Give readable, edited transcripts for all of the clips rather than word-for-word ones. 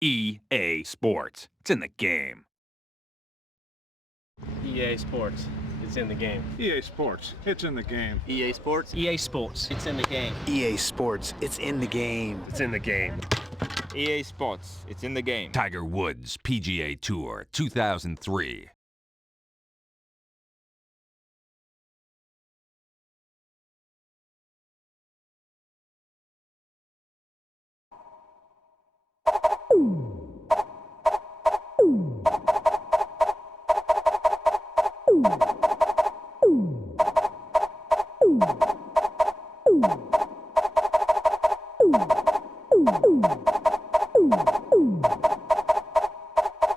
EA Sports. It's in the game. EA Sports. It's in the game. EA Sports. It's in the game. EA Sports. EA Sports. It's in the game. EA Sports. It's in the game. It's in the game. EA Sports. It's in the game. Tiger Woods PGA Tour 2003.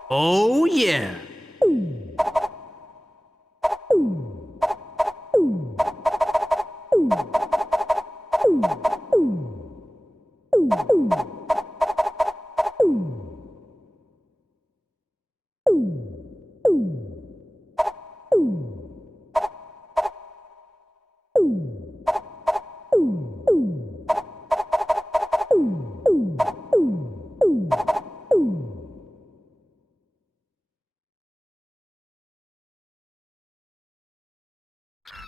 Oh, yeah.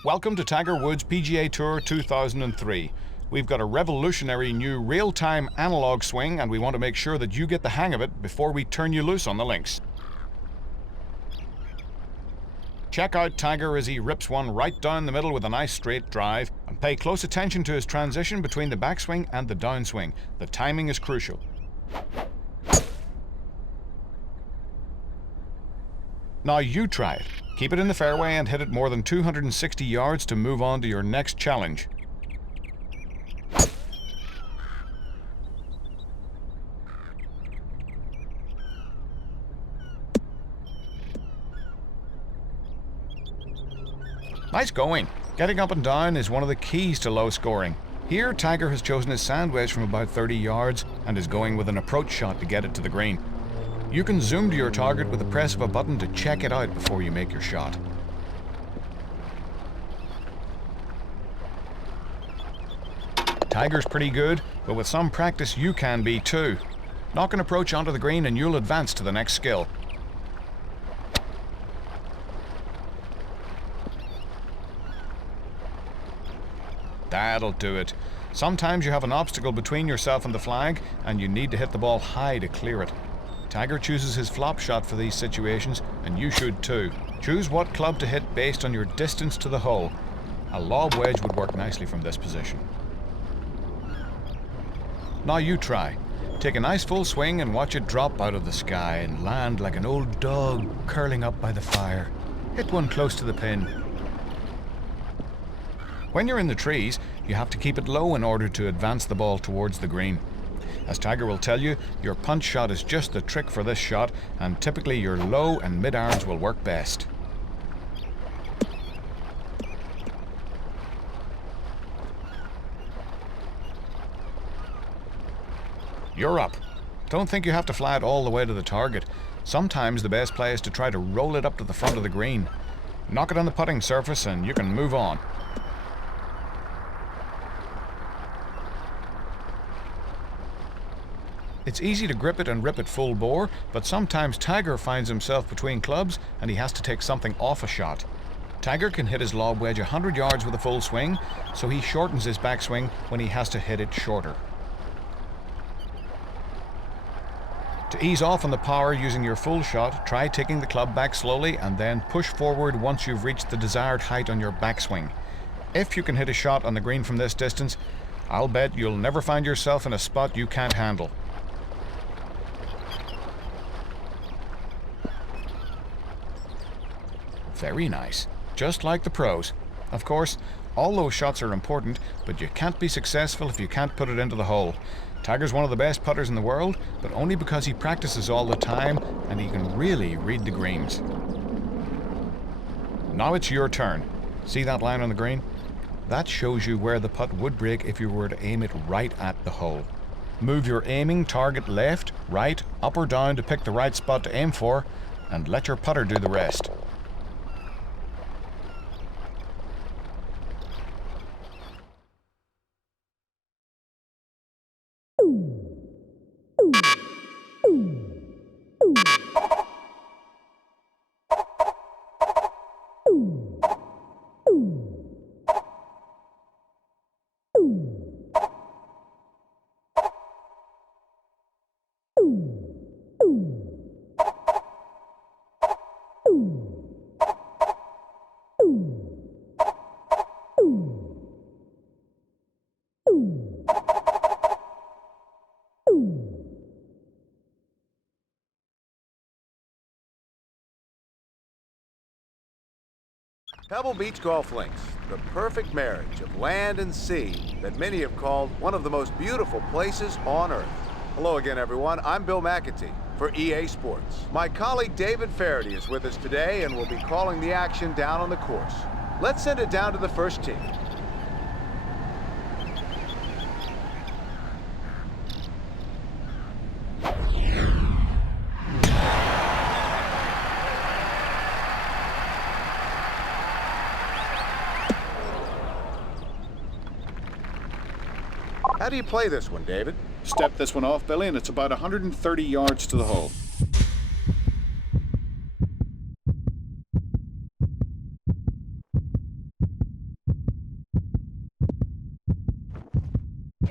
Welcome to Tiger Woods PGA Tour 2003. We've got a revolutionary new real-time analog swing, and we want to make sure that you get the hang of it before we turn you loose on the links. Check out Tiger as he rips one right down the middle with a nice straight drive, and pay close attention to his transition between the backswing and the downswing. The timing is crucial. Now you try it. Keep it in the fairway and hit it more than 260 yards to move on to your next challenge. Nice going. Getting up and down is one of the keys to low scoring. Here, Tiger has chosen his sand wedge from about 30 yards and is going with an approach shot to get it to the green. You can zoom to your target with the press of a button to check it out before you make your shot. Tiger's pretty good, but with some practice you can be too. Knock an approach onto the green and you'll advance to the next skill. That'll do it. Sometimes you have an obstacle between yourself and the flag, and you need to hit the ball high to clear it. Tiger chooses his flop shot for these situations, and you should too. Choose what club to hit based on your distance to the hole. A lob wedge would work nicely from this position. Now you try. Take a nice full swing and watch it drop out of the sky and land like an old dog curling up by the fire. Hit one close to the pin. When you're in the trees, you have to keep it low in order to advance the ball towards the green. As Tiger will tell you, your punch shot is just the trick for this shot, and typically your low and mid-irons will work best. You're up. Don't think you have to fly it all the way to the target. Sometimes the best play is to try to roll it up to the front of the green. Knock it on the putting surface and you can move on. It's easy to grip it and rip it full bore, but sometimes Tiger finds himself between clubs and he has to take something off a shot. Tiger can hit his lob wedge 100 yards with a full swing, so he shortens his backswing when he has to hit it shorter. To ease off on the power using your full shot, try taking the club back slowly and then push forward once you've reached the desired height on your backswing. If you can hit a shot on the green from this distance, I'll bet you'll never find yourself in a spot you can't handle. Very nice. Just like the pros. Of course, all those shots are important, but you can't be successful if you can't put it into the hole. Tiger's one of the best putters in the world, but only because he practices all the time and he can really read the greens. Now it's your turn. See that line on the green? That shows you where the putt would break if you were to aim it right at the hole. Move your aiming target left, right, up or down to pick the right spot to aim for, and let your putter do the rest. Pebble Beach Golf Links, the perfect marriage of land and sea that many have called one of the most beautiful places on Earth. Hello again, everyone. I'm Bill McAtee for EA Sports. My colleague David Faraday is with us today and will be calling the action down on the course. Let's send it down to the first tee. How do you play this one, David? Step this one off, Billy, and it's about 130 yards to the hole.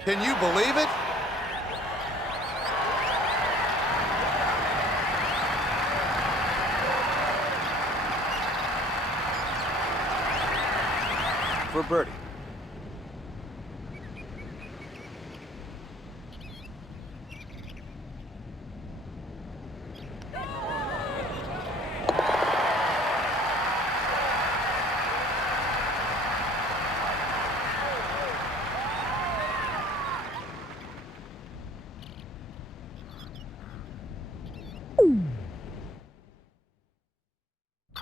Can you believe it? For birdie.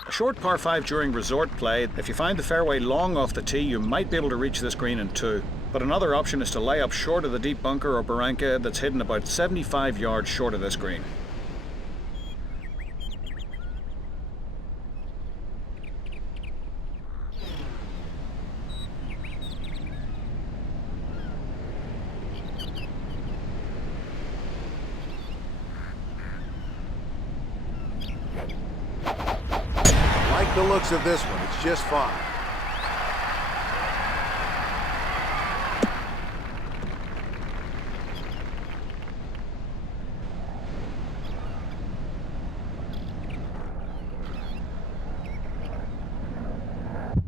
A short par 5 during resort play. If you find the fairway long off the tee, you might be able to reach this green in 2. But another option is to lay up short of the deep bunker or barranca that's hidden about 75 yards short of this green. The looks of this one, it's just fine.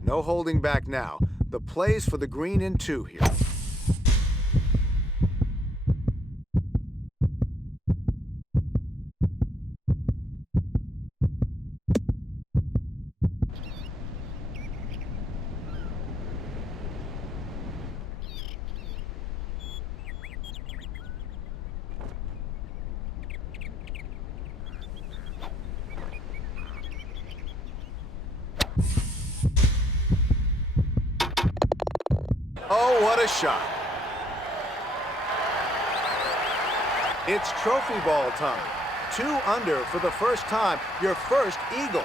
No holding back now. The play's for the green in 2 here. Oh, what a shot. It's trophy ball time. 2 under for the first time. Your first eagle.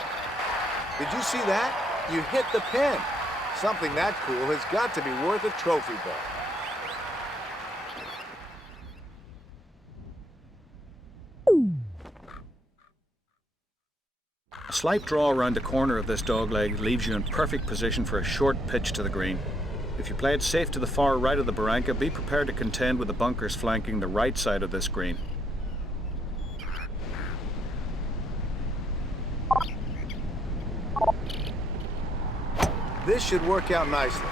Did you see that? You hit the pin. Something that cool has got to be worth a trophy ball. A slight draw around the corner of this dogleg leaves you in perfect position for a short pitch to the green. If you play it safe to the far right of the barranca, be prepared to contend with the bunkers flanking the right side of this green. This should work out nicely.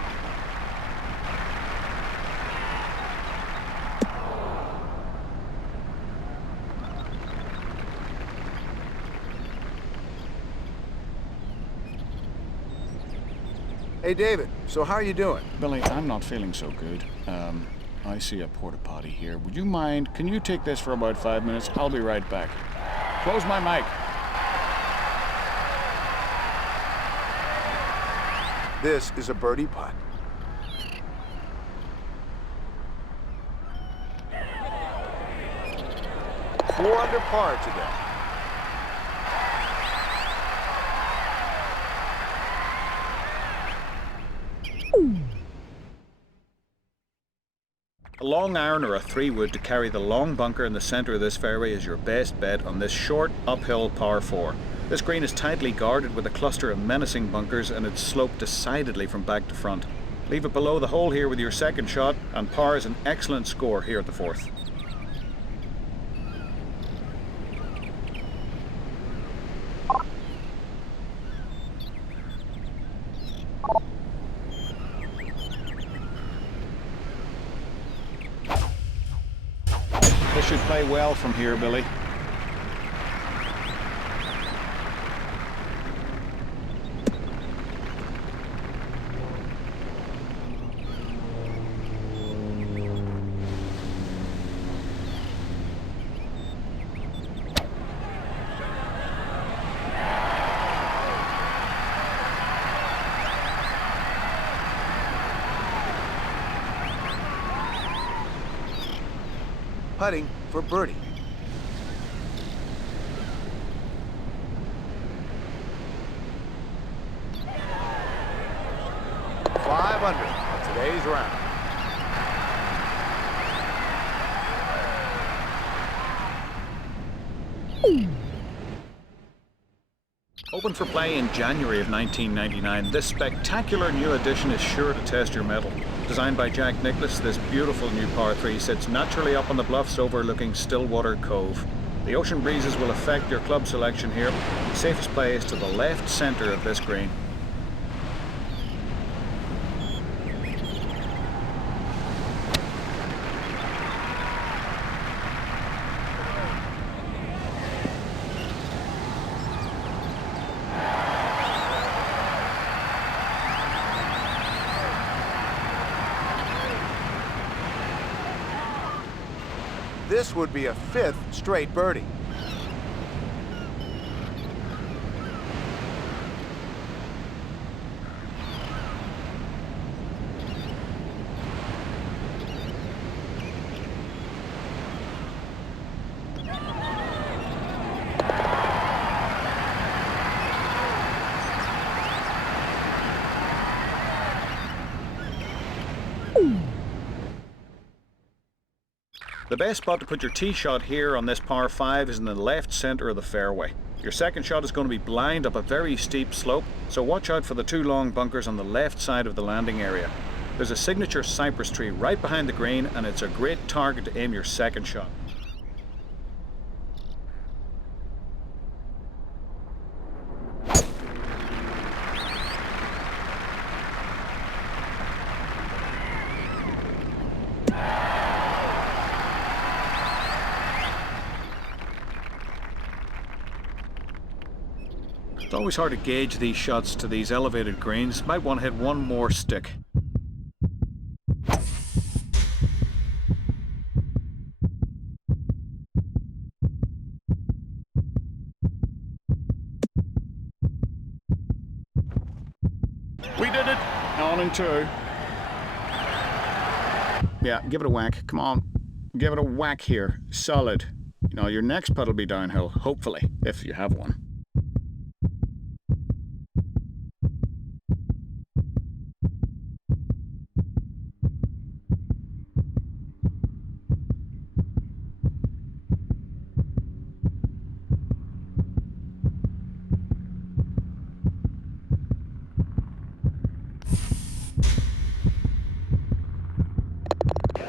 Hey, David, so how are you doing? Billy, I'm not feeling so good. I see a porta potty here. Would you mind? Can you take this for about 5 minutes? I'll be right back. Close my mic. This is a birdie putt. Four under par today. A long iron or a 3-wood to carry the long bunker in the centre of this fairway is your best bet on this short, uphill par 4. This green is tightly guarded with a cluster of menacing bunkers and it's sloped decidedly from back to front. Leave it below the hole here with your second shot, and par is an excellent score here at the 4th. This should play well from here, Billy. Putting for birdie. Five under on today's round. Opened for play in January of 1999, this spectacular new addition is sure to test your mettle. Designed by Jack Nicklaus, this beautiful new par 3 sits naturally up on the bluffs overlooking Stillwater Cove. The ocean breezes will affect your club selection here. The safest play is to the left centre of this green. This would be a 5th straight birdie. The best spot to put your tee shot here on this par 5 is in the left centre of the fairway. Your second shot is going to be blind up a very steep slope, so watch out for the 2 long bunkers on the left side of the landing area. There's a signature cypress tree right behind the green, and it's a great target to aim your second shot. It's always hard to gauge these shots to these elevated greens. Might want to hit one more stick. We did it! On in 2. Yeah, give it a whack. Come on. Give it a whack here. Solid. You know, your next putt will be downhill, hopefully, if you have one.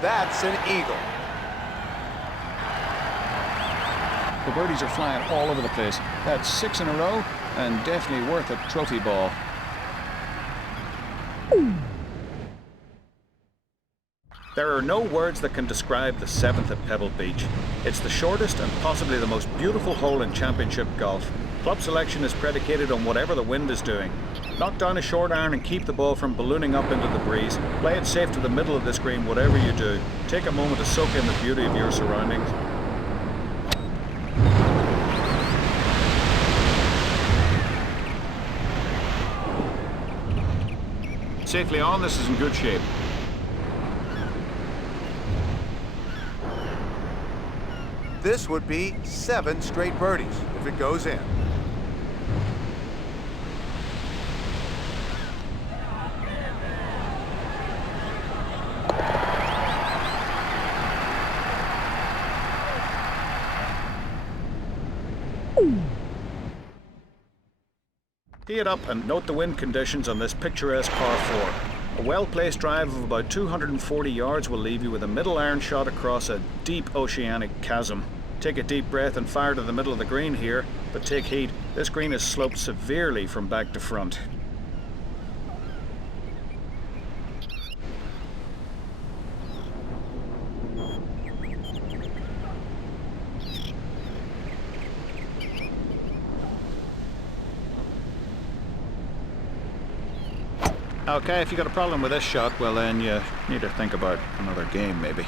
That's an eagle. The birdies are flying all over the place. That's 6 in a row, and definitely worth a trophy ball. There are no words that can describe the 7th at Pebble Beach. It's the shortest and possibly the most beautiful hole in championship golf. Club selection is predicated on whatever the wind is doing. Knock down a short iron and keep the ball from ballooning up into the breeze. Play it safe to the middle of this green, whatever you do. Take a moment to soak in the beauty of your surroundings. Safely on, this is in good shape. This would be 7 straight birdies if it goes in. Tee it up and note the wind conditions on this picturesque par 4. A well-placed drive of about 240 yards will leave you with a middle iron shot across a deep oceanic chasm. Take a deep breath and fire to the middle of the green here, but take heed, this green is sloped severely from back to front. Okay, if you got a problem with this shot, well then you need to think about another game maybe.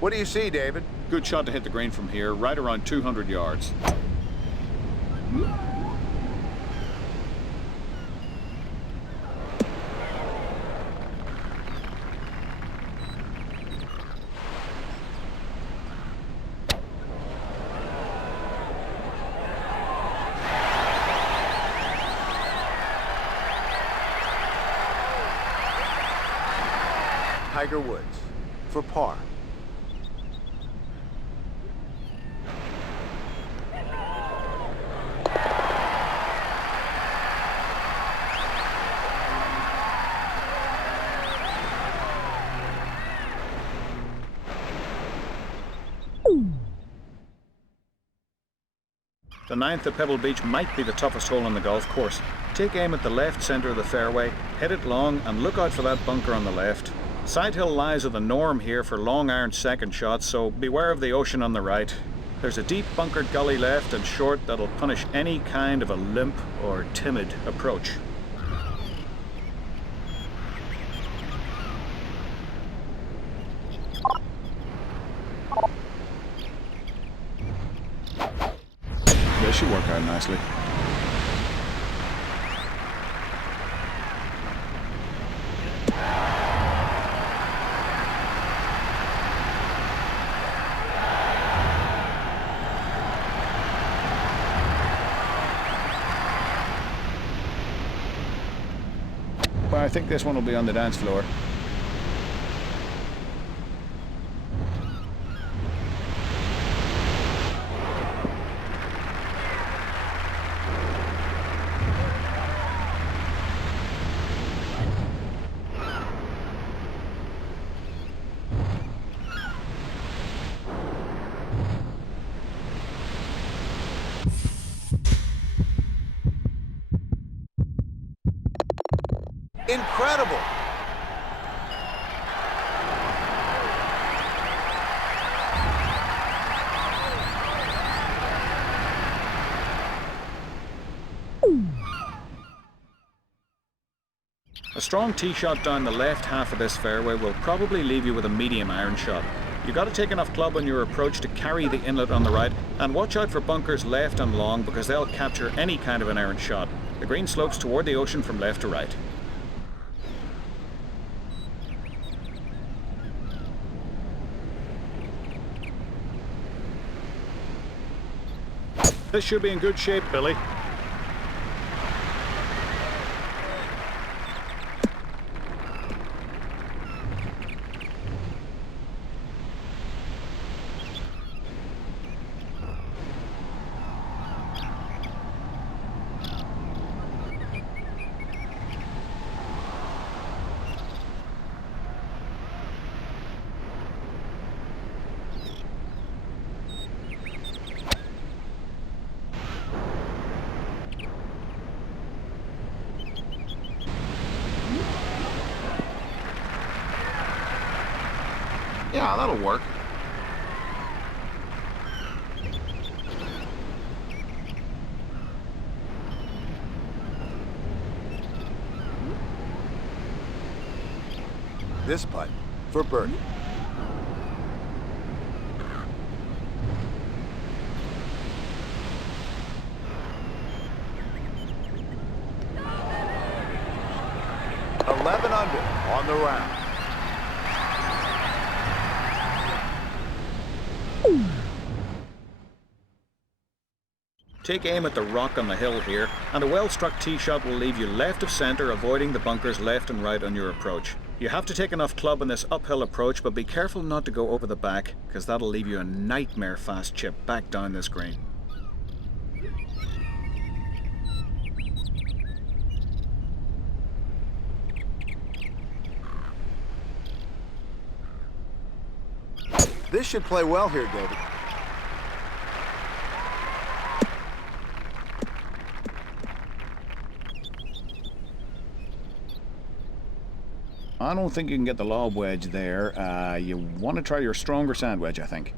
What do you see, David? Good shot to hit the green from here, right around 200 yards. Tiger Woods for par. The 9th at Pebble Beach might be the toughest hole on the golf course. Take aim at the left centre of the fairway, hit it long and look out for that bunker on the left. Side hill lies are the norm here for long iron second shots, so beware of the ocean on the right. There's a deep bunkered gully left and short that'll punish any kind of a limp or timid approach. This should work out nicely. Well, I think this one will be on the dance floor. Incredible! A strong tee shot down the left half of this fairway will probably leave you with a medium iron shot. You've got to take enough club on your approach to carry the inlet on the right, and watch out for bunkers left and long because they'll capture any kind of an iron shot. The green slopes toward the ocean from left to right. This should be in good shape, Billy. Yeah, that'll work. This putt for birdie. $11 under on the round. Take aim at the rock on the hill here, and a well-struck tee shot will leave you left of centre, avoiding the bunkers left and right on your approach. You have to take enough club on this uphill approach, but be careful not to go over the back, because that'll leave you a nightmare fast chip back down this green. This should play well here, David. I don't think you can get the lob wedge there. You want to try your stronger sand wedge, I think.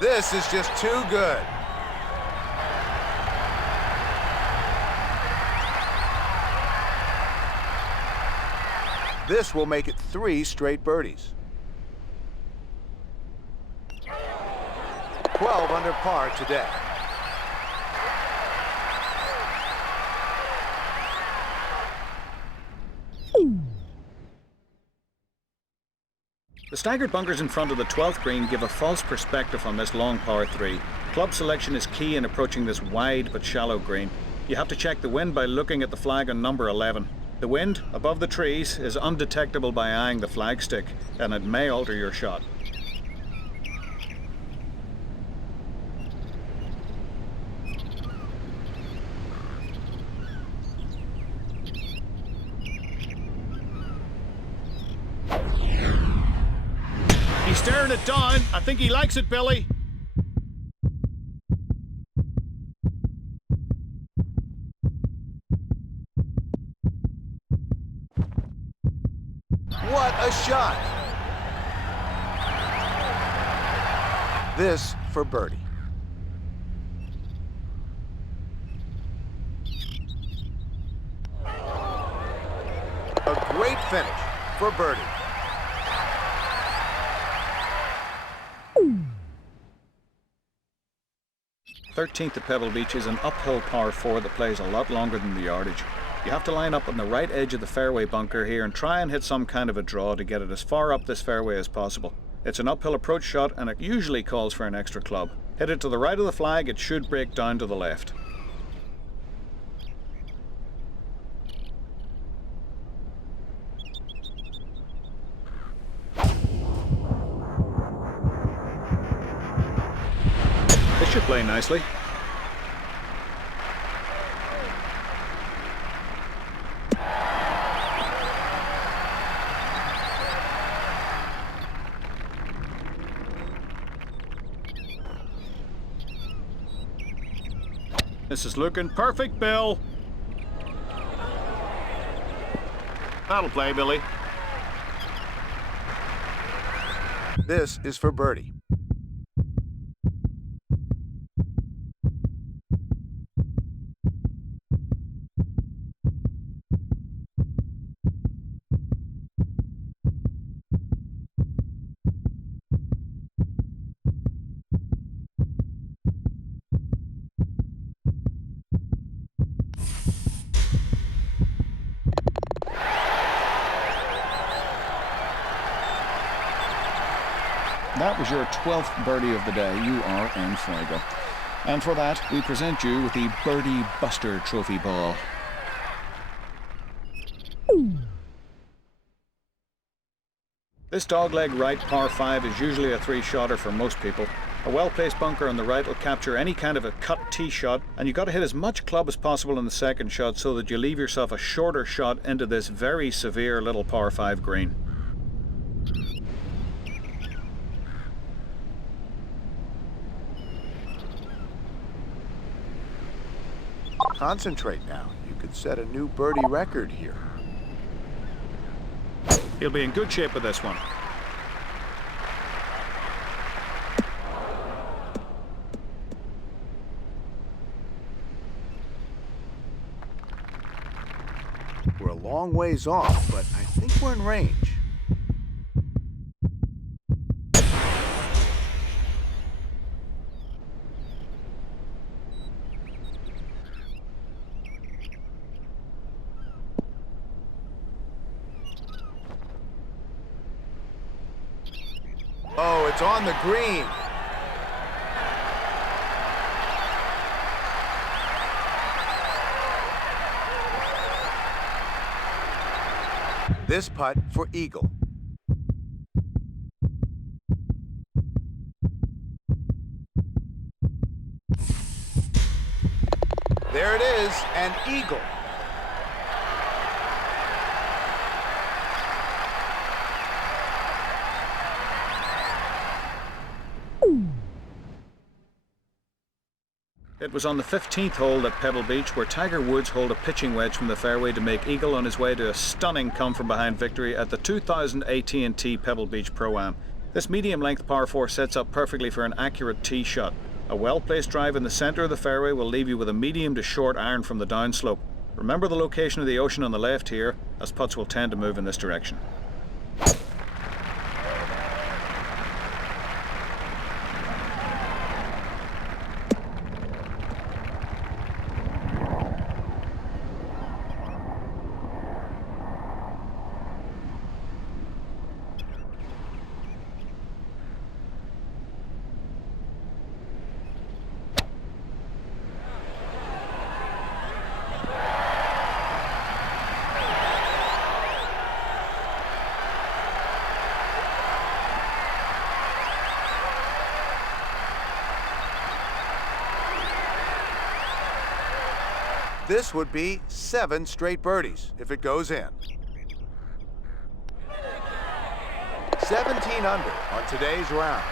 This is just too good. This will make it 3 straight birdies. 12 under par today. The staggered bunkers in front of the 12th green give a false perspective on this long par 3. Club selection is key in approaching this wide but shallow green. You have to check the wind by looking at the flag on number 11. The wind above the trees is undetectable by eyeing the flagstick, and it may alter your shot. He's staring it down. I think he likes it, Billy. What a shot! This for birdie. A great finish for birdie. Thirteenth at Pebble Beach is an uphill par 4 that plays a lot longer than the yardage. You have to line up on the right edge of the fairway bunker here and try and hit some kind of a draw to get it as far up this fairway as possible. It's an uphill approach shot and it usually calls for an extra club. Hit it to the right of the flag, it should break down to the left. This should play nicely. This is looking perfect, Bill. That'll play, Billy. This is for birdie. That was your 12th birdie of the day. You are in fuego. And for that, we present you with the Birdie Buster Trophy Ball. This dogleg right par 5 is usually a 3-shotter for most people. A well-placed bunker on the right will capture any kind of a cut tee shot, and you've got to hit as much club as possible in the second shot so that you leave yourself a shorter shot into this very severe little par 5 green. Concentrate now. You could set a new birdie record here. He'll be in good shape with this one. We're a long ways off, but I think we're in range. it's on the green. This putt for eagle. There it is, an eagle. It was on the 15th hole at Pebble Beach where Tiger Woods holed a pitching wedge from the fairway to make eagle on his way to a stunning come-from-behind victory at the 2000 AT&T Pebble Beach Pro-Am. This medium-length par 4 sets up perfectly for an accurate tee shot. A well-placed drive in the centre of the fairway will leave you with a medium to short iron from the downslope. Remember the location of the ocean on the left here, as putts will tend to move in this direction. This would be 7 straight birdies if it goes in. 17 under on today's round.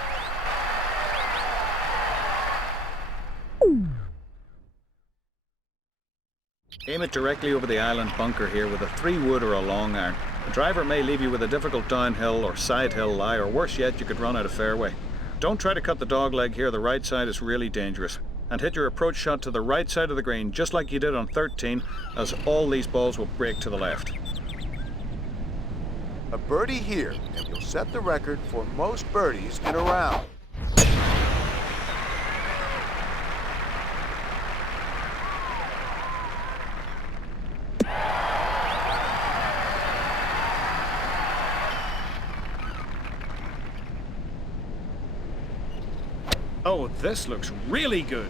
Aim it directly over the island bunker here with a 3-wood or a long iron. The driver may leave you with a difficult downhill or side hill lie, or worse yet, you could run out of fairway. Don't try to cut the dog leg here, the right side is really dangerous. And hit your approach shot to the right side of the green, just like you did on 13, as all these balls will break to the left. A birdie here, and you'll set the record for most birdies in a round. Oh, this looks really good.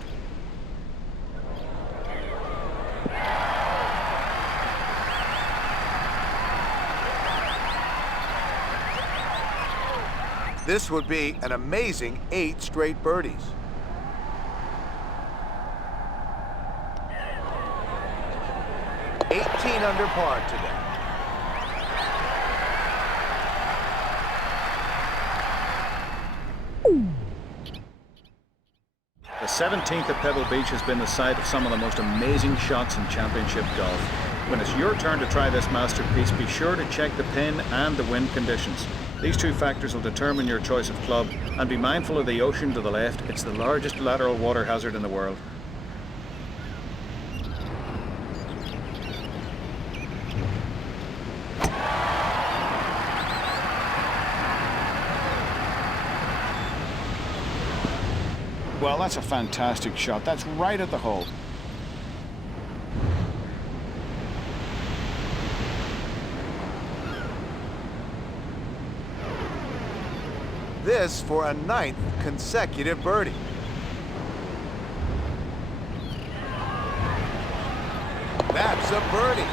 This would be an amazing 8 straight birdies. Under par today. The 17th at Pebble Beach has been the site of some of the most amazing shots in championship golf. When it's your turn to try this masterpiece, be sure to check the pin and the wind conditions. These two factors will determine your choice of club, and be mindful of the ocean to the left. It's the largest lateral water hazard in the world. Well, that's a fantastic shot. That's right at the hole. This for a 9th consecutive birdie. That's a birdie.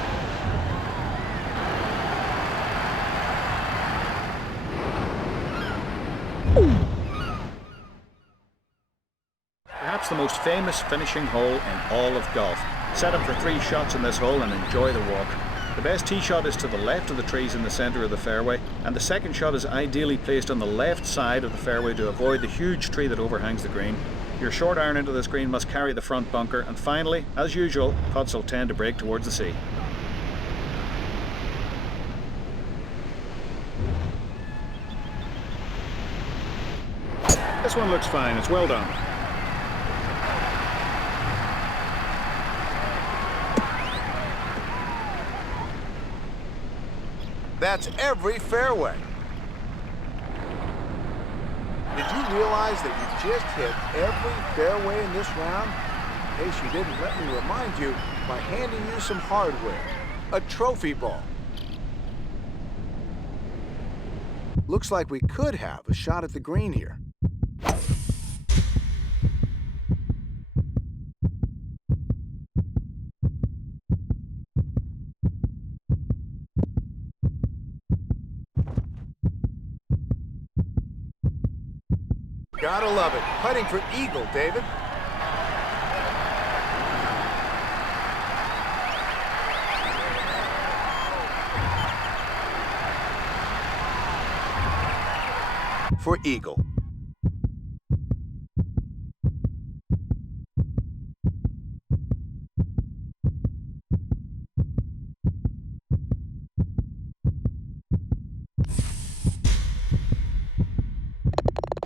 Perhaps the most famous finishing hole in all of golf. Set up for 3 shots in this hole and enjoy the walk. The best tee shot is to the left of the trees in the centre of the fairway, and the second shot is ideally placed on the left side of the fairway to avoid the huge tree that overhangs the green. Your short iron into this green must carry the front bunker, and finally, as usual, putts will tend to break towards the sea. This one looks fine, it's well done. That's every fairway. Did you realize that you just hit every fairway in this round? In case you didn't, let me remind you by handing you some hardware, a trophy ball. Looks like we could have a shot at the green here. Gotta love it. Putting for eagle, David. For eagle.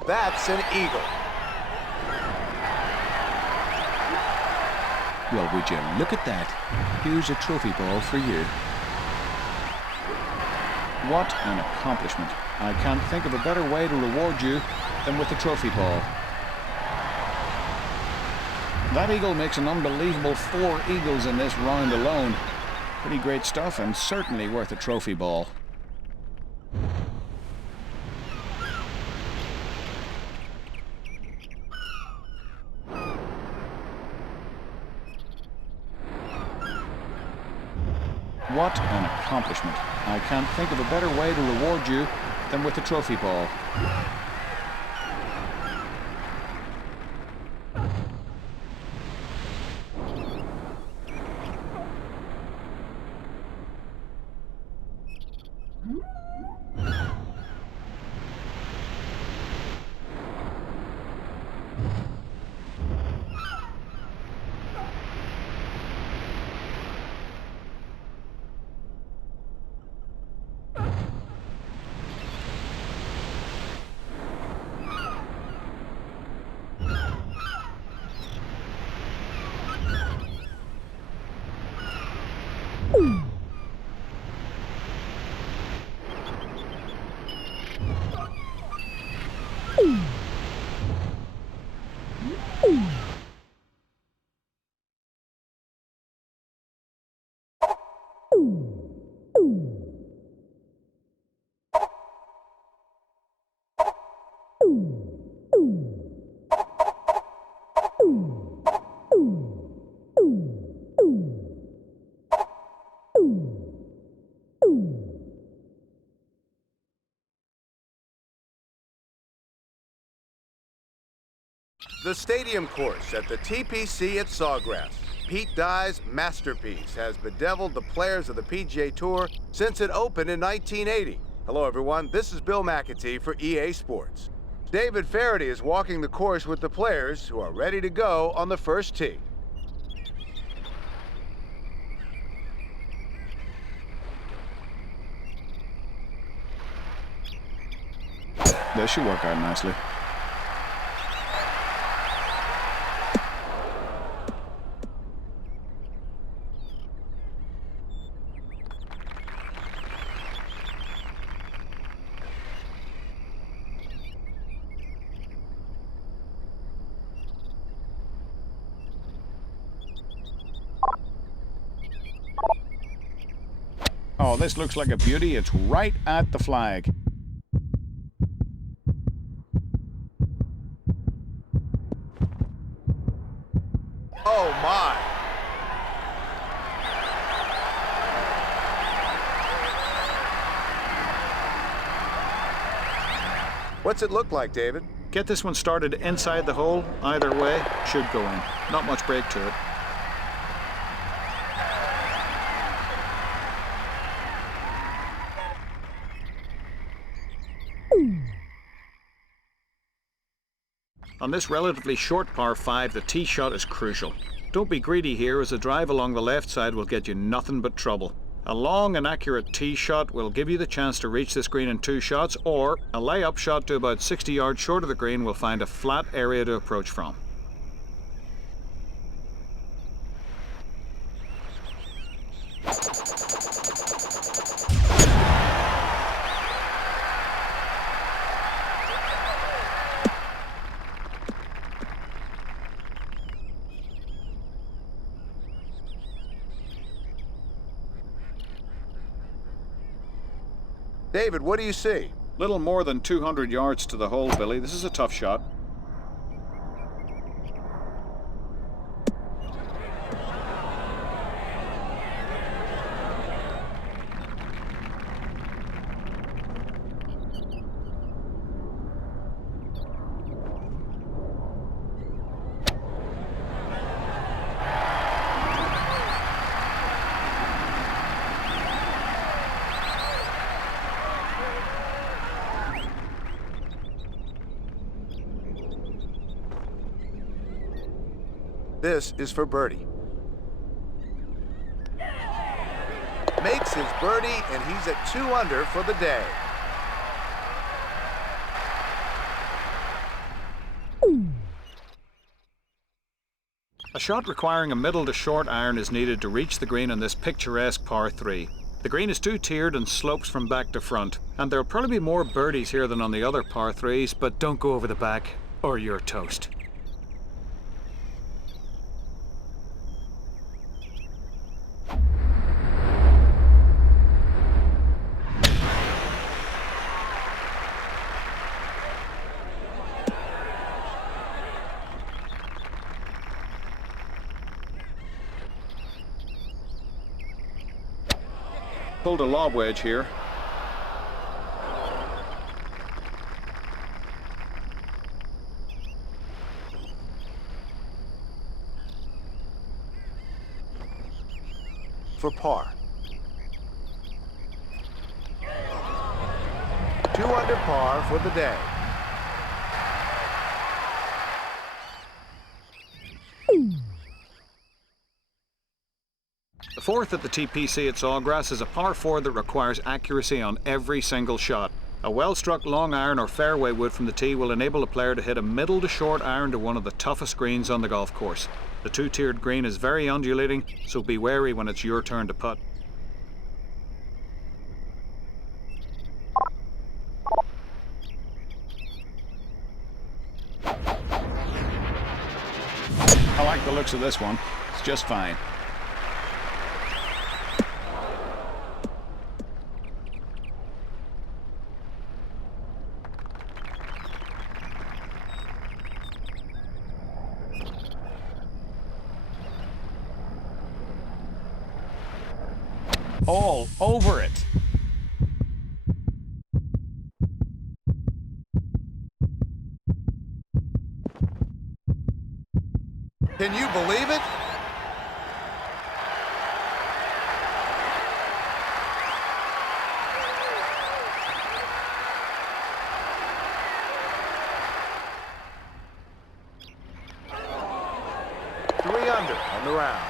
That's an eagle. Well, would you look at that? Here's a trophy ball for you. What an accomplishment. I can't think of a better way to reward you than with the trophy ball. That eagle makes an unbelievable 4 eagles in this round alone. Pretty great stuff and certainly worth a trophy ball. What an accomplishment. I can't think of a better way to reward you than with the trophy ball. The stadium course at the TPC at Sawgrass. Pete Dye's masterpiece has bedeviled the players of the PGA Tour since it opened in 1980. Hello everyone, this is Bill McAtee for EA Sports. David Faraday is walking the course with the players who are ready to go on the first tee. This should work out nicely. Oh, this looks like a beauty. It's right at the flag. Oh my! What's it look like, David? Get this one started inside the hole. Either way, should go in. Not much break to it. On this relatively short par 5, the tee shot is crucial. Don't be greedy here, as a drive along the left side will get you nothing but trouble. A long and accurate tee shot will give you the chance to reach this green in 2 shots, or a layup shot to about 60 yards short of the green will find a flat area to approach from. David, what do you see? Little more than 200 yards to the hole, Billy. This is a tough shot. This is for birdie. Makes his birdie, and he's at 2 under for the day. A shot requiring a middle to short iron is needed to reach the green on this picturesque par 3. The green is two-tiered and slopes from back to front, and there'll probably be more birdies here than on the other par 3s, but don't go over the back or you're toast. Pulled a lob wedge here. For par. 2 under par for the day. The fourth at the TPC at Sawgrass is a par 4 that requires accuracy on every single shot. A well-struck long iron or fairway wood from the tee will enable a player to hit a middle to short iron to one of the toughest greens on the golf course. The two-tiered green is very undulating, so be wary when it's your turn to putt. I like the looks of this one. It's just fine. All over it. Can you believe it? Three under on the round.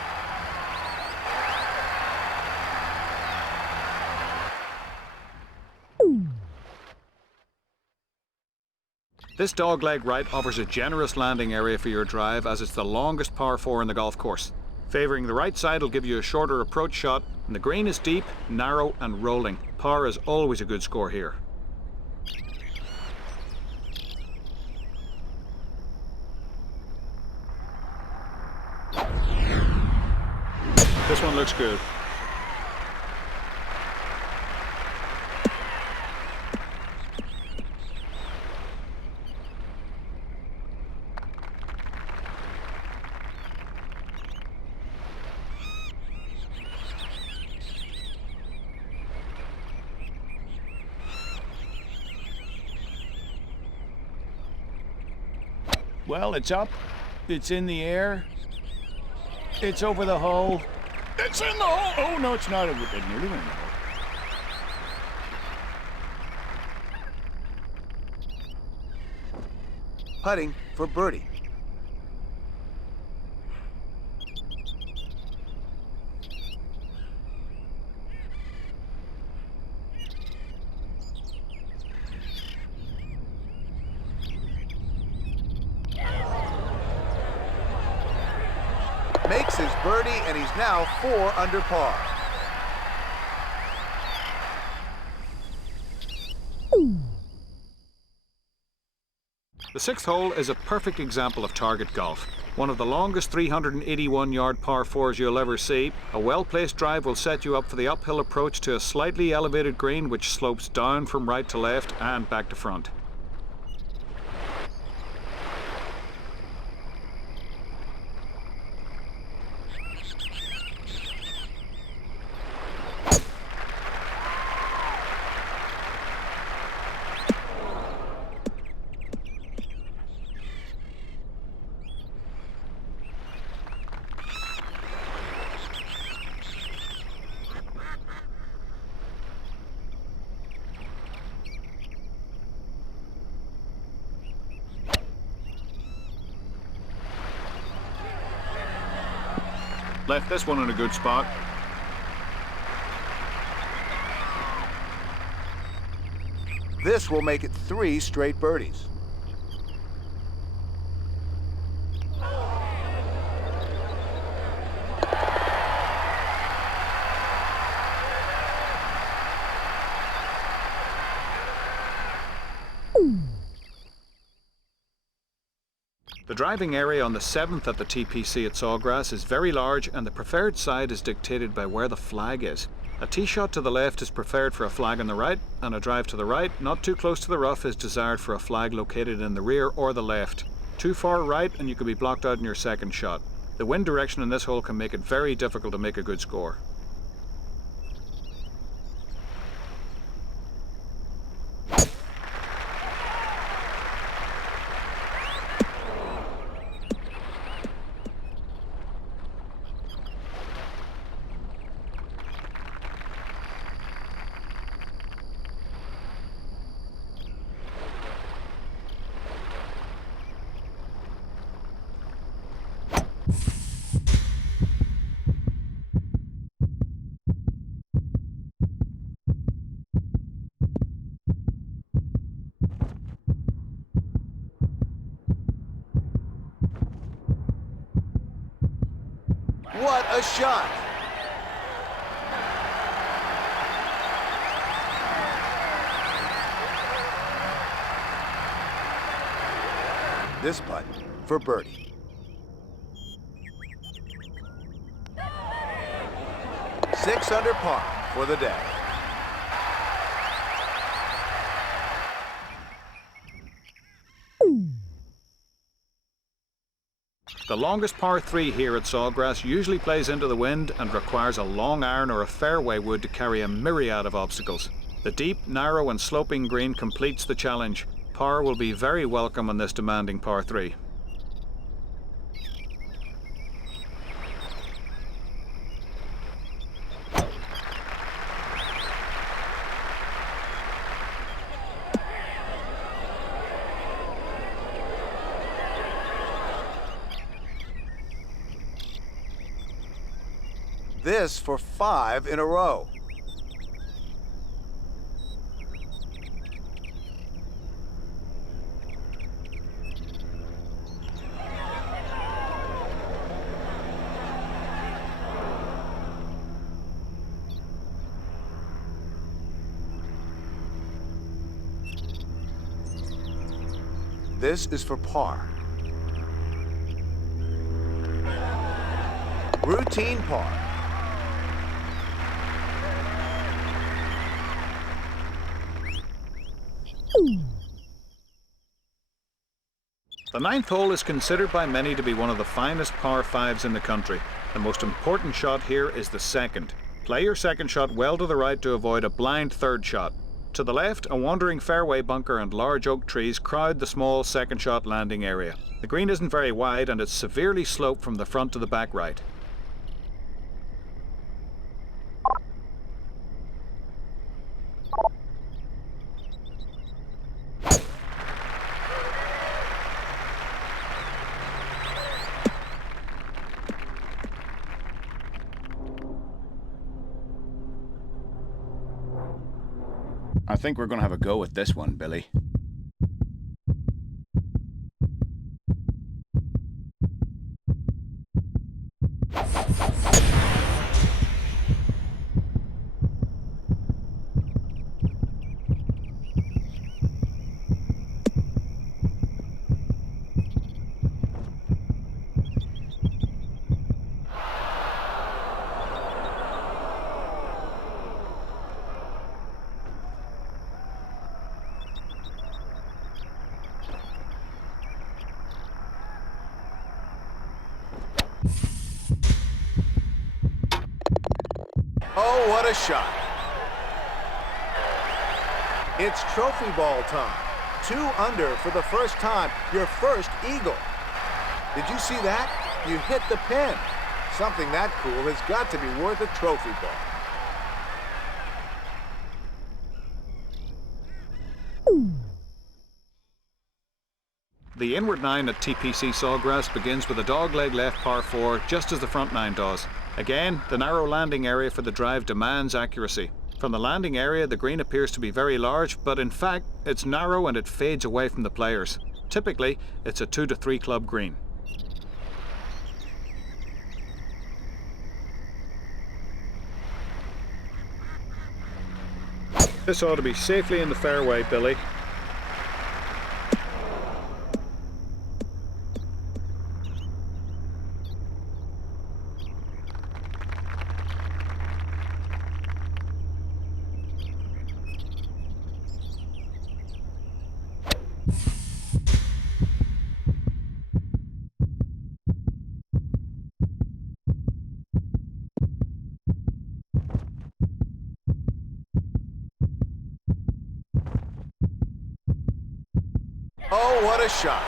This dogleg right offers a generous landing area for your drive as it's the longest par 4 in the golf course. Favouring the right side will give you a shorter approach shot, and the green is deep, narrow and rolling. Par is always a good score here. This one looks good. Well, it's up. It's in the air. It's over the hole. It's in the hole. Oh, no, it's not. It nearly went in the hole. Putting for birdie. Makes his birdie, and he's now 4 under par. The sixth hole is a perfect example of target golf. One of the longest 381-yard par 4s you'll ever see, a well-placed drive will set you up for the uphill approach to a slightly elevated green which slopes down from right to left and back to front. Left this one in a good spot. This will make it 3 straight birdies. The driving area on the 7th at the TPC at Sawgrass is very large, and the preferred side is dictated by where the flag is. A tee shot to the left is preferred for a flag on the right, and a drive to the right, not too close to the rough, is desired for a flag located in the rear or the left. Too far right and you could be blocked out in your second shot. The wind direction in this hole can make it very difficult to make a good score. What a shot! This putt for birdie. Six under par for the day. The longest par 3 here at Sawgrass usually plays into the wind and requires a long iron or a fairway wood to carry a myriad of obstacles. The deep, narrow and sloping green completes the challenge. Par will be very welcome on this demanding par 3. This for 5 in a row. This is for par. Routine par. The 9th hole is considered by many to be one of the finest par 5s in the country. The most important shot here is the second. Play your second shot well to the right to avoid a blind third shot. To the left, a wandering fairway bunker and large oak trees crowd the small second shot landing area. The green isn't very wide and it's severely sloped from the front to the back right. I think we're going to have a go at this one, Billy. Oh, what a shot. It's trophy ball time. 2 under for the first time, your first eagle. Did you see that? You hit the pin. Something that cool has got to be worth a trophy ball. The inward 9 at TPC Sawgrass begins with a dogleg left par 4, just as the front 9 does. Again, the narrow landing area for the drive demands accuracy. From the landing area, the green appears to be very large, but in fact, it's narrow and it fades away from the players. Typically, it's a 2 to 3 club green. This ought to be safely in the fairway, Billy. Oh, what a shot.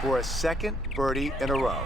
For a second birdie in a row.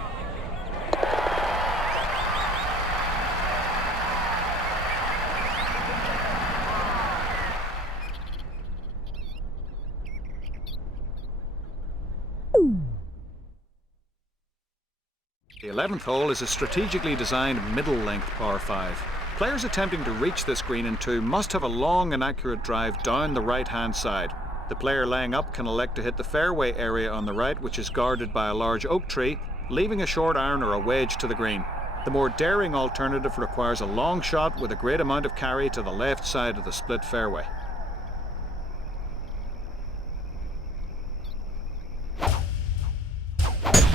The 11th hole is a strategically designed middle-length par 5. Players attempting to reach this green in 2 must have a long and accurate drive down the right-hand side. The player laying up can elect to hit the fairway area on the right, which is guarded by a large oak tree, leaving a short iron or a wedge to the green. The more daring alternative requires a long shot with a great amount of carry to the left side of the split fairway.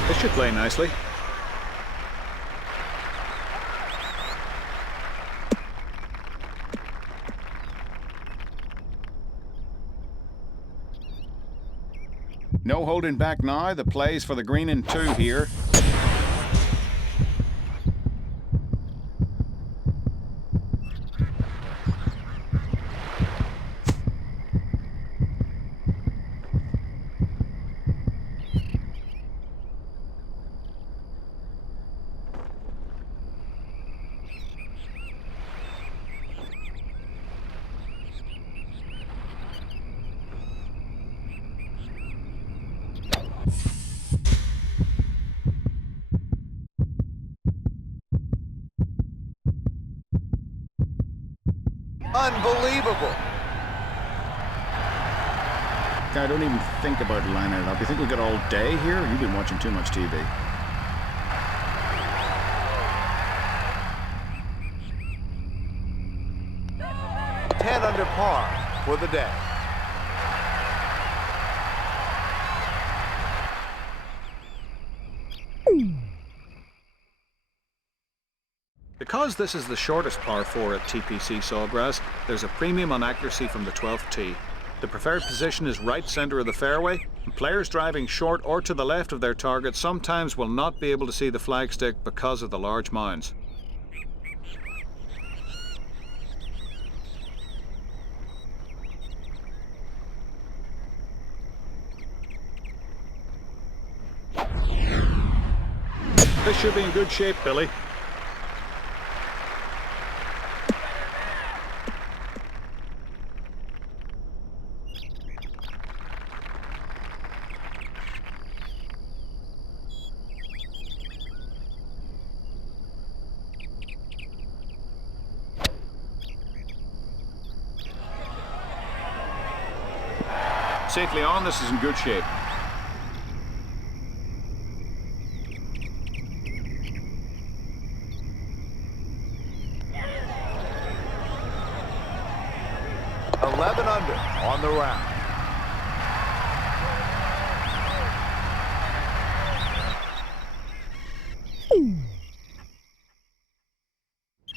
This should play nicely. No holding back now. The play's for the green in 2 here. Unbelievable. I don't even think about lining it up. You think we got all day here? You've been watching too much TV. Ten under par for the day. Because this is the shortest par 4 at TPC Sawgrass, there's a premium on accuracy from the 12th tee. The preferred position is right centre of the fairway, and players driving short or to the left of their target sometimes will not be able to see the flagstick because of the large mounds. This should be in good shape, Billy. Safely on, this is in good shape. Under on the round.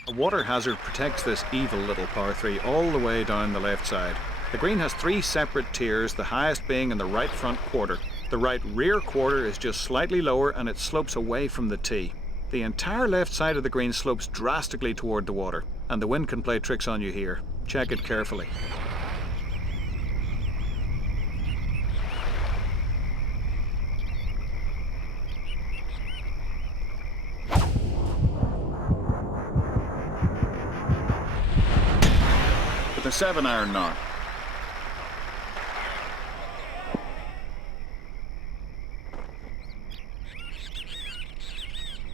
A water hazard protects this evil little par 3 all the way down the left side. The green has 3 separate tiers, the highest being in the right front quarter. The right rear quarter is just slightly lower and it slopes away from the tee. The entire left side of the green slopes drastically toward the water, and the wind can play tricks on you here. Check it carefully. With a 7-iron now.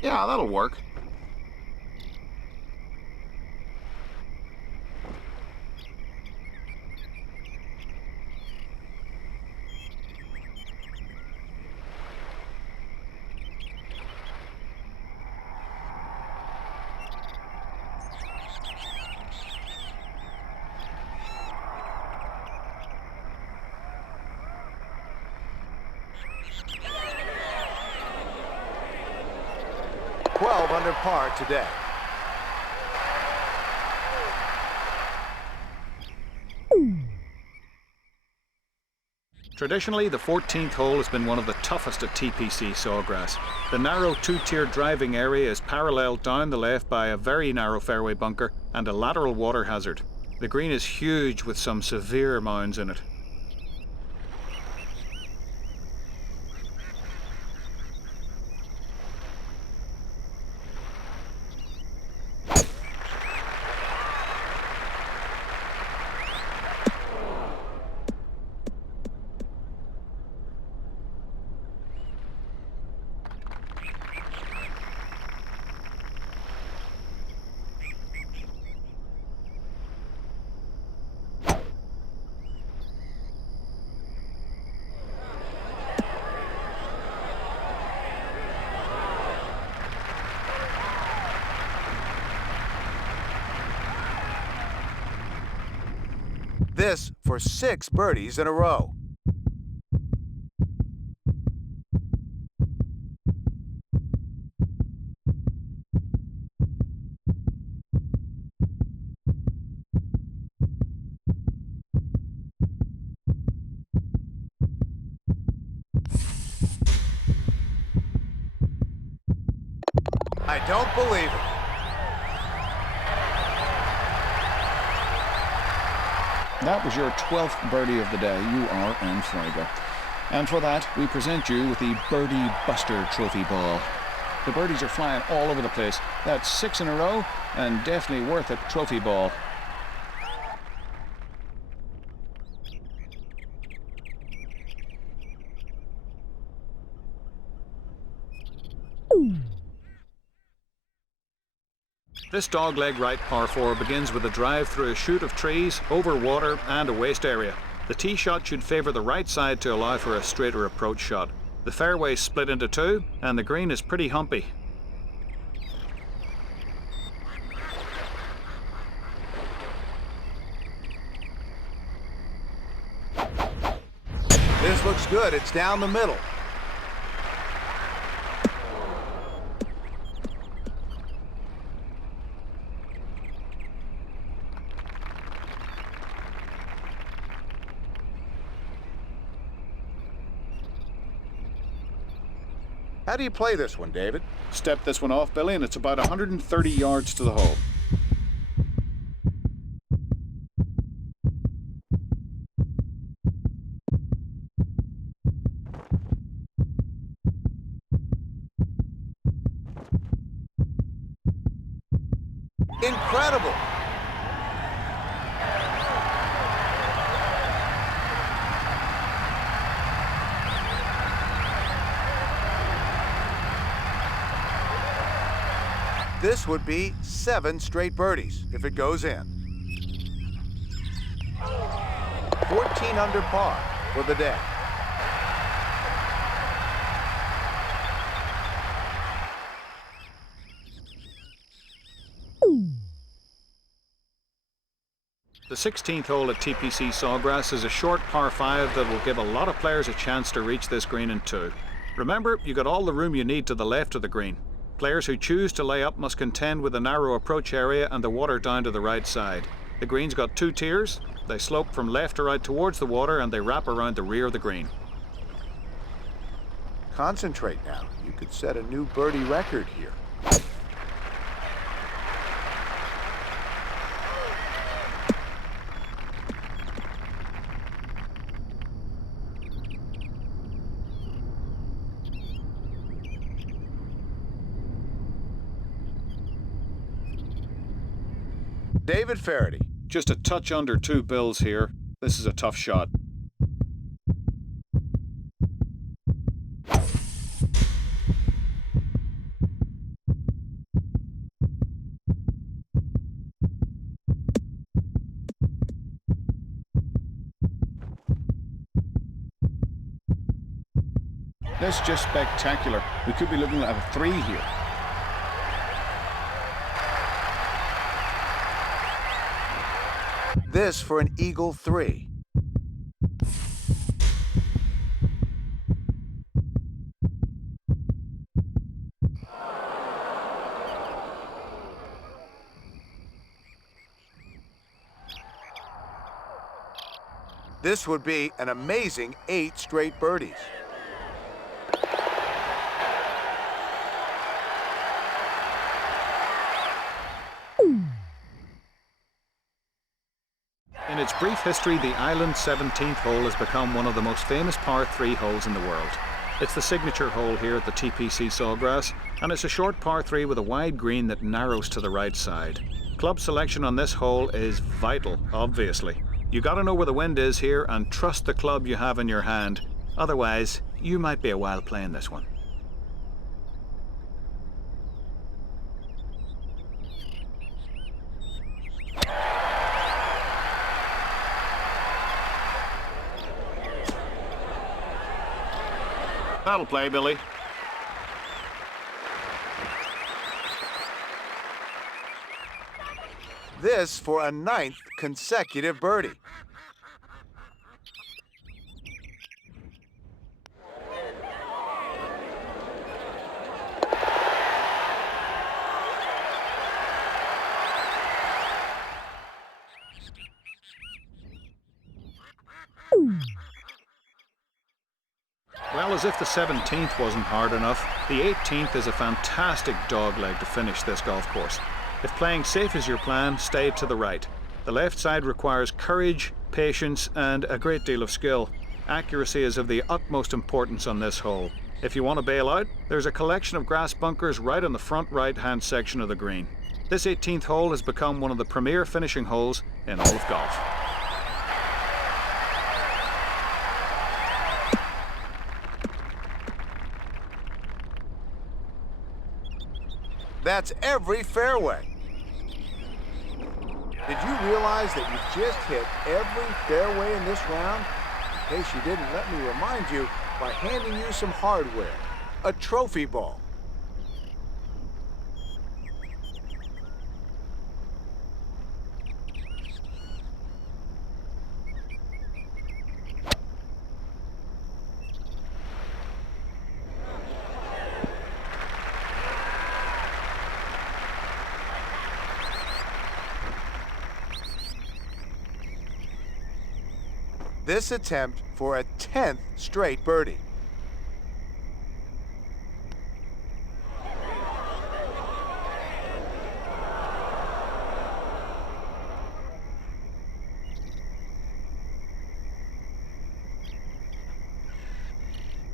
Yeah, that'll work. Under par today. Traditionally, the 14th hole has been one of the toughest at TPC Sawgrass. The narrow two-tiered driving area is paralleled down the left by a very narrow fairway bunker and a lateral water hazard. The green is huge with some severe mounds in it. This for 6 birdies in a row. I don't believe it. That was your 12th birdie of the day. You are on fire. And for that, we present you with the Birdie Buster Trophy Ball. The birdies are flying all over the place. That's 6 in a row, and definitely worth a trophy ball. This dogleg right par 4 begins with a drive through a chute of trees, over water and a waste area. The tee shot should favour the right side to allow for a straighter approach shot. The fairway is split into 2 and the green is pretty humpy. This looks good. It's down the middle. How do you play this one, David? Step this one off, Billy, and it's about 130 yards to the hole. Incredible! This would be 7 straight birdies if it goes in. 14 under par for the day. The 16th hole at TPC Sawgrass is a short par 5 that will give a lot of players a chance to reach this green in 2. Remember, you got all the room you need to the left of the green. Players who choose to lay up must contend with a narrow approach area and the water down to the right side. The green's got 2 tiers. They slope from left to right towards the water and they wrap around the rear of the green. Concentrate now. You could set a new birdie record here. David Faraday. Just a touch under 2 bills here. This is a tough shot. This is just spectacular. We could be looking at a 3 here. This for an eagle 3. This would be an amazing 8 straight birdies. In its brief history, the island's 17th hole has become one of the most famous par 3 holes in the world. It's the signature hole here at the TPC Sawgrass, and it's a short par 3 with a wide green that narrows to the right side. Club selection on this hole is vital, obviously. You gotta know where the wind is here and trust the club you have in your hand. Otherwise, you might be a while playing this one. That'll play, Billy. This for a 9th consecutive birdie. Well, as if the 17th wasn't hard enough, the 18th is a fantastic dogleg to finish this golf course. If playing safe is your plan, stay to the right. The left side requires courage, patience, and a great deal of skill. Accuracy is of the utmost importance on this hole. If you want to bail out, there's a collection of grass bunkers right on the front right-hand section of the green. This 18th hole has become one of the premier finishing holes in all of golf. That's every fairway. Did you realize that you just hit every fairway in this round? In case you didn't, let me remind you by handing you some hardware, a trophy ball. This attempt for a 10th straight birdie.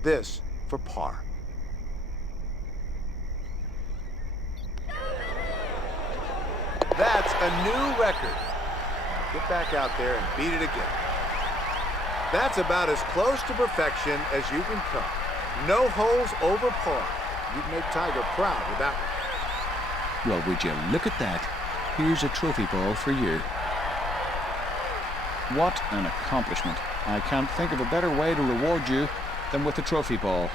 This for par. That's a new record. Now get back out there and beat it again. That's about as close to perfection as you can come. No holes over par. You'd make Tiger proud with that one. Well, would you look at that? Here's a trophy ball for you. What an accomplishment. I can't think of a better way to reward you than with a trophy ball.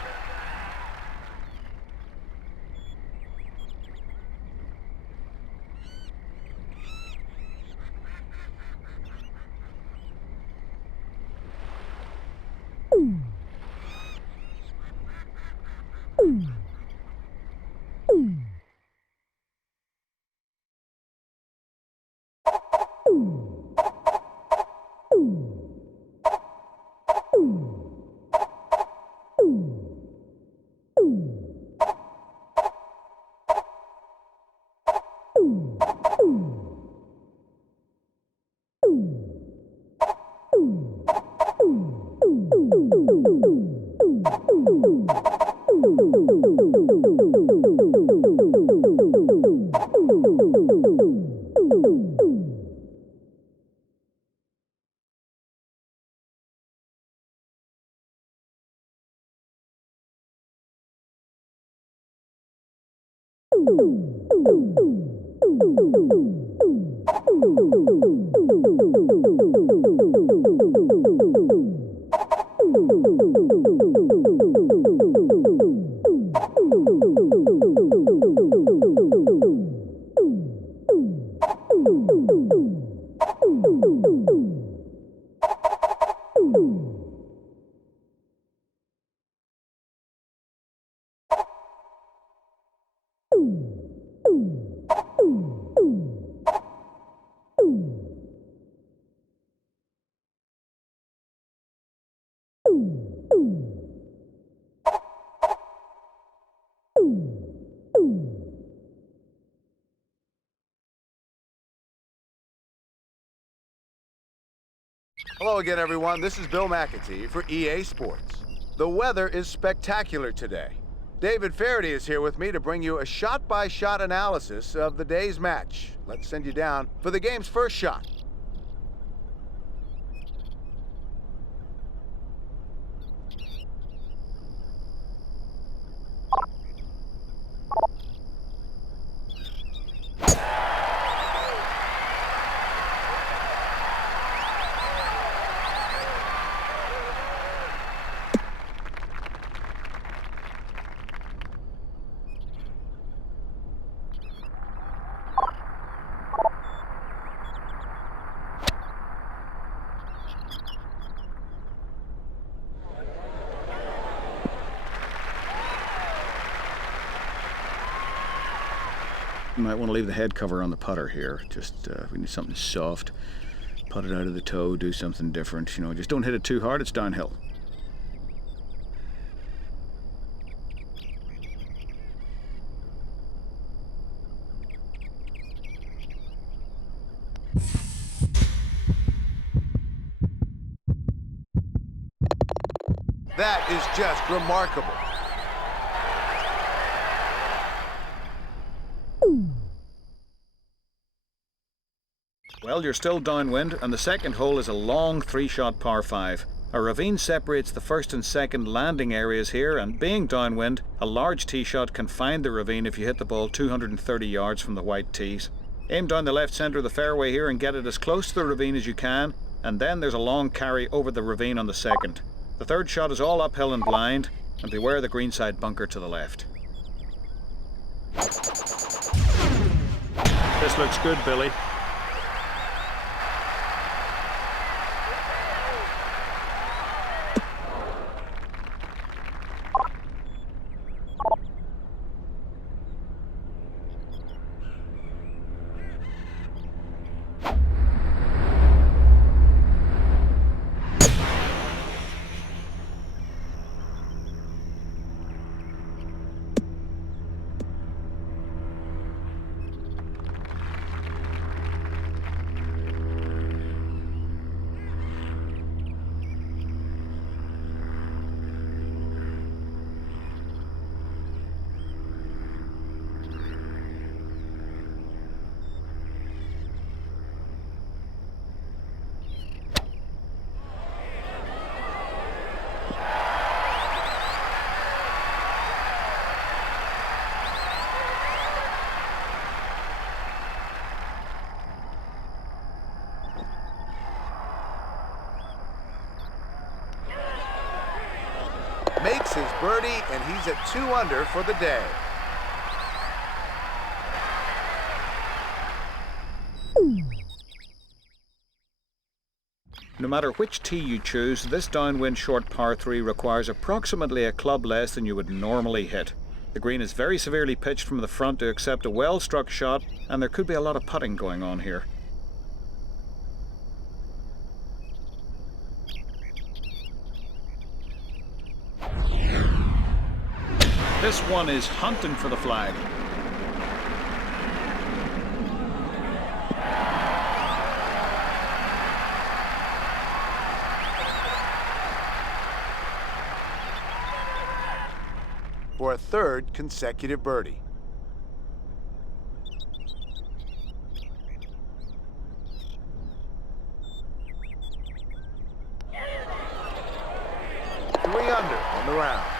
Hello again, everyone. This is Bill McAtee for EA Sports. The weather is spectacular today. David Faraday is here with me to bring you a shot-by-shot analysis of the day's match. Let's send you down for the game's first shot. You might want to leave the head cover on the putter here. Just, we need something soft. Put it out of the toe, do something different. You know, just don't hit it too hard, it's downhill. That is just remarkable. Well, you're still downwind, and the second hole is a long three-shot par 5. A ravine separates the first and second landing areas here, and being downwind, a large tee shot can find the ravine if you hit the ball 230 yards from the white tees. Aim down the left centre of the fairway here and get it as close to the ravine as you can, and then there's a long carry over the ravine on the second. The third shot is all uphill and blind, and beware the greenside bunker to the left. This looks good, Billy. Makes his birdie, and he's at 2 under for the day. No matter which tee you choose, this downwind short par 3 requires approximately a club less than you would normally hit. The green is very severely pitched from the front to accept a well-struck shot, and there could be a lot of putting going on here. This one is hunting for the flag. For a third consecutive birdie. Three under on the round.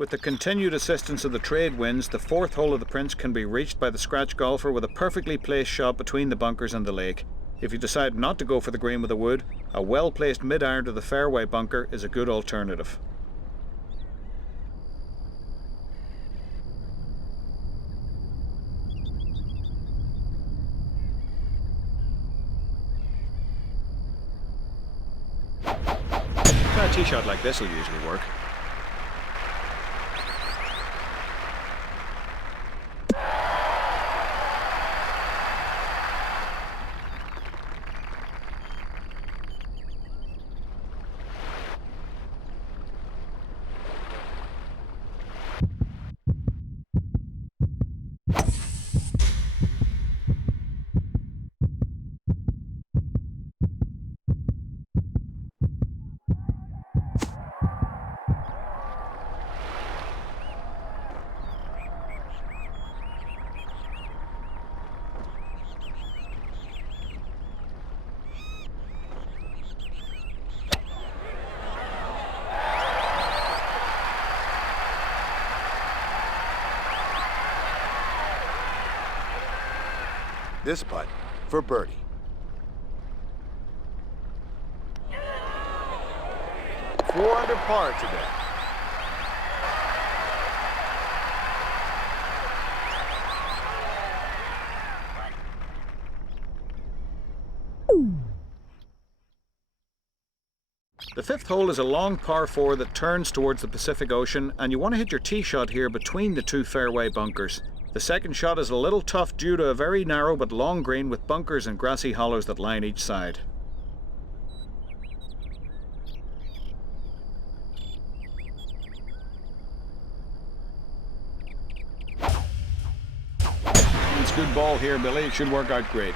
With the continued assistance of the trade winds, the fourth hole of the Prince can be reached by the scratch golfer with a perfectly placed shot between the bunkers and the lake. If you decide not to go for the green with a wood, a well-placed mid-iron to the fairway bunker is a good alternative. A tee shot like this will usually work. This putt for birdie. Four under par today. The fifth hole is a long par 4 that turns towards the Pacific Ocean, and you want to hit your tee shot here between the two fairway bunkers. The second shot is a little tough due to a very narrow but long green with bunkers and grassy hollows that line each side. It's a good ball here, Billy. It should work out great.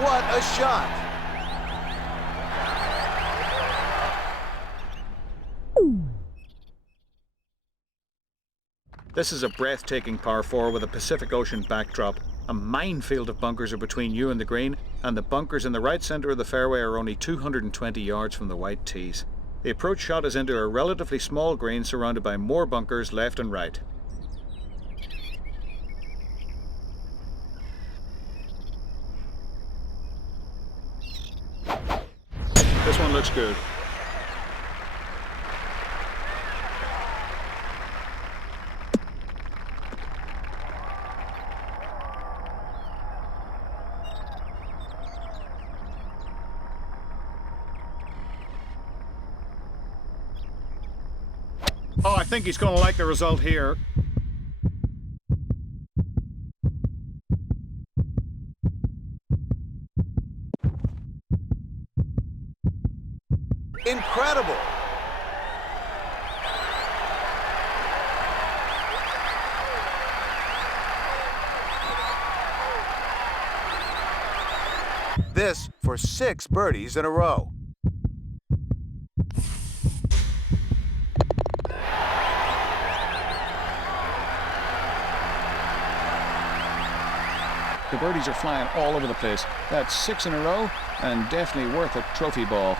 What a shot! This is a breathtaking par 4 with a Pacific Ocean backdrop. A minefield of bunkers are between you and the green, and the bunkers in the right centre of the fairway are only 220 yards from the white tees. The approach shot is into a relatively small green surrounded by more bunkers left and right. This one looks good. Oh, I think he's going to like the result here. Incredible! This for 6 birdies in a row. The birdies are flying all over the place. That's 6 in a row, and definitely worth a trophy ball.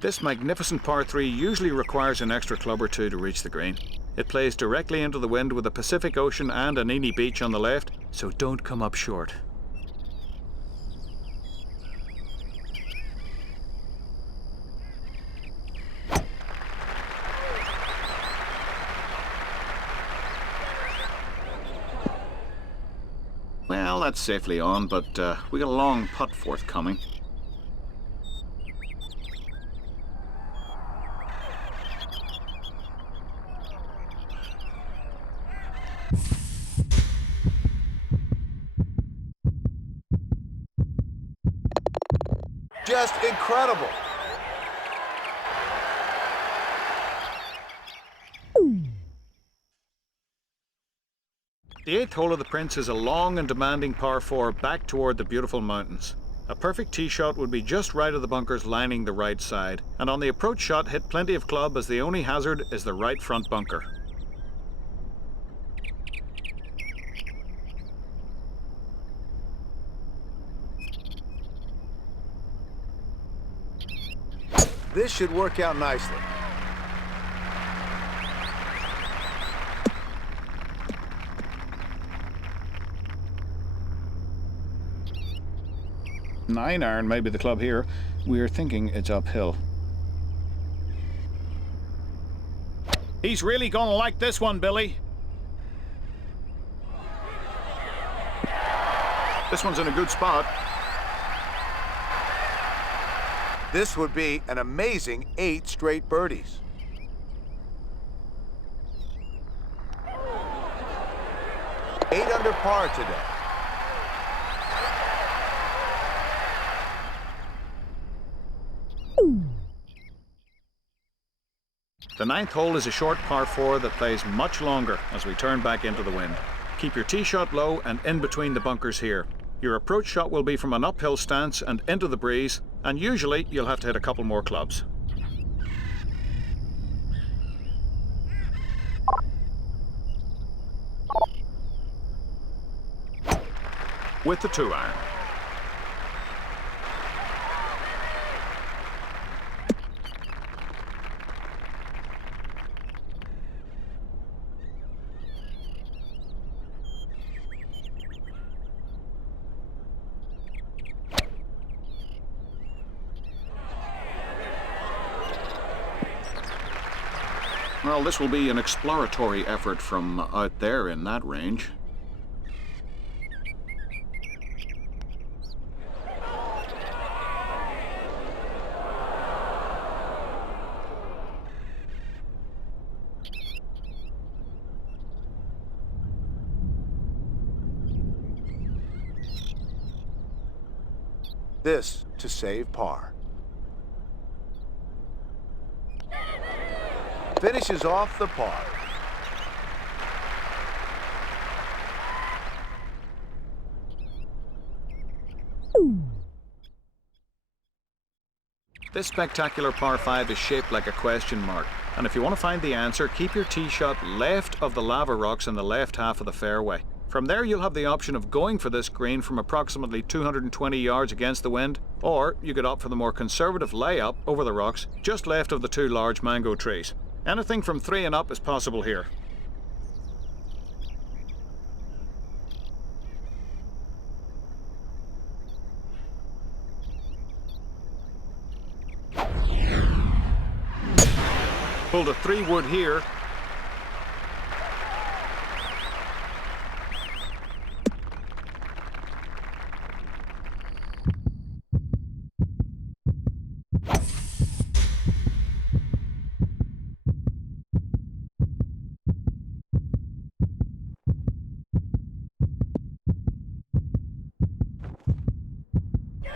This magnificent par 3 usually requires an extra club or two to reach the green. It plays directly into the wind with the Pacific Ocean and Anini Beach on the left, so don't come up short. Well, that's safely on, but we got a long putt forthcoming. Just incredible. The 8th hole of the Prince is a long and demanding par 4 back toward the beautiful mountains. A perfect tee shot would be just right of the bunkers lining the right side, and on the approach shot hit plenty of club as the only hazard is the right front bunker. This should work out nicely. Nine iron may be the club here. We're thinking it's uphill. He's really gonna like this one, Billy. This one's in a good spot. This would be an amazing 8 straight birdies. Eight under par today. The 9th hole is a short par 4 that plays much longer as we turn back into the wind. Keep your tee shot low and in between the bunkers here. Your approach shot will be from an uphill stance and into the breeze, and usually you'll have to hit a couple more clubs. With the 2 iron. Well, this will be an exploratory effort from out there in that range. This to save par. Finishes off the par. This spectacular par 5 is shaped like a question mark, and if you want to find the answer, keep your tee shot left of the lava rocks in the left half of the fairway. From there you'll have the option of going for this green from approximately 220 yards against the wind, or you could opt for the more conservative layup over the rocks just left of the 2 large mango trees. Anything from 3 and up is possible here. Pulled a 3-wood here.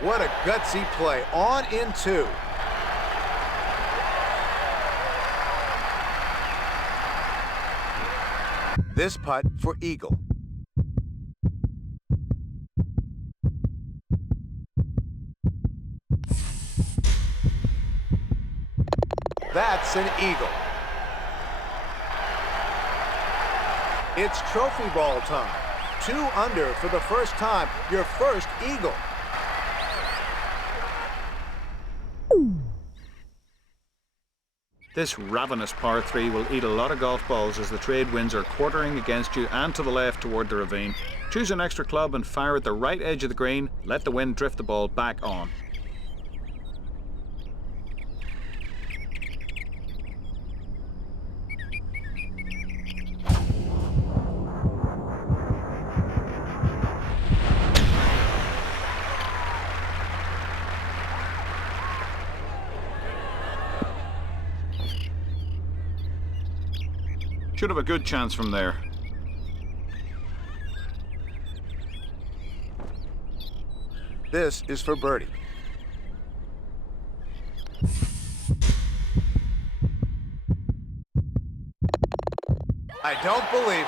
What a gutsy play. On in 2. This putt for eagle. That's an eagle. It's trophy ball time. 2 under for the first time. Your first eagle. This ravenous par 3 will eat a lot of golf balls as the trade winds are quartering against you and to the left toward the ravine. Choose an extra club and fire at the right edge of the green. Let the wind drift the ball back on. Should have a good chance from there. This is for birdie. I don't believe it.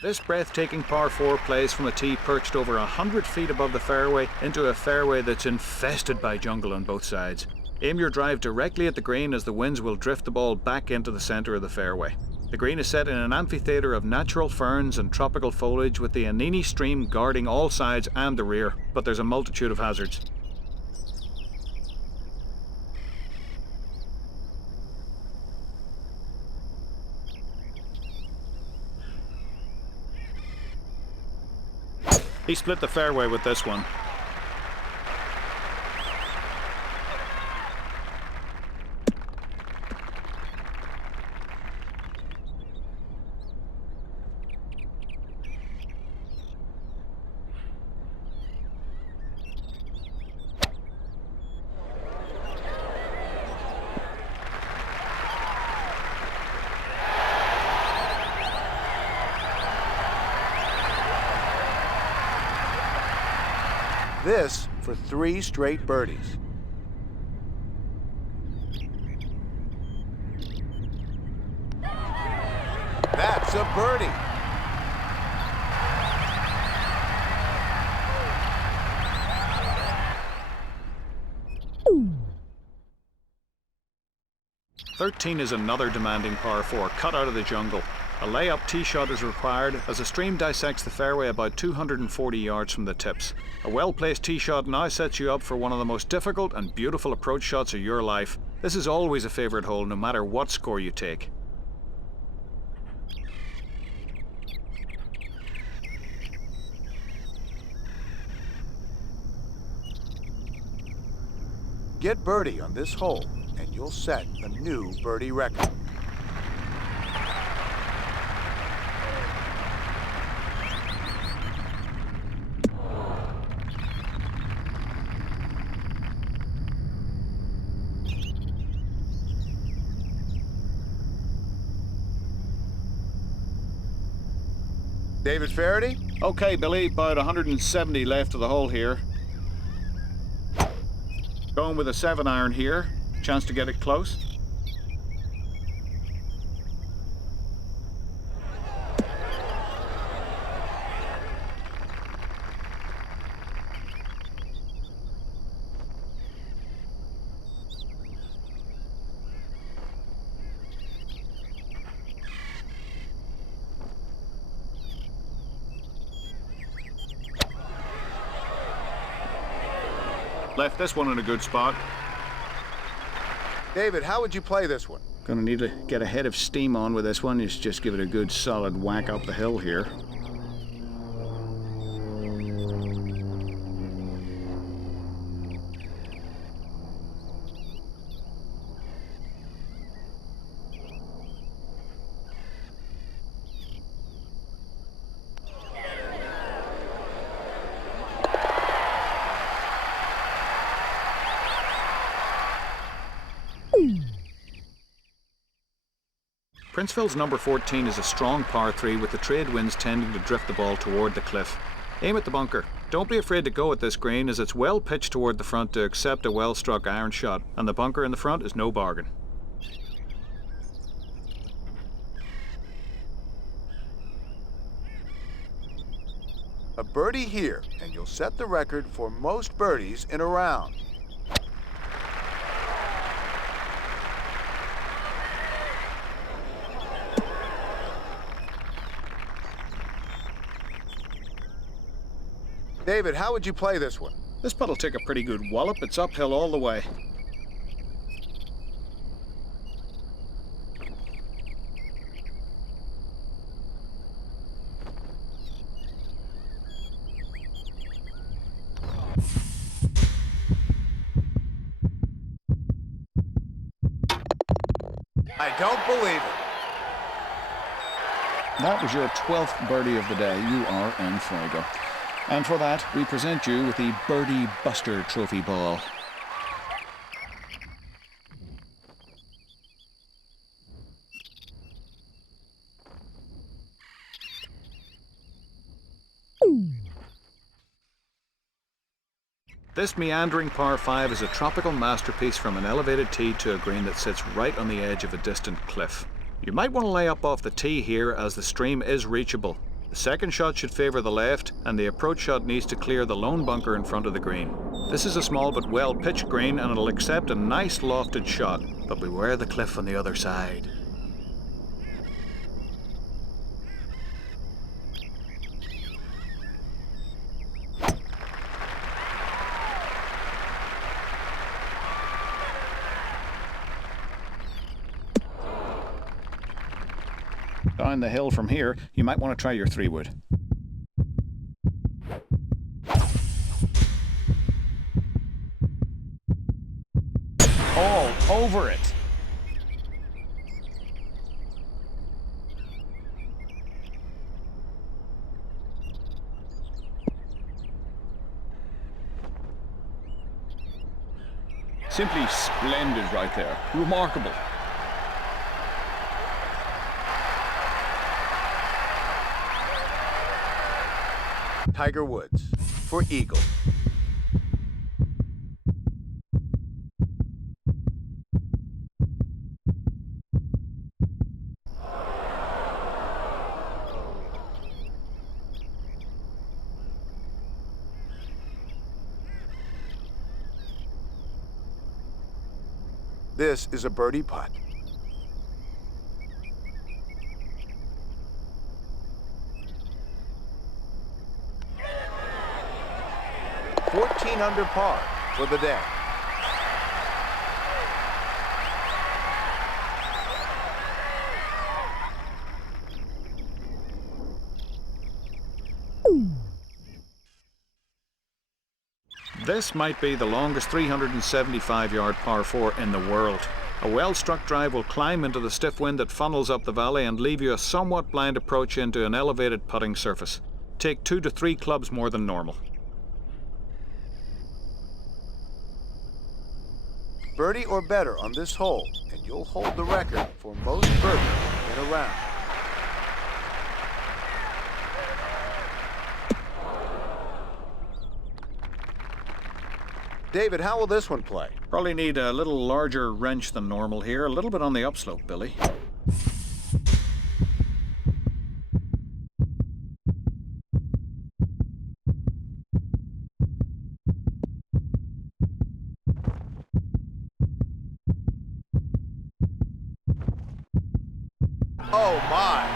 This breathtaking par 4 plays from a tee perched over 100 feet above the fairway into a fairway that's infested by jungle on both sides. Aim your drive directly at the green as the winds will drift the ball back into the centre of the fairway. The green is set in an amphitheatre of natural ferns and tropical foliage with the Anini stream guarding all sides and the rear, but there's a multitude of hazards. He split the fairway with this one. This for 3 straight birdies. That's a birdie. "13 is another demanding par 4, cut out of the jungle. A layup tee shot is required as the stream dissects the fairway about 240 yards from the tips. A well-placed tee shot now sets you up for one of the most difficult and beautiful approach shots of your life. This is always a favourite hole, no matter what score you take. Get birdie on this hole, and you'll set a new birdie record. David Faraday? Okay, Billy, about 170 left of the hole here. Going with a 7-iron here. Chance to get it close. Left this one in a good spot. David, how would you play this one? Gonna need to get a head of steam on with this one. Just give it a good solid whack up the hill here. Princeville's number 14 is a strong par 3 with the trade winds tending to drift the ball toward the cliff. Aim at the bunker. Don't be afraid to go at this green as it's well pitched toward the front to accept a well-struck iron shot, and the bunker in the front is no bargain. A birdie here, and you'll set the record for most birdies in a round. David, how would you play this one? This putt'll take a pretty good wallop. It's uphill all the way. I don't believe it. That was your 12th birdie of the day. You are en fuego. And for that, we present you with the Birdie Buster Trophy Ball. This meandering par 5 is a tropical masterpiece from an elevated tee to a green that sits right on the edge of a distant cliff. You might want to lay up off the tee here as the stream is reachable. The second shot should favour the left and the approach shot needs to clear the lone bunker in front of the green. This is a small but well pitched green and it'll accept a nice lofted shot, but beware the cliff on the other side. Down the hill from here, you might want to try your 3-wood. All over it! Simply splendid right there. Remarkable. Tiger Woods for eagle. This is a birdie putt. Under par for the day. This might be the longest 375-yard par 4 in the world. A well-struck drive will climb into the stiff wind that funnels up the valley and leave you a somewhat blind approach into an elevated putting surface. Take 2 to 3 clubs more than normal. Birdie or better on this hole, and you'll hold the record for most birdies in a round. David, how will this one play? Probably need a little larger wrench than normal here, a little bit on the upslope, Billy. Oh my!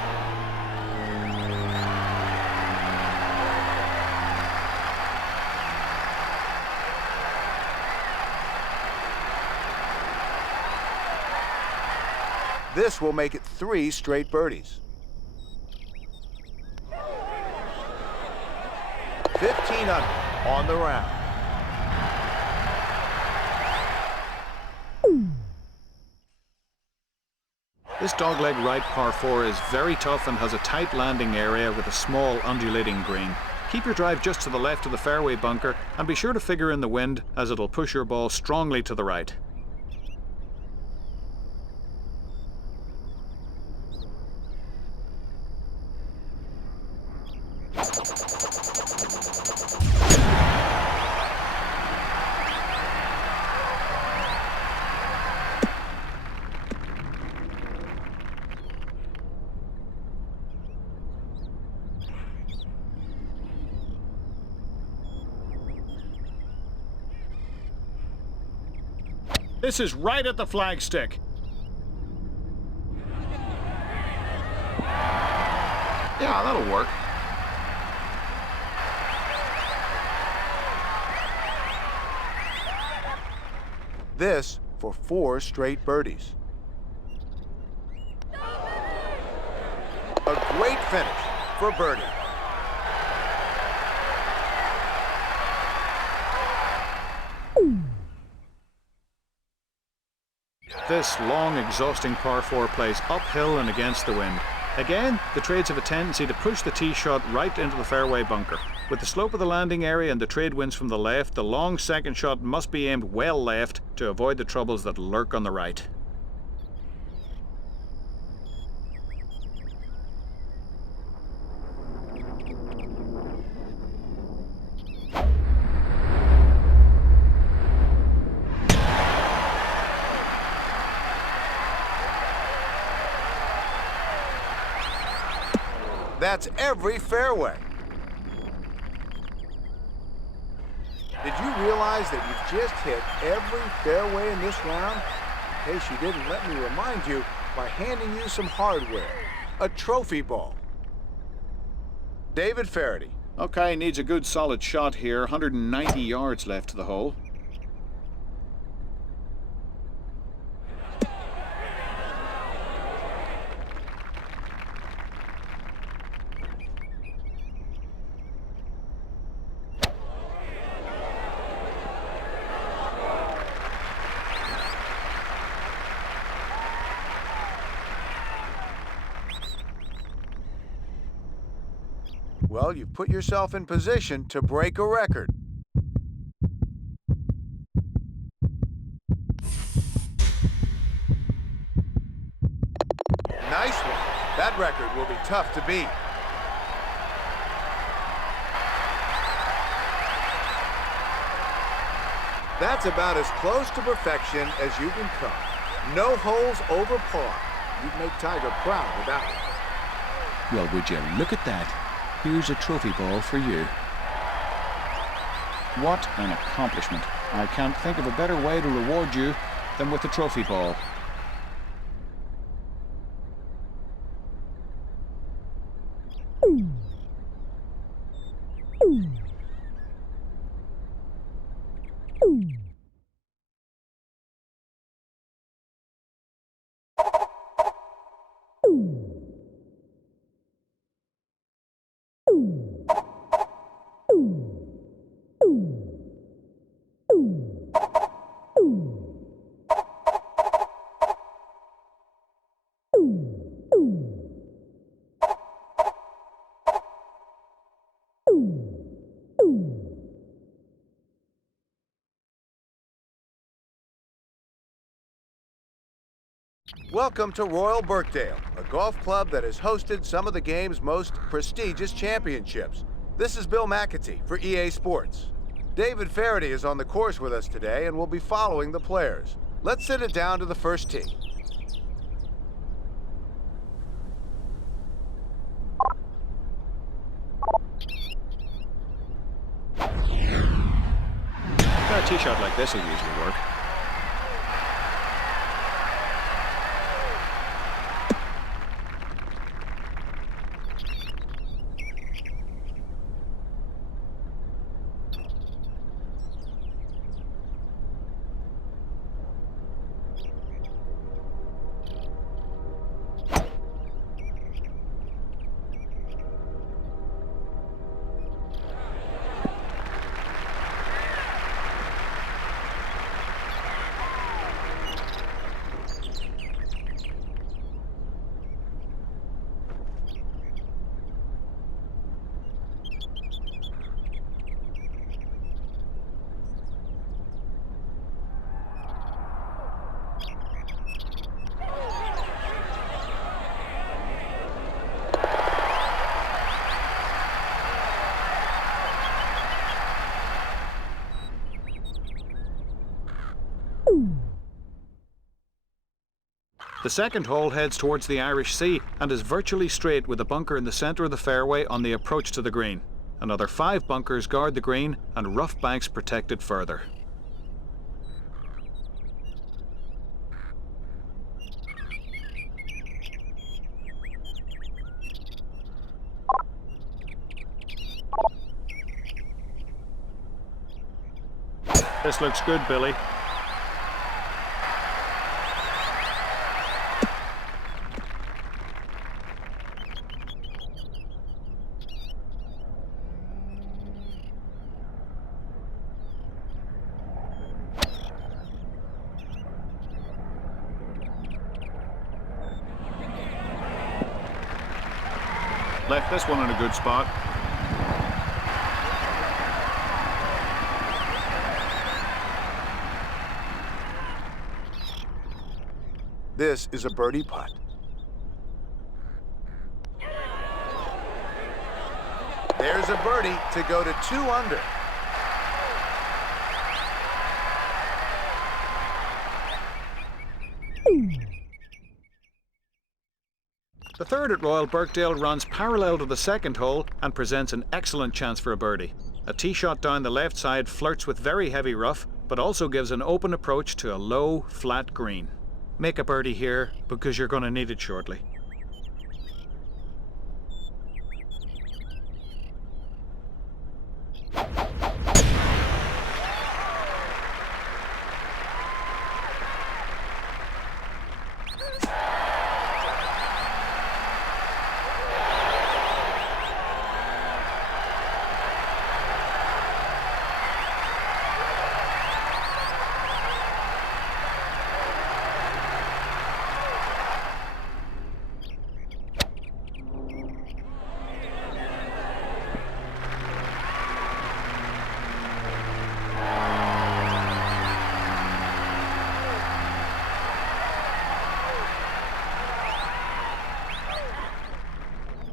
This will make it 3 straight birdies. 15 under on the round. This dogleg right par 4 is very tough and has a tight landing area with a small undulating green. Keep your drive just to the left of the fairway bunker and be sure to figure in the wind as it'll push your ball strongly to the right. This is right at the flagstick. Yeah, that'll work. This for 4 straight birdies. A great finish for birdie. This long, exhausting par 4 plays uphill and against the wind. Again, the trades have a tendency to push the tee shot right into the fairway bunker. With the slope of the landing area and the trade winds from the left, the long second shot must be aimed well left to avoid the troubles that lurk on the right. That's every fairway. Did you realize that you've just hit every fairway in this round? In case you didn't, let me remind you by handing you some hardware. A trophy ball. David Faraday. Okay, needs a good solid shot here. 190 yards left to the hole. Well, you've put yourself in position to break a record. Nice one. That record will be tough to beat. That's about as close to perfection as you can come. No holes over par. You'd make Tiger proud with that one. Well, would you look at that? Here's a trophy ball for you. What an accomplishment. I can't think of a better way to reward you than with the trophy ball. Welcome to Royal Birkdale, a golf club that has hosted some of the game's most prestigious championships. This is Bill McAtee for EA Sports. David Faraday is on the course with us today and will be following the players. Let's send it down to the first tee. A tee shot like this will usually work. The second hole heads towards the Irish Sea and is virtually straight with a bunker in the centre of the fairway on the approach to the green. Another 5 bunkers guard the green and rough banks protect it further. This looks good, Billy. Left this one in a good spot. This is a birdie putt. There's a birdie to go to 2 under. The third at Royal Birkdale runs parallel to the second hole and presents an excellent chance for a birdie. A tee shot down the left side flirts with very heavy rough, but also gives an open approach to a low, flat green. Make a birdie here because you're going to need it shortly.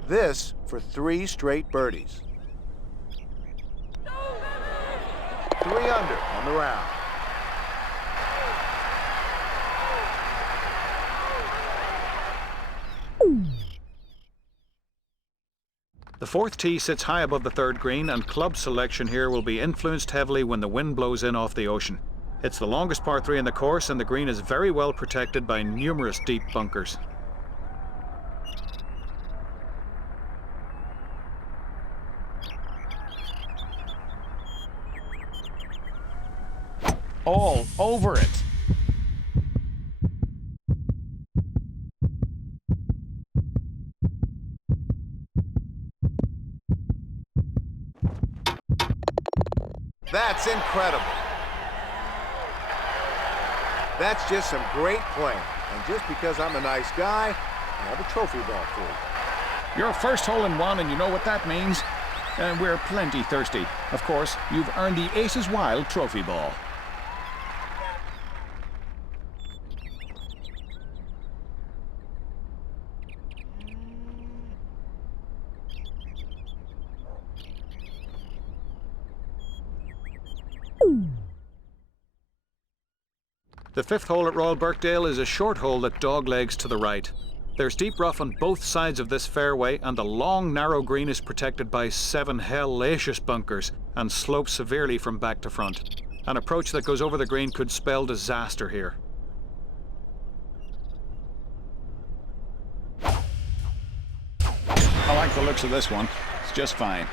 This for 3 straight birdies. 3 under on the round. The fourth tee sits high above the third green, and club selection here will be influenced heavily when the wind blows in off the ocean. It's the longest par 3 in the course, and the green is very well protected by numerous deep bunkers. All over it. That's incredible. That's just some great playing. And just because I'm a nice guy, I have a trophy ball for you. Your first hole in one, and you know what that means? We're plenty thirsty. Of course, you've earned the Aces Wild trophy ball. The fifth hole at Royal Birkdale is a short hole that doglegs to the right. There's deep rough on both sides of this fairway, and the long, narrow green is protected by 7 hellacious bunkers and slopes severely from back to front. An approach that goes over the green could spell disaster here. I like the looks of this one. It's just fine.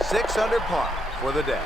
Six under par for the day.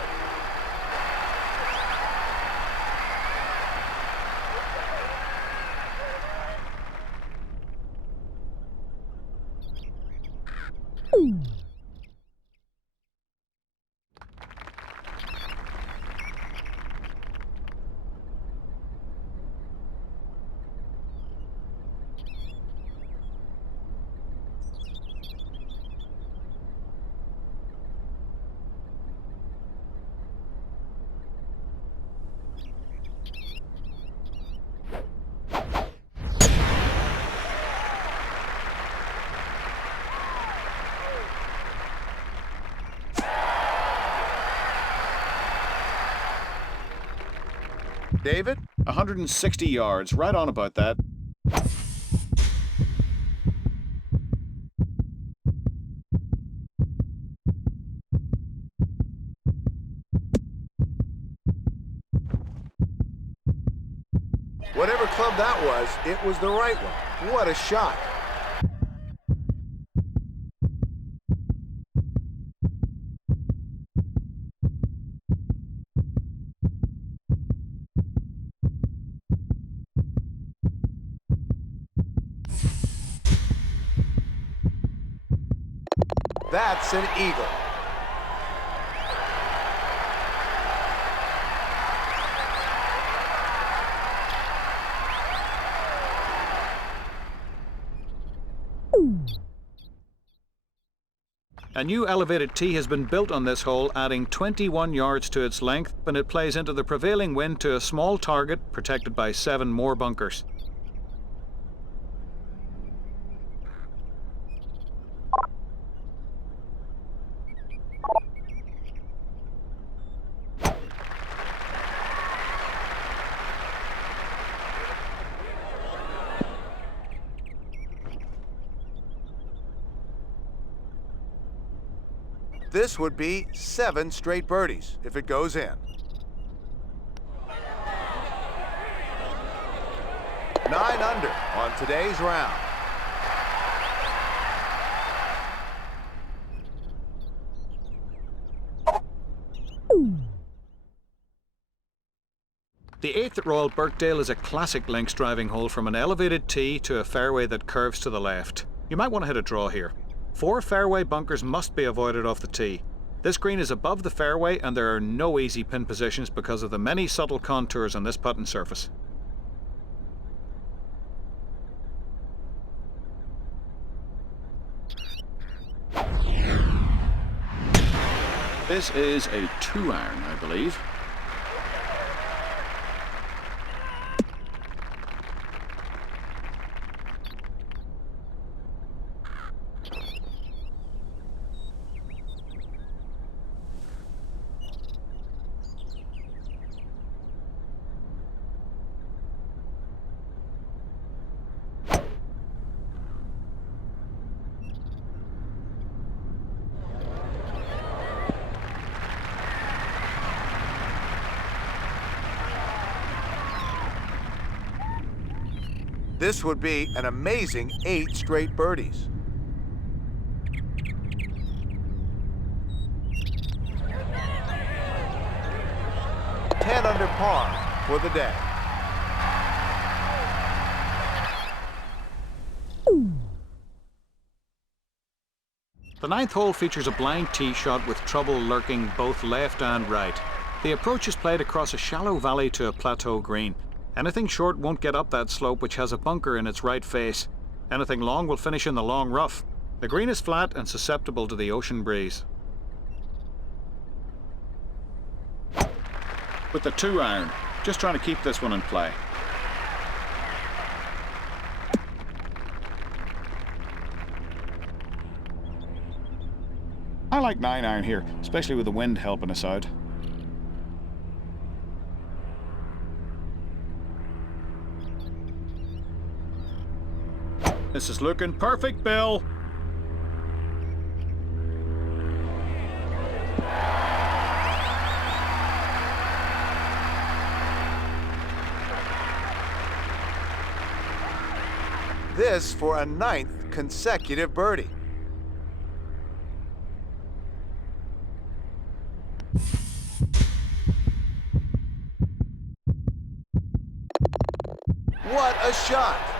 David? 160 yards, right on about that. Whatever club that was, it was the right one. What a shot. That's an eagle. A new elevated tee has been built on this hole, adding 21 yards to its length, and it plays into the prevailing wind to a small target protected by 7 more bunkers. This would be 7 straight birdies if it goes in. 9 under on today's round. The 8th at Royal Birkdale is a classic links driving hole from an elevated tee to a fairway that curves to the left. You might want to hit a draw here. 4 fairway bunkers must be avoided off the tee. This green is above the fairway and there are no easy pin positions because of the many subtle contours on this putting surface. This is a 2-iron, I believe. This would be an amazing 8 straight birdies. Ten under par for the day. The 9th hole features a blind tee shot with trouble lurking both left and right. The approach is played across a shallow valley to a plateau green. Anything short won't get up that slope, which has a bunker in its right face. Anything long will finish in the long rough. The green is flat and susceptible to the ocean breeze. With the 2-iron, just trying to keep this one in play. I like 9-iron here, especially with the wind helping us out. This is looking perfect, Bill. This for a 9th consecutive birdie. What a shot!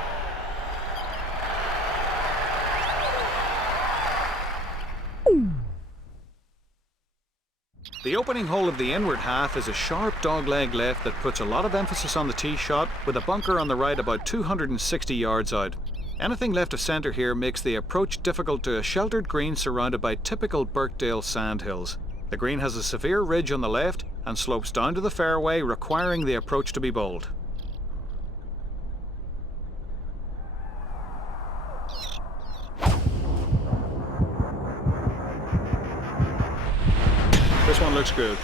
The opening hole of the inward half is a sharp dogleg left that puts a lot of emphasis on the tee shot, with a bunker on the right about 260 yards out. Anything left of centre here makes the approach difficult to a sheltered green surrounded by typical Birkdale sandhills. The green has a severe ridge on the left and slopes down to the fairway, requiring the approach to be bold. This one looks good.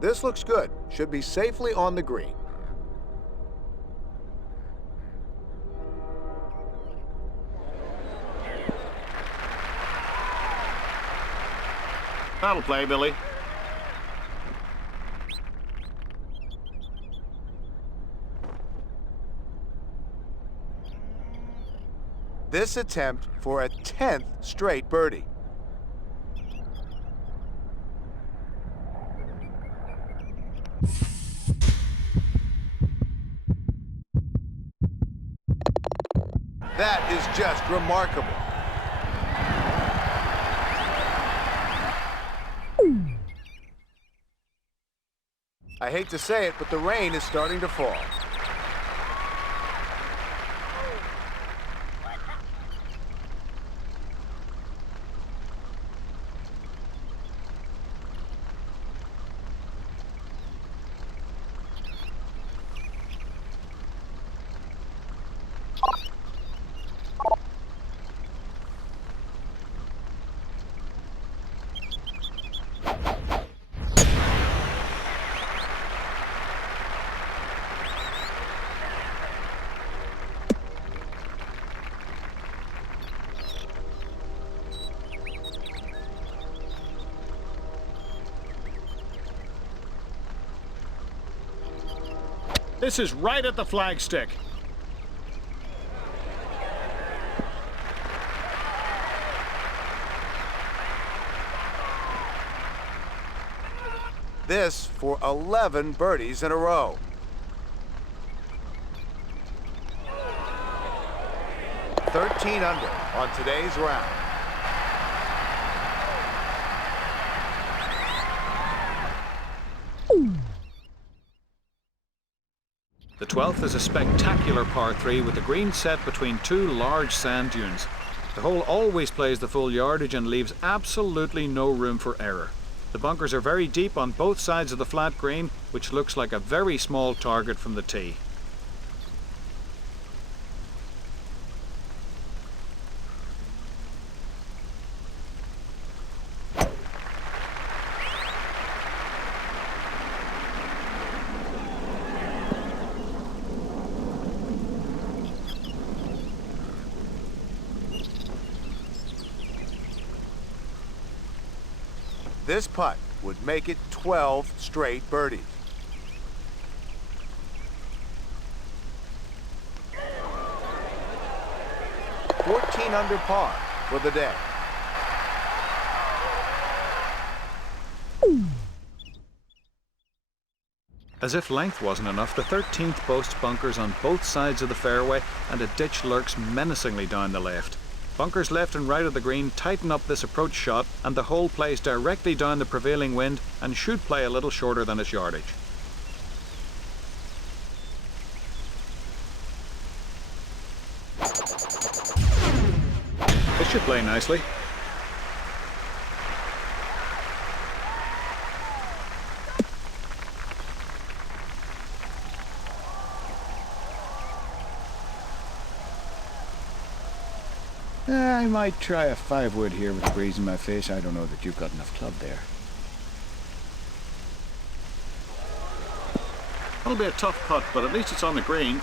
This looks good. Should be safely on the green. That'll play, Billy. This attempt for a 10th straight birdie. That is just remarkable. I hate to say it, but the rain is starting to fall. This is right at the flagstick. This for 11 birdies in a row. "13 under on today's round. The 12th is a spectacular par 3 with the green set between two large sand dunes. The hole always plays the full yardage and leaves absolutely no room for error. The bunkers are very deep on both sides of the flat green, which looks like a very small target from the tee. This putt would make it 12 straight birdies. "14 under par for the day. As if length wasn't enough, the 13th boasts bunkers on both sides of the fairway and a ditch lurks menacingly down the left. Bunkers left and right of the green tighten up this approach shot, and the hole plays directly down the prevailing wind and should play a little shorter than its yardage. This should play nicely. I might try a 5-wood here with the breeze in my face. I don't know that you've got enough club there. That'll be a tough putt, but at least it's on the green.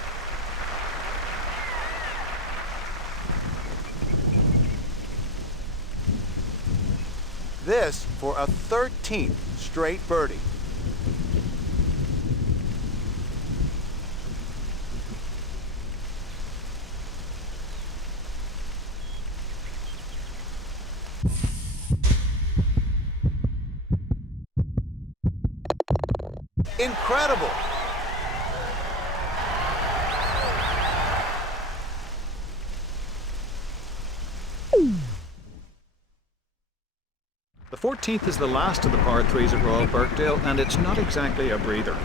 This for a 13th straight birdie. Incredible! The 14th is the last of the par 3s at Royal Birkdale, and it's not exactly a breather.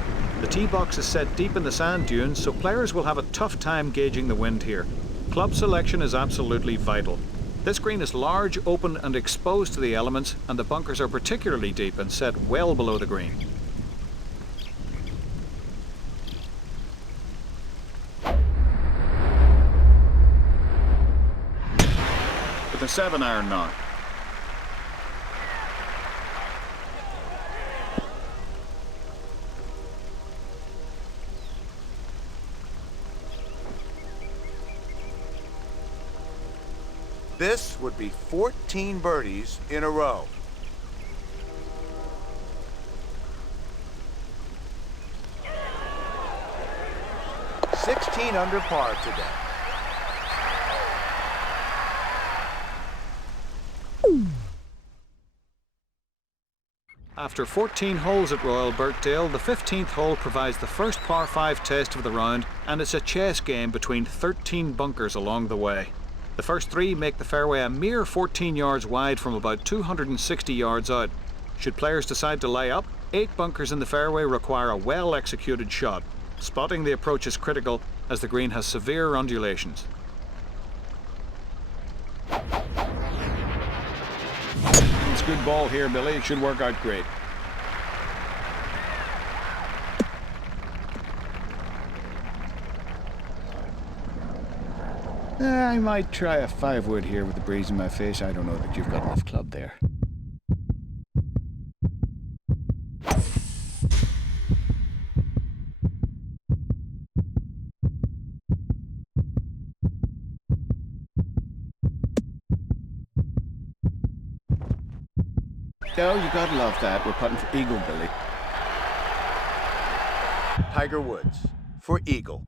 The tee box is set deep in the sand dunes, so players will have a tough time gauging the wind here. Club selection is absolutely vital. This green is large, open and exposed to the elements, and the bunkers are particularly deep and set well below the green. With a 7-iron now. This would be 14 birdies in a row. "16 under par today. After 14 holes at Royal Birkdale, the 15th hole provides the first par 5 test of the round, and it's a chess game between 13 bunkers along the way. The first 3 make the fairway a mere 14 yards wide from about 260 yards out. Should players decide to lay up, 8 bunkers in the fairway require a well-executed shot. Spotting the approach is critical, as the green has severe undulations. It's good ball here, Billy. It should work out great. I might try a 5-wood here with the breeze in my face. I don't know that you've got enough club there. Oh, you gotta love that. We're putting for eagle, Billy. Tiger Woods for eagle.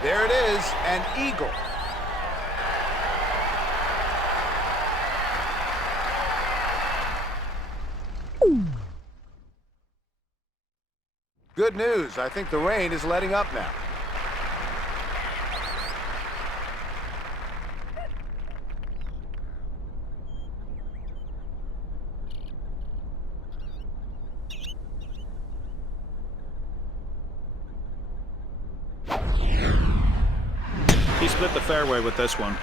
There it is, an eagle. Good news. I think the rain is letting up now. He split the fairway with this one.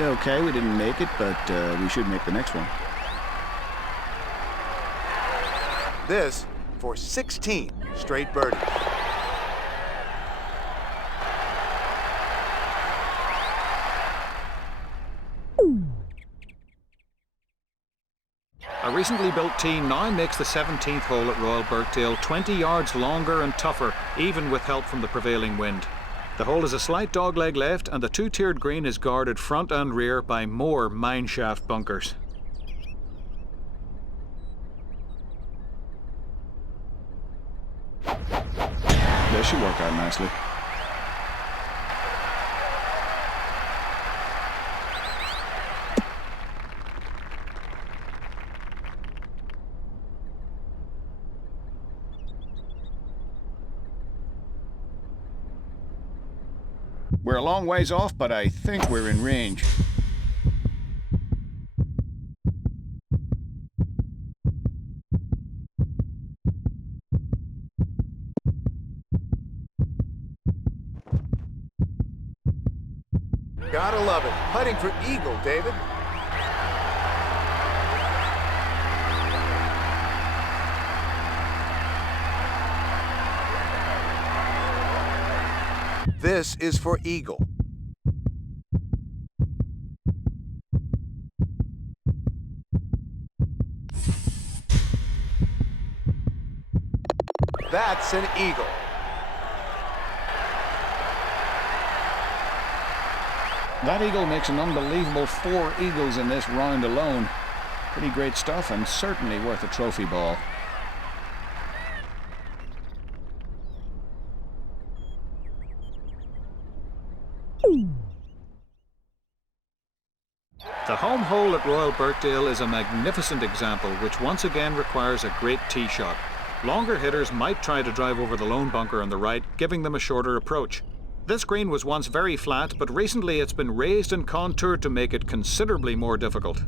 Okay, we didn't make it, but we should make the next one. This for 16 straight birdies. A recently built tee now makes the 17th hole at Royal Birkdale 20 yards longer and tougher, even with help from the prevailing wind. The hole is a slight dogleg left, and the 2-tiered green is guarded front and rear by more mineshaft bunkers. This should work out nicely. We're a long ways off, but I think we're in range. Gotta love it. Putting for eagle, David. This is for eagle. That's an eagle. That eagle makes an unbelievable 4 eagles in this round alone. Pretty great stuff, and certainly worth a trophy ball. The home hole at Royal Birkdale is a magnificent example, which once again requires a great tee shot. Longer hitters might try to drive over the lone bunker on the right, giving them a shorter approach. This green was once very flat, but recently it's been raised and contoured to make it considerably more difficult.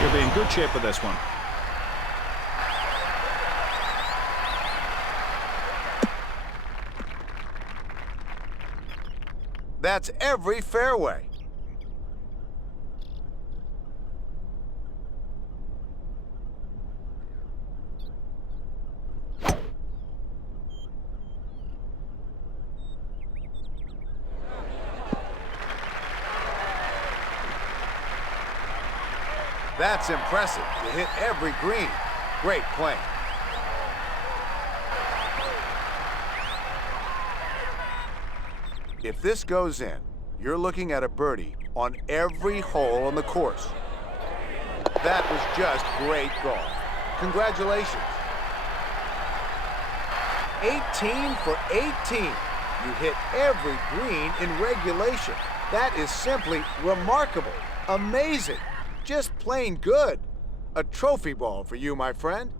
You'll be in good shape with this one. That's every fairway. That's impressive to hit every green. Great playing. If this goes in, you're looking at a birdie on every hole on the course. That was just great golf. Congratulations. 18 for 18. You hit every green in regulation. That is simply remarkable. Amazing. Just plain good. A trophy ball for you, my friend.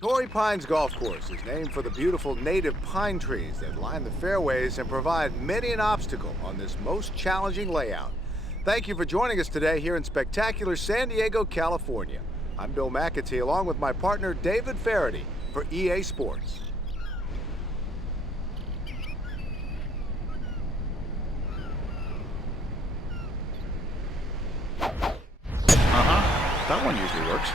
Torrey Pines Golf Course is named for the beautiful native pine trees that line the fairways and provide many an obstacle on this most challenging layout. Thank you for joining us today here in spectacular San Diego, California. I'm Bill McAtee along with my partner David Faraday for EA Sports. That one usually works.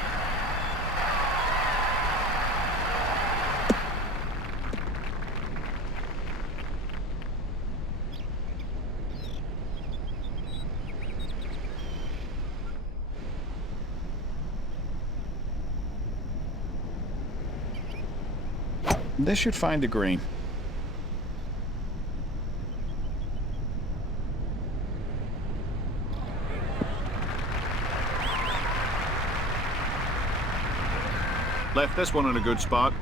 This should find the green. Left this one in a good spot.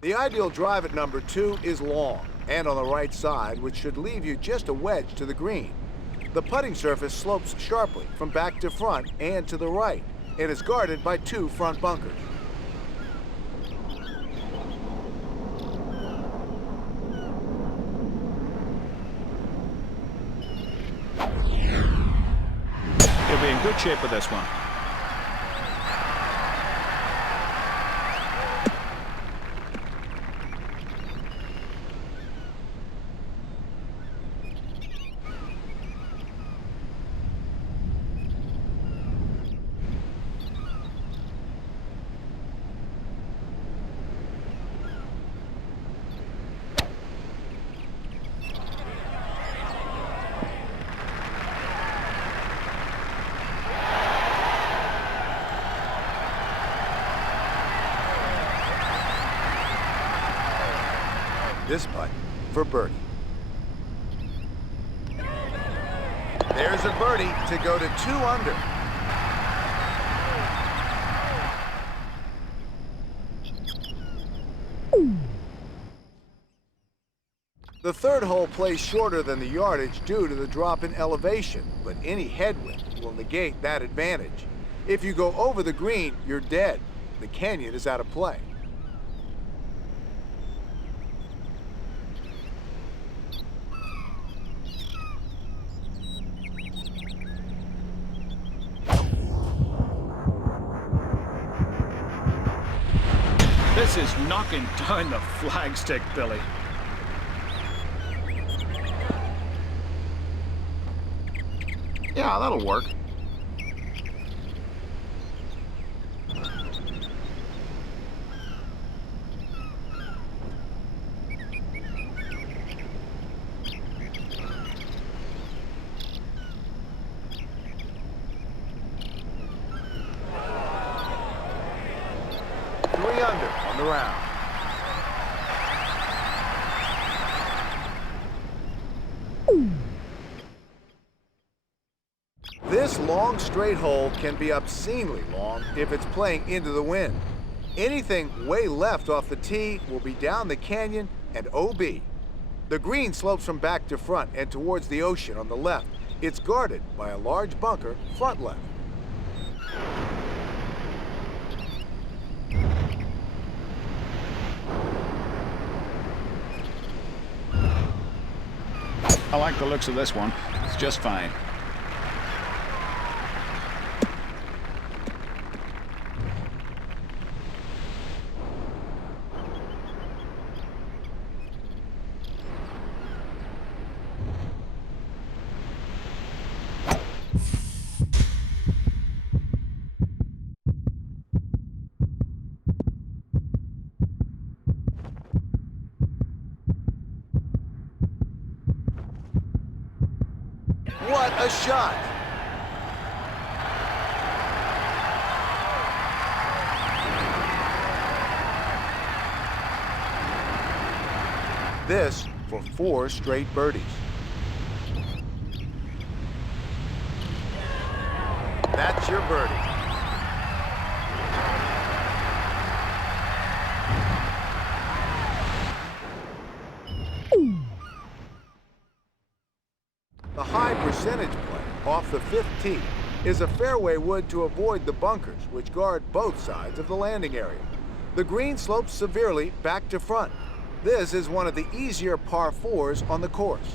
The ideal drive at number 2 is long and on the right side, which should leave you just a wedge to the green. The putting surface slopes sharply from back to front and to the right and is guarded by 2 front bunkers. You'll be in good shape with this one. This putt for birdie. There's a birdie to go to 2 under. The third hole plays shorter than the yardage due to the drop in elevation, but any headwind will negate that advantage. If you go over the green, you're dead. The canyon is out of play. This is knocking down the flagstick, Billy. Yeah, that'll work. Three under on the round. This long straight hole can be obscenely long if it's playing into the wind. Anything way left off the tee will be down the canyon and OB. The green slopes from back to front and towards the ocean on the left. It's guarded by a large bunker front left. I like the looks of this one. It's just fine. What a shot! This for 4 straight birdies. That's your birdie. The high percentage play off the 5th tee is a fairway wood to avoid the bunkers, which guard both sides of the landing area. The green slopes severely back to front. This is one of the easier par 4s on the course.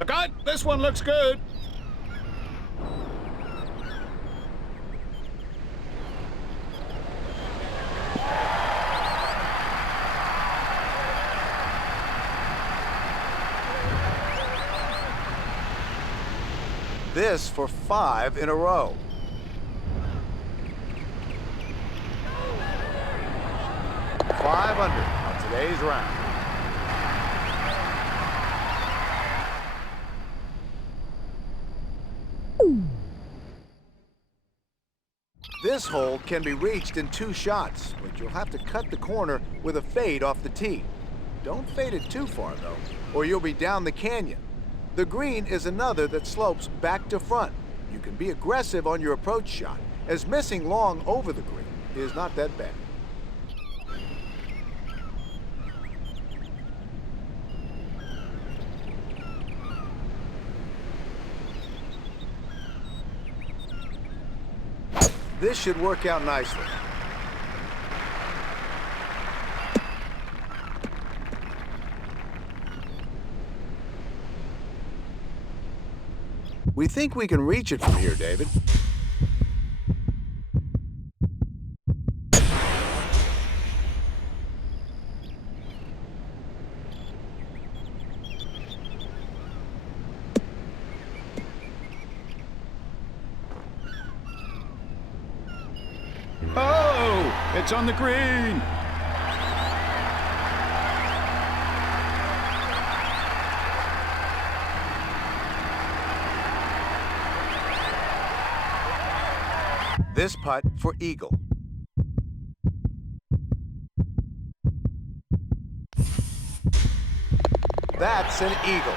Look out! This one looks good. This for 5 in a row. Five under on today's round. This hole can be reached in 2 shots, but you'll have to cut the corner with a fade off the tee. Don't fade it too far, though, or you'll be down the canyon. The green is another that slopes back to front. You can be aggressive on your approach shot, as missing long over the green is not that bad. This should work out nicely. We think we can reach it from here, David. Oh, it's on the green. This putt for eagle. That's an eagle.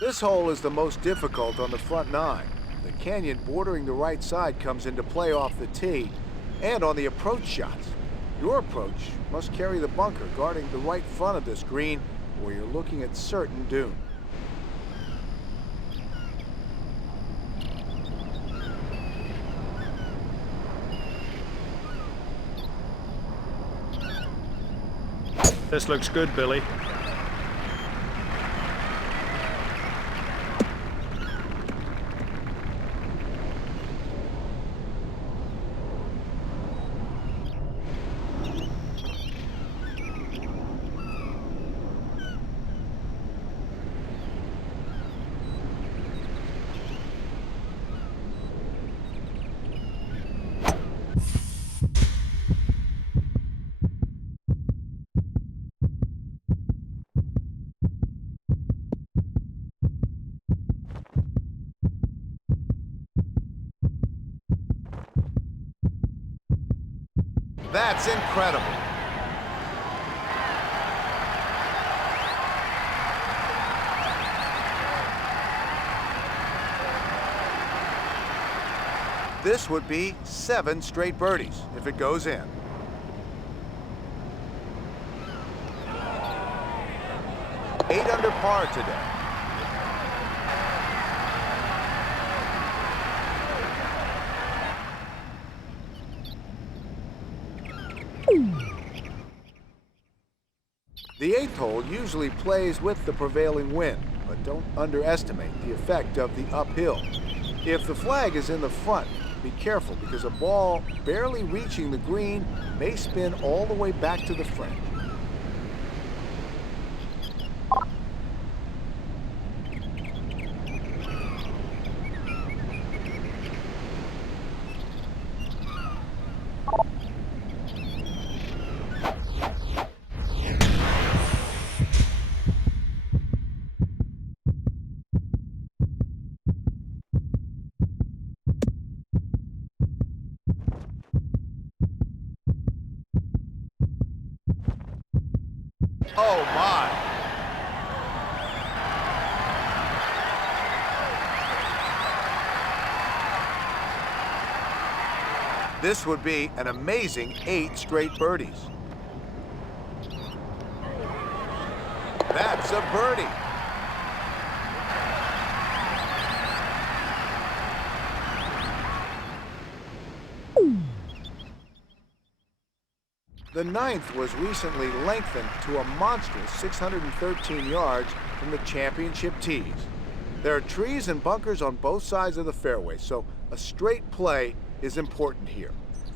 This hole is the most difficult on the front nine. The canyon bordering the right side comes into play off the tee and on the approach shots. Your approach must carry the bunker guarding the right front of this green where you're looking at certain dune. This looks good, Billy. That's incredible. This would be 7 straight birdies if it goes in. Eight under par today. The 8th hole usually plays with the prevailing wind, but don't underestimate the effect of the uphill. If the flag is in the front, be careful because a ball barely reaching the green may spin all the way back to the fringe. Oh my! This would be an amazing 8 straight birdies. That's a birdie. The 9th was recently lengthened to a monstrous 613 yards from the championship tees. There are trees and bunkers on both sides of the fairway, so a straight play is important here.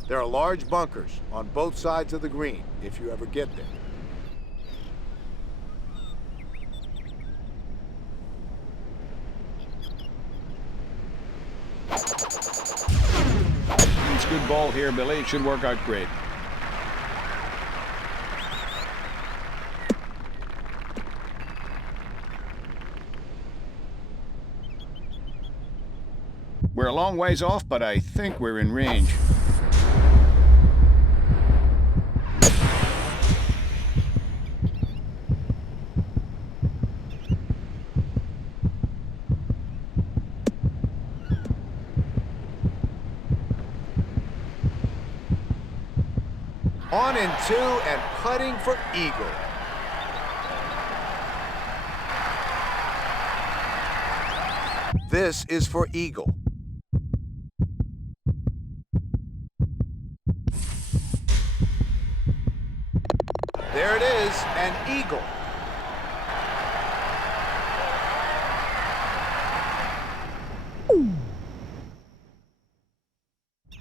There are large bunkers on both sides of the green if you ever get there. It's good ball here, Billy. It should work out great. We're a long ways off, but I think we're in range. On in 2 and putting for eagle. This is for eagle. There it is, an eagle.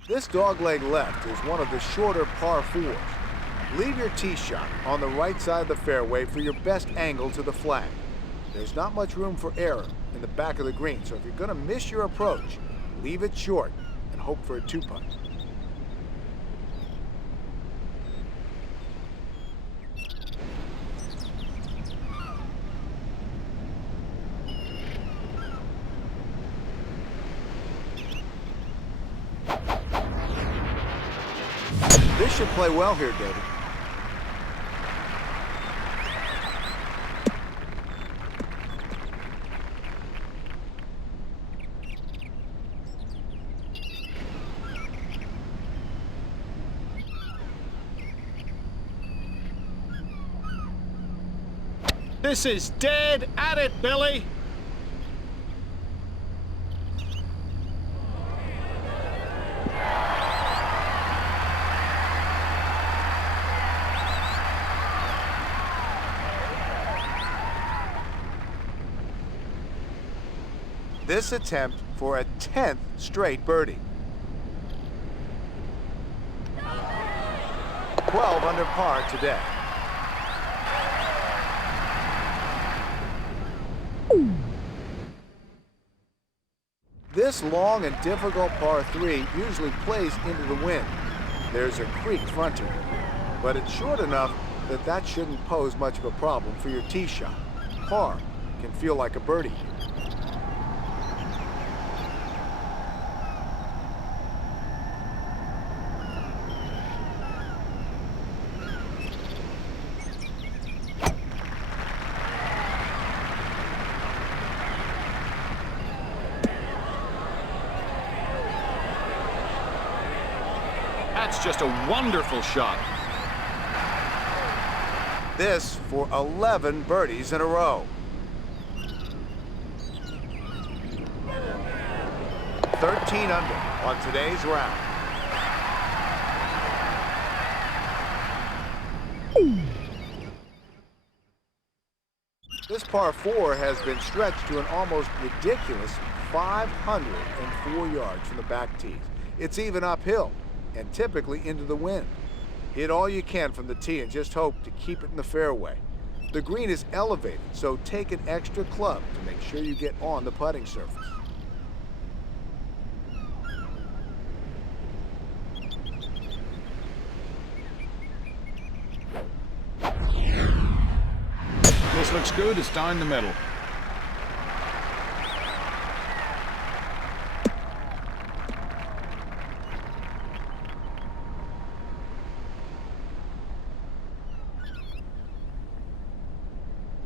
This dogleg left is one of the shorter par 4s. Leave your tee shot on the right side of the fairway for your best angle to the flag. There's not much room for error in the back of the green, so if you're going to miss your approach, leave it short and hope for a 2-putt. should play well here, David. This is dead at it, Billy. This attempt for a 10th straight birdie. 12 under par today. This long and difficult par 3 usually plays into the wind. There's a creek fronting it, but it's short enough that that shouldn't pose much of a problem for your tee shot. Par can feel like a birdie. That's just a wonderful shot. This for 11 birdies in a row. 13 under on today's round. This par 4 has been stretched to an almost ridiculous 504 yards from the back tees. It's even uphill and typically into the wind. Hit all you can from the tee and just hope to keep it in the fairway. The green is elevated, so take an extra club to make sure you get on the putting surface. This looks good. It's down the middle.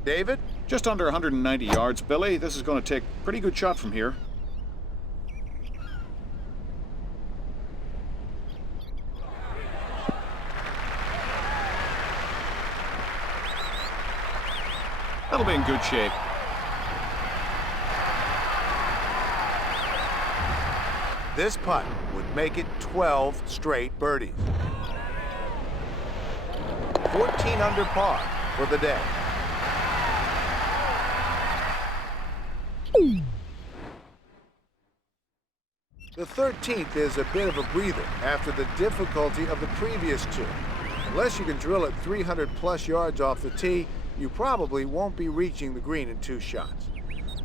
David? Just under 190 yards, Billy. This is going to take a pretty good shot from here. That'll be in good shape. This putt would make it 12 straight birdies. 14 under par for the day. The 13th is a bit of a breather after the difficulty of the previous two. Unless you can drill it 300 plus yards off the tee, you probably won't be reaching the green in 2 shots.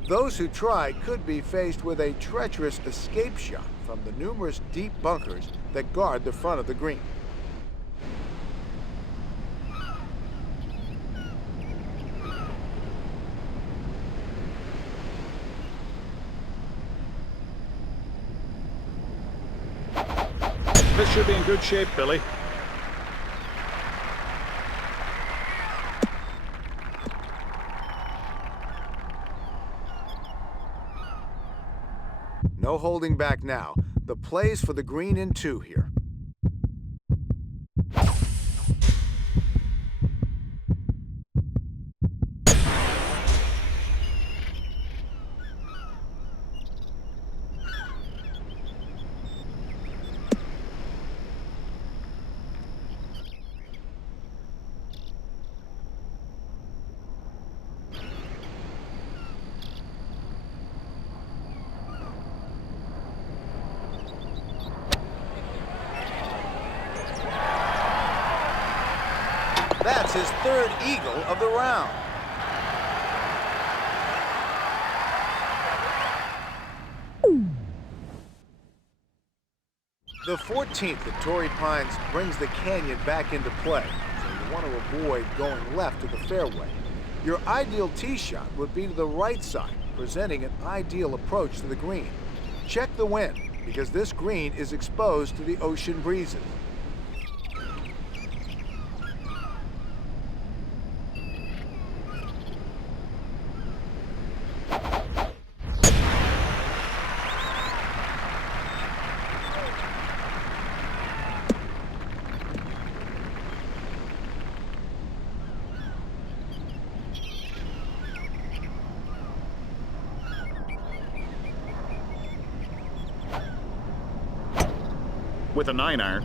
Those who try could be faced with a treacherous escape shot from the numerous deep bunkers that guard the front of the green. This should be in good shape, Billy. No holding back now. The play's for the green in 2 here. That's his 3rd eagle of the round. The 14th at Torrey Pines brings the canyon back into play, so you want to avoid going left to the fairway. Your ideal tee shot would be to the right side, presenting an ideal approach to the green. Check the wind, because this green is exposed to the ocean breezes. with a 9-iron.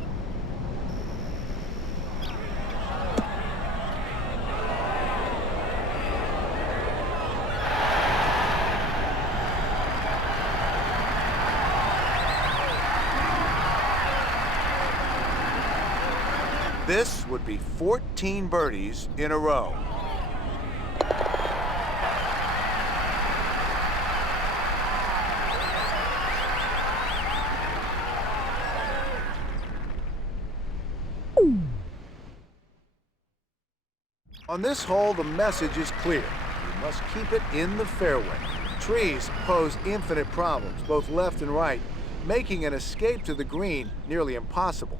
This would be 14 birdies in a row. On this hole, the message is clear. You must keep it in the fairway. Trees pose infinite problems, both left and right, making an escape to the green nearly impossible.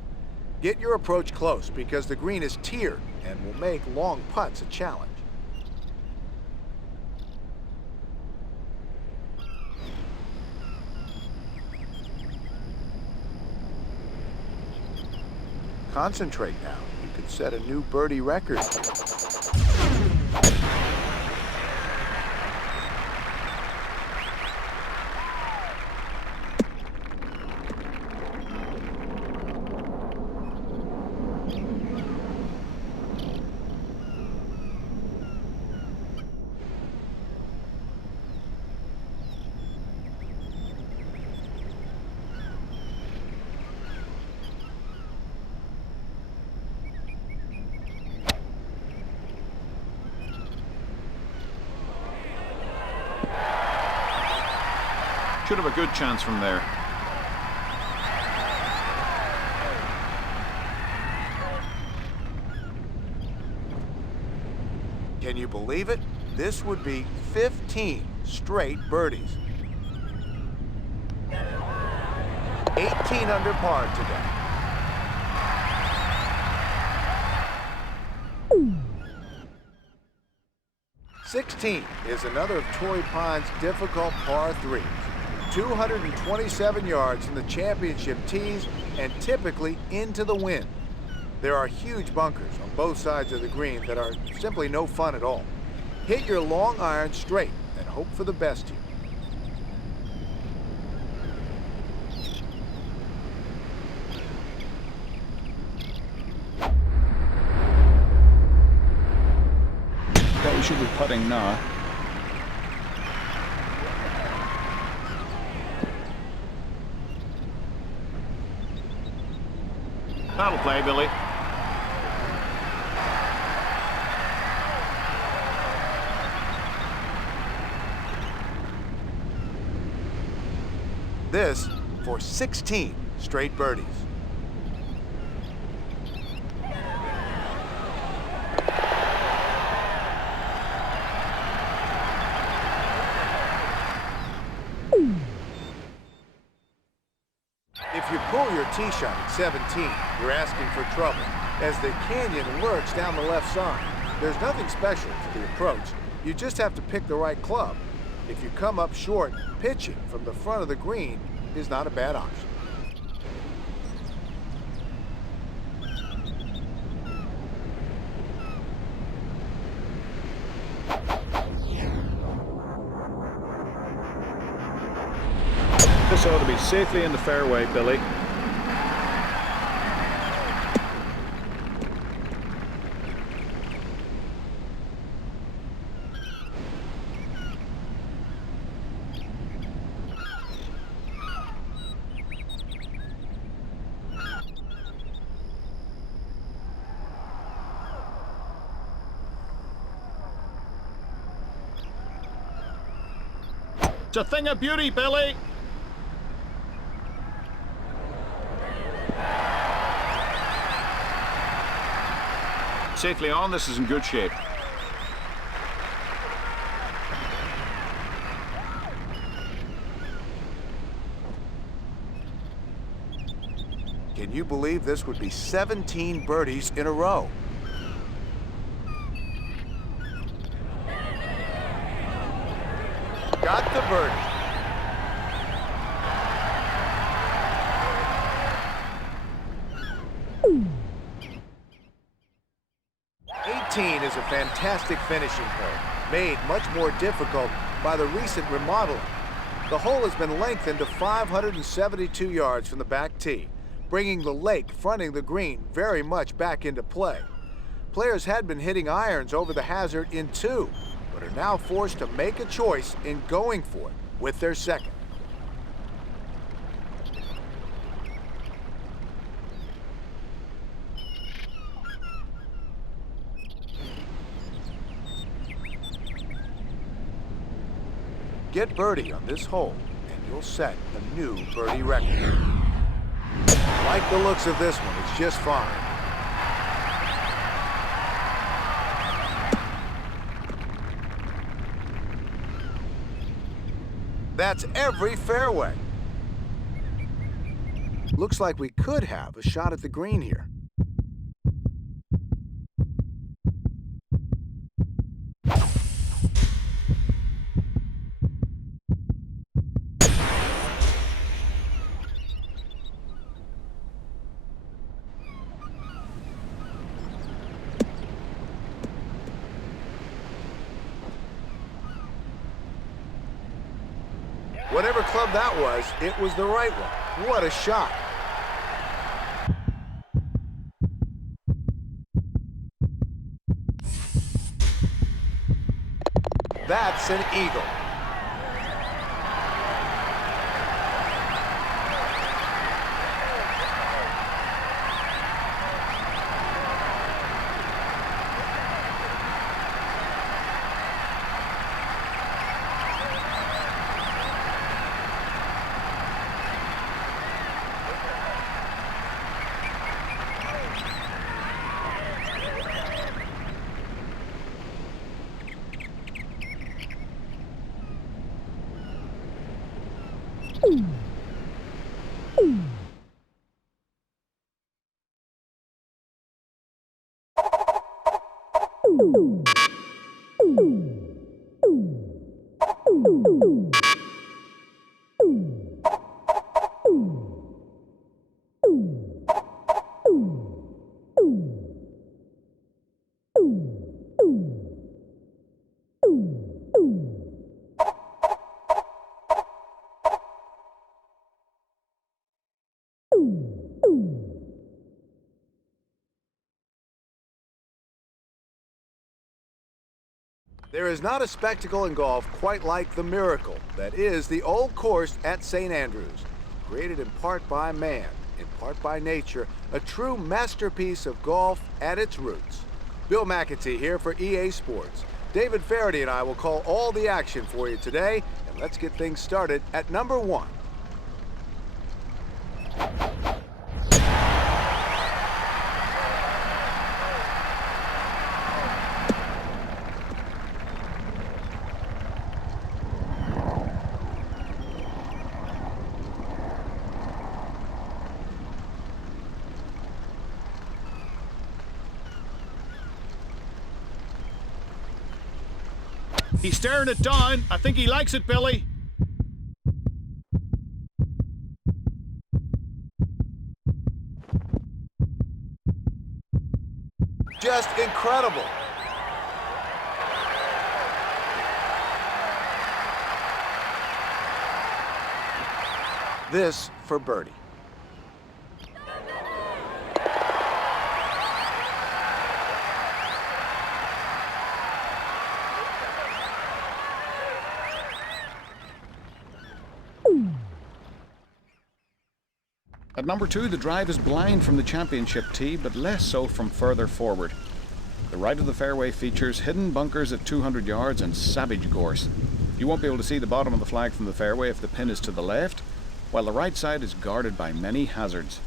Get your approach close because the green is tiered and will make long putts a challenge. Concentrate now. You could set a new birdie record. Should have a good chance from there. Can you believe it? This would be 15 straight birdies. 18 under par today. '16 is another of Torrey Pines' difficult par 3s. 227 yards from the championship tees and typically into the wind. There are huge bunkers on both sides of the green that are simply no fun at all. Hit your long iron straight and hope for the best here. That we should be putting now. That'll play, Billy. This for 16 straight birdies. If you pull your tee shot at 17, you're asking for trouble, as the canyon lurks down the left side. There's nothing special to the approach. You just have to pick the right club. If you come up short, pitching from the front of the green is not a bad option. This ought to be safely in the fairway, Billy. It's a thing of beauty, Billy. Safely on, this is in good shape. Can you believe this would be 17 birdies in a row? Got the birdie. Is a fantastic finishing hole, made much more difficult by the recent remodeling. The hole has been lengthened to 572 yards from the back tee. bringing the lake fronting the green very much back into play. Players had been hitting irons over the hazard in 2, but are now forced to make a choice in going for it with their second. Get birdie on this hole, and you'll set a new birdie record. Like the looks of this one, it's just fine. That's every fairway. Looks like we could have a shot at the green here. Whatever club that was, it was the right one. What a shot. That's an eagle. There is not a spectacle in golf quite like the miracle that is the old course at St. Andrews. Created in part by man, in part by nature, a true masterpiece of golf at its roots. Bill McAtee here for EA Sports. David Faraday and I will call all the action for you today, and let's get things started at number 1. He's staring it down. I think he likes it, Billy. Just incredible. This for birdie. At number 2, the drive is blind from the championship tee, but less so from further forward. The right of the fairway features hidden bunkers at 200 yards and savage gorse. You won't be able to see the bottom of the flag from the fairway if the pin is to the left, while the right side is guarded by many hazards.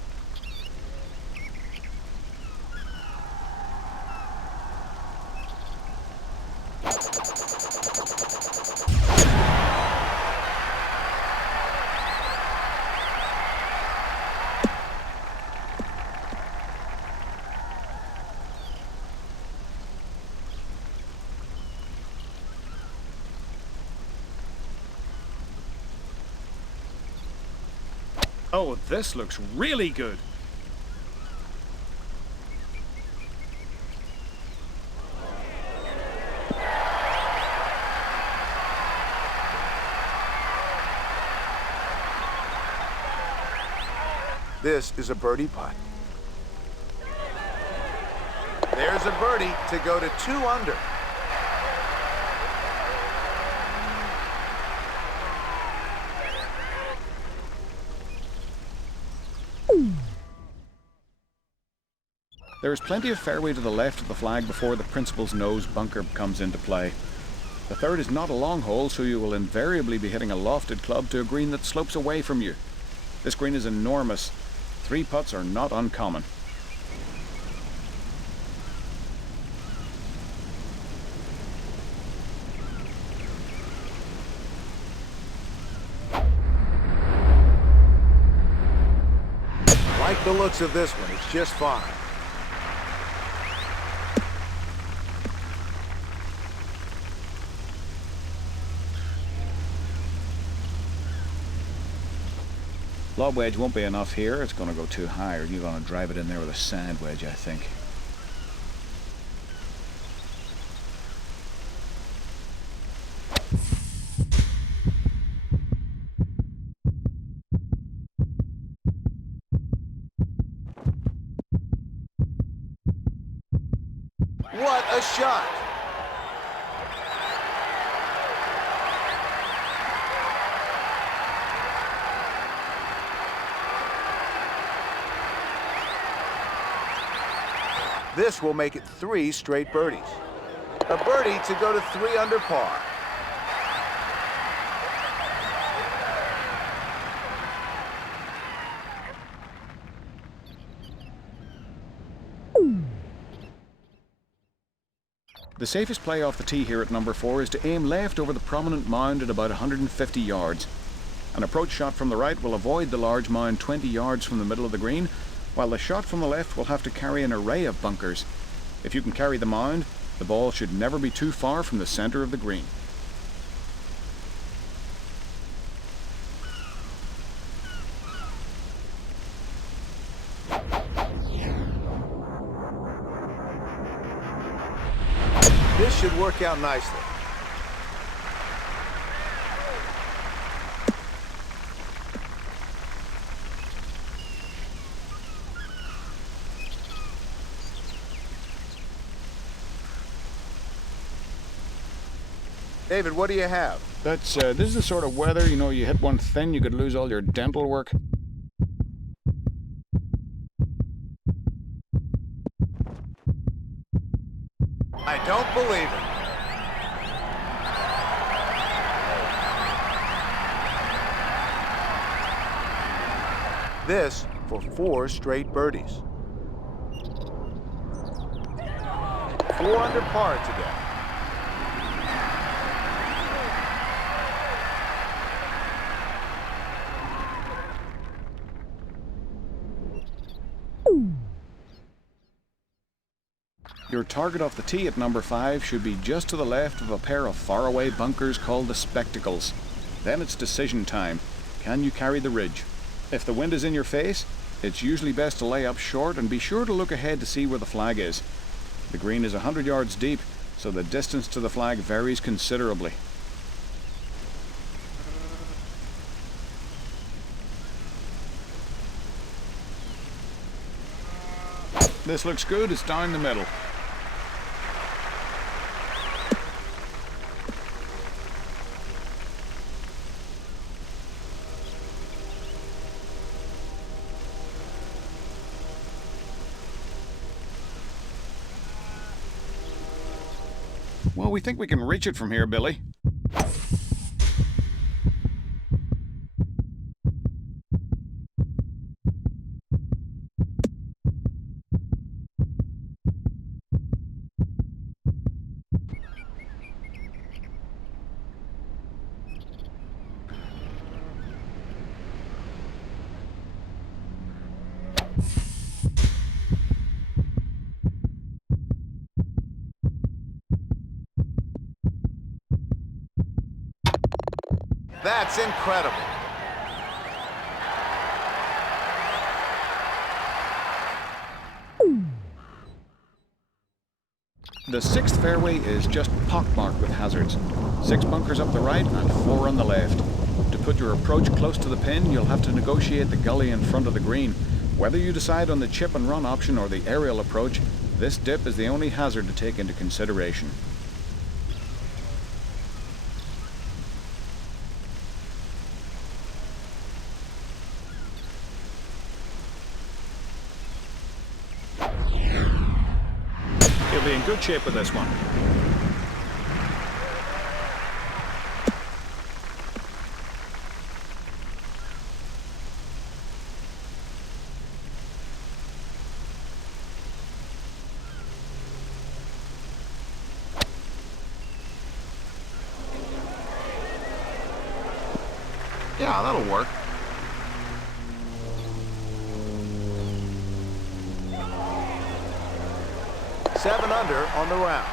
Oh, this looks really good. This is a birdie putt. There's a birdie to go to 2 under. There is plenty of fairway to the left of the flag before the principal's nose bunker comes into play. The third is not a long hole, so you will invariably be hitting a lofted club to a green that slopes away from you. This green is enormous. 3 putts are not uncommon. Like the looks of this one, it's just fine. Lob wedge won't be enough here. It's going to go too high, or you're going to drive it in there with a sand wedge, I think. What a shot! This will make it 3 straight birdies. A birdie to go to 3 under par. The safest play off the tee here at number 4 is to aim left over the prominent mound at about 150 yards. An approach shot from the right will avoid the large mound 20 yards from the middle of the green, while the shot from the left will have to carry an array of bunkers. If you can carry the mound, the ball should never be too far from the center of the green. This should work out nicely. David, what do you have? This is the sort of weather, you know, you hit one thin, you could lose all your dental work. I don't believe it. This for 4 straight birdies. 4 under par today. Your target off the tee at number 5 should be just to the left of a pair of faraway bunkers called the Spectacles. Then it's decision time. Can you carry the ridge? If the wind is in your face, it's usually best to lay up short and be sure to look ahead to see where the flag is. The green is 100 yards deep, so the distance to the flag varies considerably. This looks good, it's down the middle. Well, we think we can reach it from here, Billy. That's incredible. The 6th fairway is just pockmarked with hazards. 6 bunkers up the right and 4 on the left. To put your approach close to the pin, you'll have to negotiate the gully in front of the green. Whether you decide on the chip and run option or the aerial approach, this dip is the only hazard to take into consideration. He'll be in good shape with this one. Yeah, that'll work. Seven under on the round.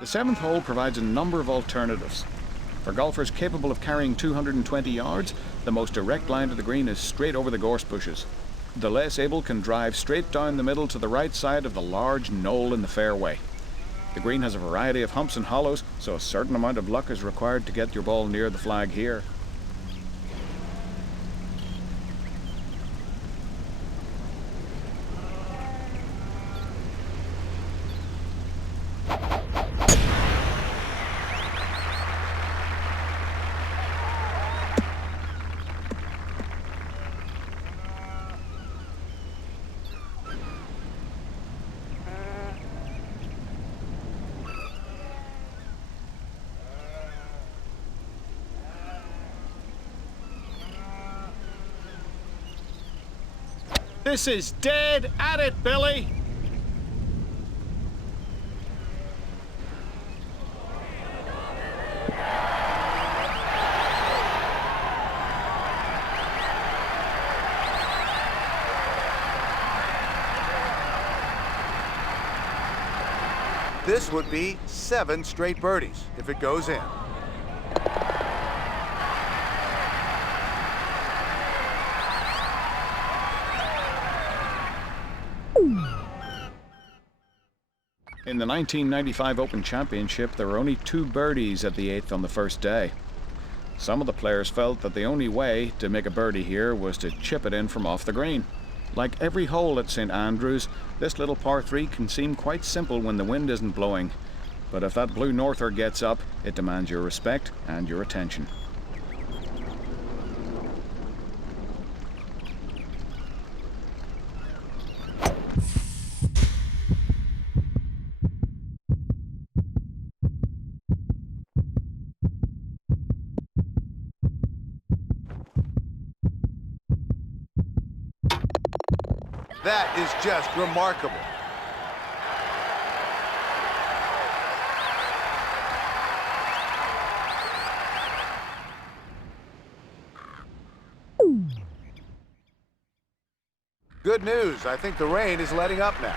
The seventh hole provides a number of alternatives. For golfers capable of carrying 220 yards, the most direct line to the green is straight over the gorse bushes. The less able can drive straight down the middle to the right side of the large knoll in the fairway. The green has a variety of humps and hollows, so a certain amount of luck is required to get your ball near the flag here. This is dead at it, Billy! This would be 7 straight birdies if it goes in. In the 1995 Open Championship, there were only 2 birdies at the 8th on the first day. Some of the players felt that the only way to make a birdie here was to chip it in from off the green. Like every hole at St Andrews, this little par 3 can seem quite simple when the wind isn't blowing. But if that blue norther gets up, it demands your respect and your attention. That is just remarkable. Good news. I think the rain is letting up now.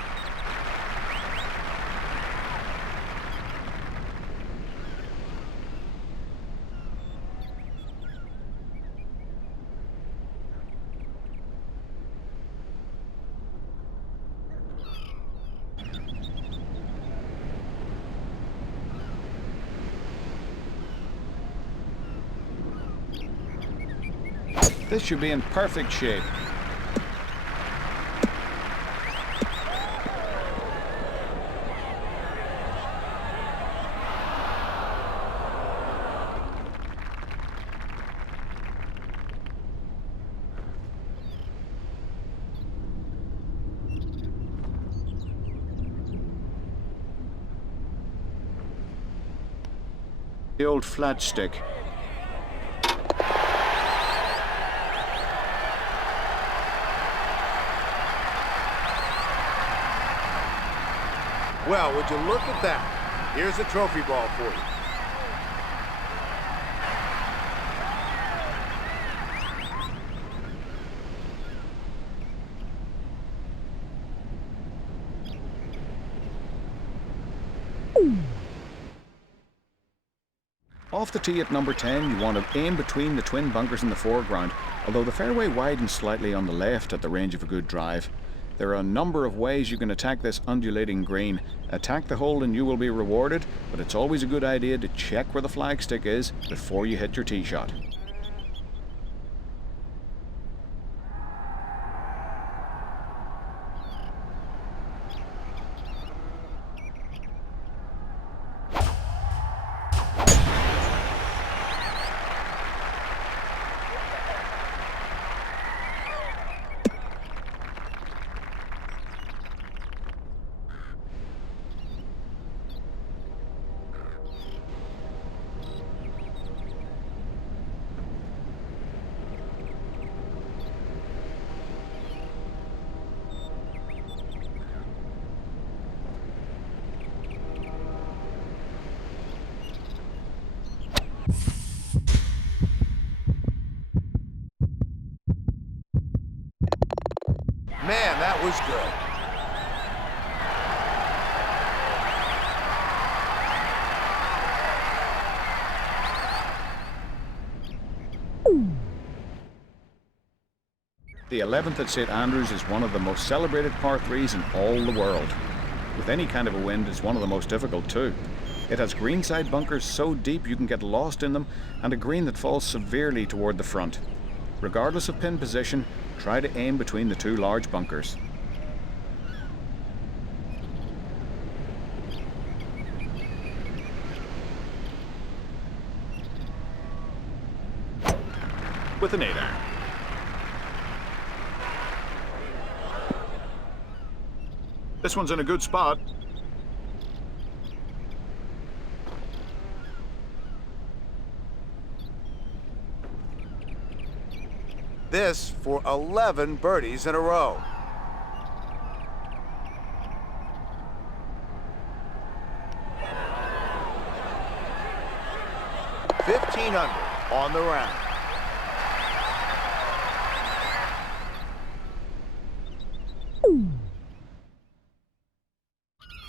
This should be in perfect shape. The old flat stick. Well, would you look at that? Here's a trophy ball for you. Off the tee at number 10, you want to aim between the twin bunkers in the foreground, although the fairway widens slightly on the left at the range of a good drive. There are a number of ways you can attack this undulating green. Attack the hole and you will be rewarded, but it's always a good idea to check where the flagstick is before you hit your tee shot. Man, that was good. The 11th at St Andrews is one of the most celebrated par 3s in all the world. With any kind of a wind, it's one of the most difficult too. It has greenside bunkers so deep you can get lost in them, and a green that falls severely toward the front. Regardless of pin position, try to aim between the two large bunkers. With an 8-iron. This one's in a good spot. This for 11 birdies in a row. $15 under on the round.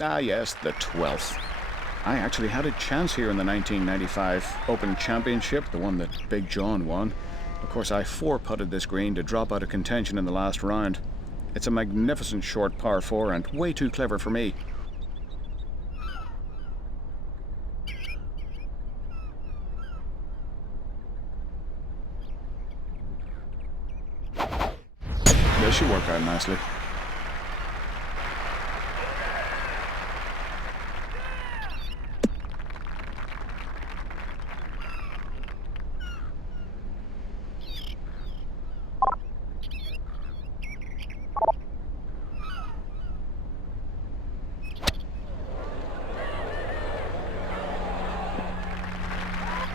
Ah yes, the 12th. I actually had a chance here in the 1995 Open Championship, the one that Big John won. Of course, I 4-putted this green to drop out of contention in the last round. It's a magnificent short par 4 and way too clever for me. This should work out nicely.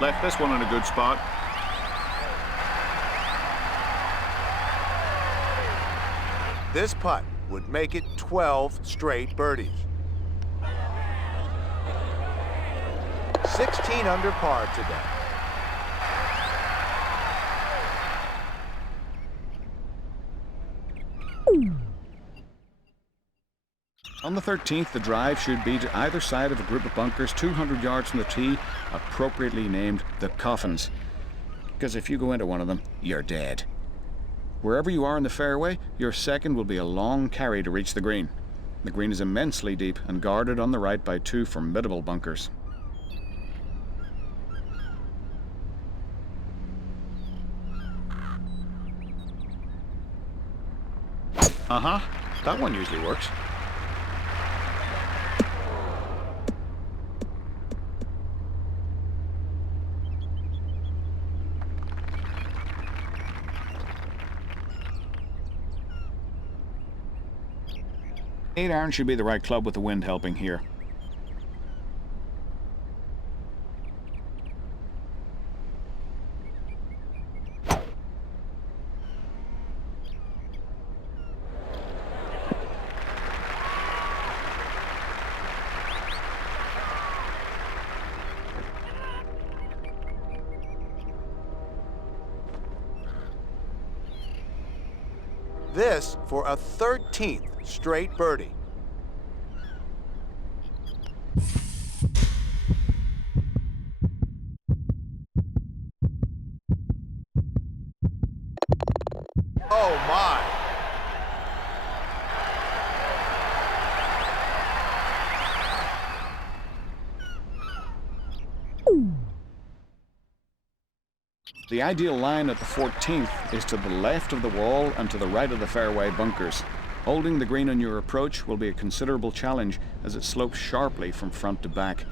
Left this one in a good spot. This putt would make it 12 straight birdies. 16 under par today. On the 13th, the drive should be to either side of a group of bunkers 200 yards from the tee, appropriately named the coffins. Because if you go into one of them, you're dead. Wherever you are in the fairway, your second will be a long carry to reach the green. The green is immensely deep and guarded on the right by 2 formidable bunkers. That one usually works. Eight iron should be the right club with the wind helping here. This for a 13th straight birdie. Oh my! The ideal line at the 14th is to the left of the wall and to the right of the fairway bunkers. Holding the green on your approach will be a considerable challenge as it slopes sharply from front to back.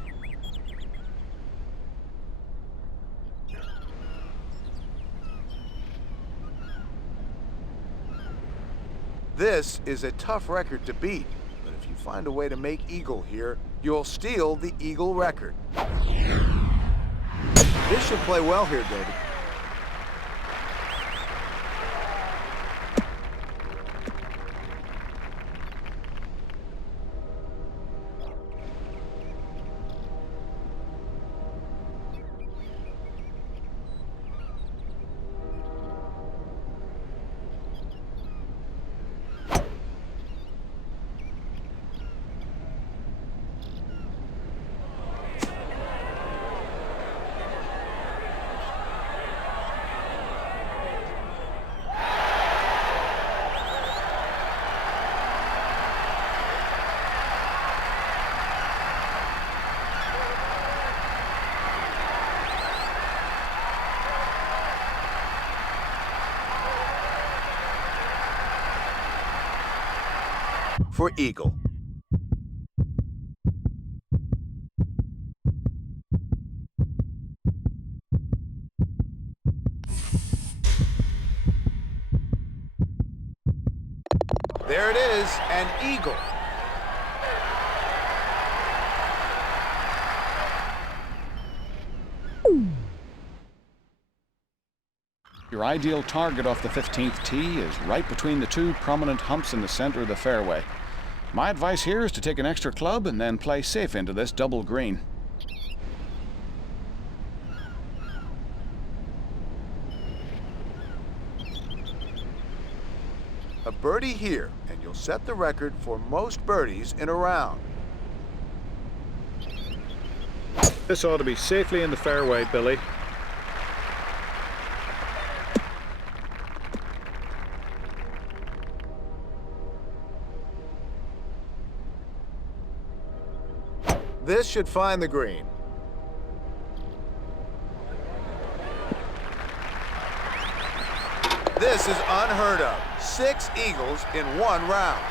This is a tough record to beat, but if you find a way to make eagle here, you'll steal the eagle record. This should play well here, David. For eagle. There it is, an eagle. Your ideal target off the 15th tee is right between the two prominent humps in the center of the fairway. My advice here is to take an extra club and then play safe into this double green. A birdie here, and you'll set the record for most birdies in a round. This ought to be safely in the fairway, Billy. This should find the green. This is unheard of. 6 eagles in one round.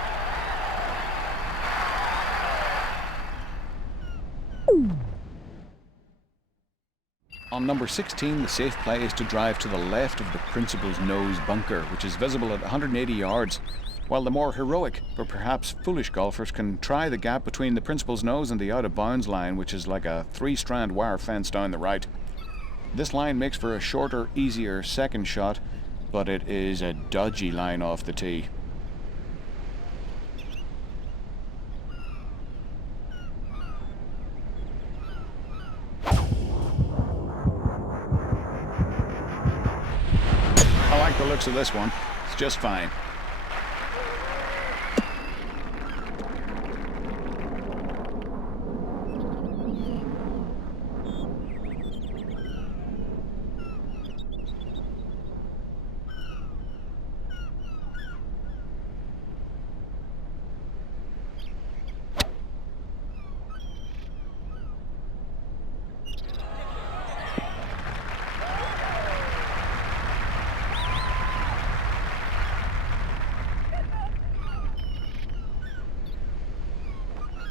On number 16, the safe play is to drive to the left of the principal's nose bunker, which is visible at 180 yards, while the more heroic, but perhaps foolish golfers can try the gap between the principal's nose and the out-of-bounds line, which is like a 3-strand wire fence down the right. This line makes for a shorter, easier second shot, but it is a dodgy line off the tee. I like the looks of this one. It's just fine.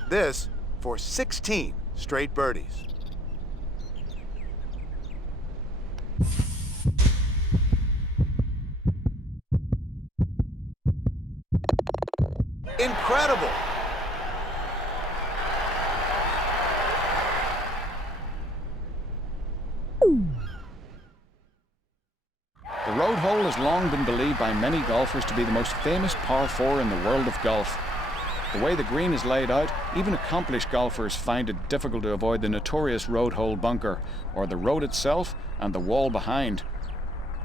This for 16 straight birdies. Incredible! The road hole has long been believed by many golfers to be the most famous par 4 in the world of golf. The way the green is laid out, even accomplished golfers find it difficult to avoid the notorious road hole bunker, or the road itself and the wall behind.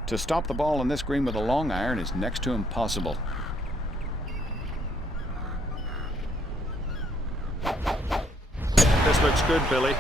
To stop the ball on this green with a long iron is next to impossible. This looks good, Billy.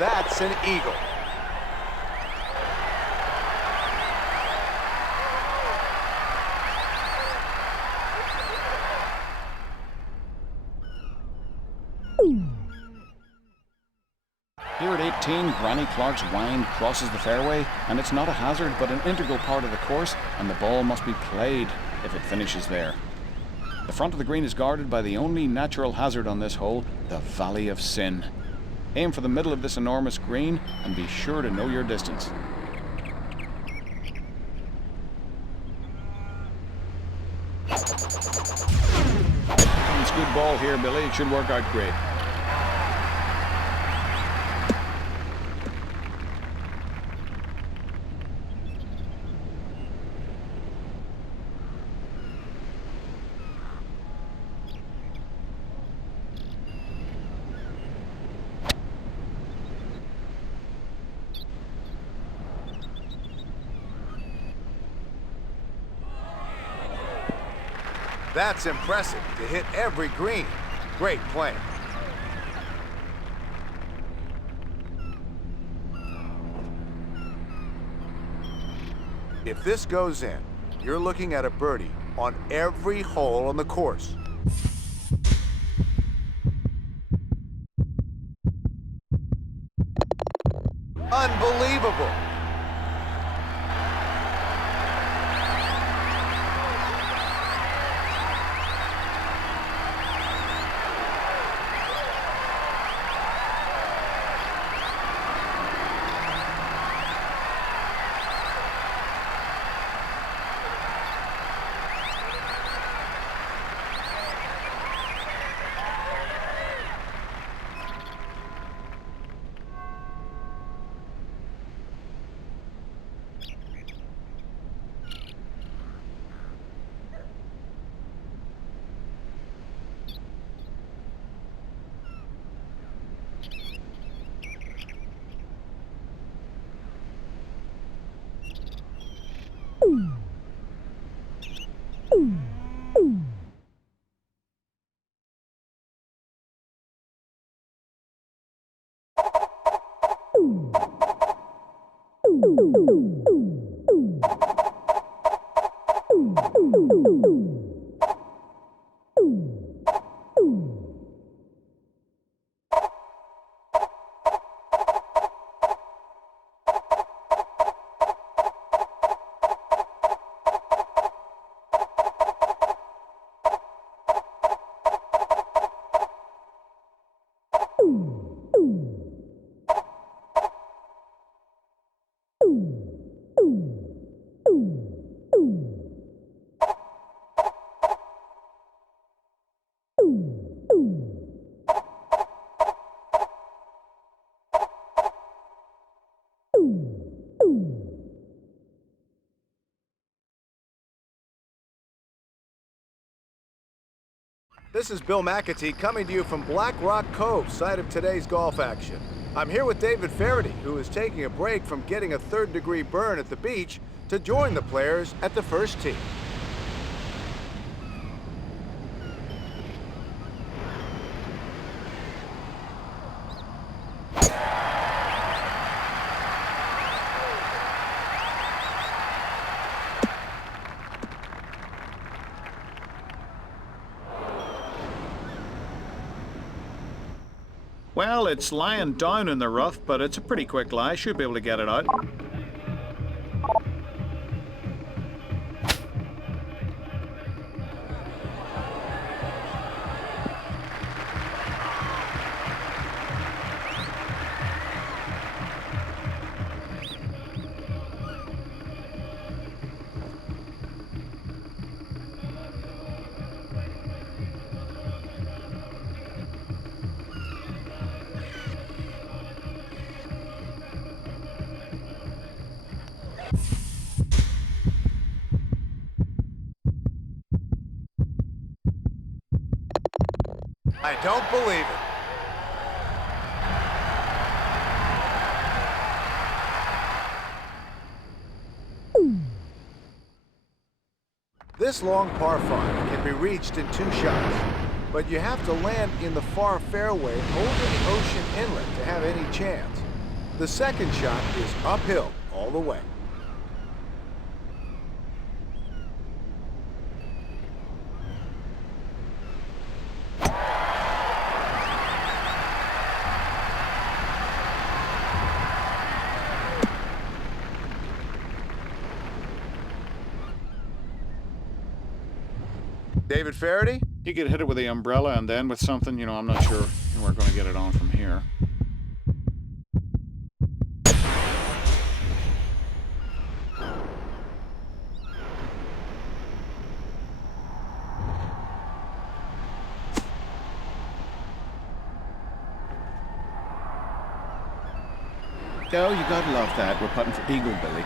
That's an eagle. Here at 18, Granny Clark's Wine crosses the fairway, and it's not a hazard but an integral part of the course, and the ball must be played if it finishes there. The front of the green is guarded by the only natural hazard on this hole, the Valley of Sin. Aim for the middle of this enormous green and be sure to know your distance. It's good ball here, Billy. It should work out great. That's impressive to hit every green. Great playing. If this goes in, you're looking at a birdie on every hole on the course. Unbelievable! This is Bill McAtee coming to you from Black Rock Cove, site of today's golf action. I'm here with David Faraday, who is taking a break from getting a third-degree burn at the beach to join the players at the first tee. Well, it's lying down in the rough, but it's a pretty quick lie. Should be able to get it out. I don't believe it. This long par 5 can be reached in 2 shots, but you have to land in the far fairway over the ocean inlet to have any chance. The second shot is uphill all the way. David Faraday? You could hit it with the umbrella and then with something, you know, I'm not sure we're going to get it on from here. Oh, you gotta love that. We're putting for Eagle Billy.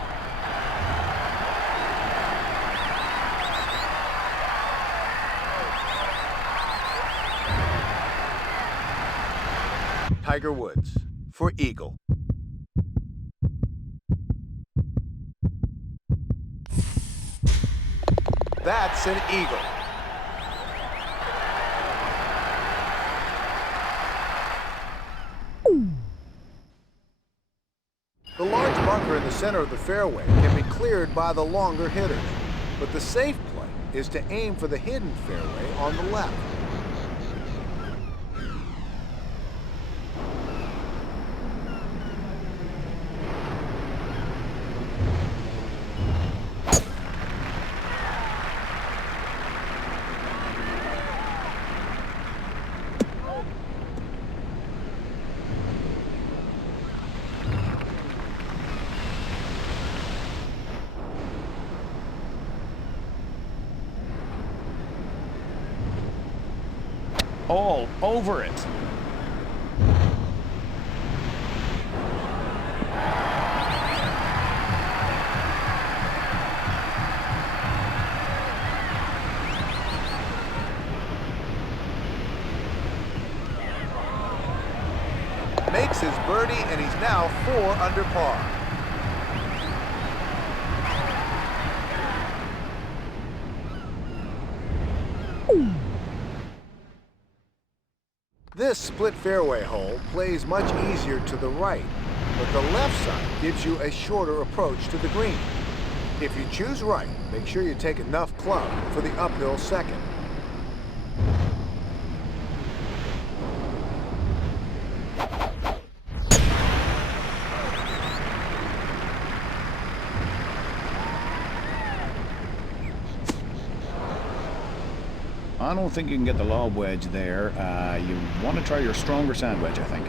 Tiger Woods for Eagle. That's an eagle. The large bunker in the center of the fairway can be cleared by the longer hitters, but the safe play is to aim for the hidden fairway on the left. All over it. Makes his birdie, and he's now 4 under par. This split fairway hole plays much easier to the right, but the left side gives you a shorter approach to the green. If you choose right, make sure you take enough club for the uphill second. I don't think you can get the lob wedge there. You want to try your stronger sand wedge, I think.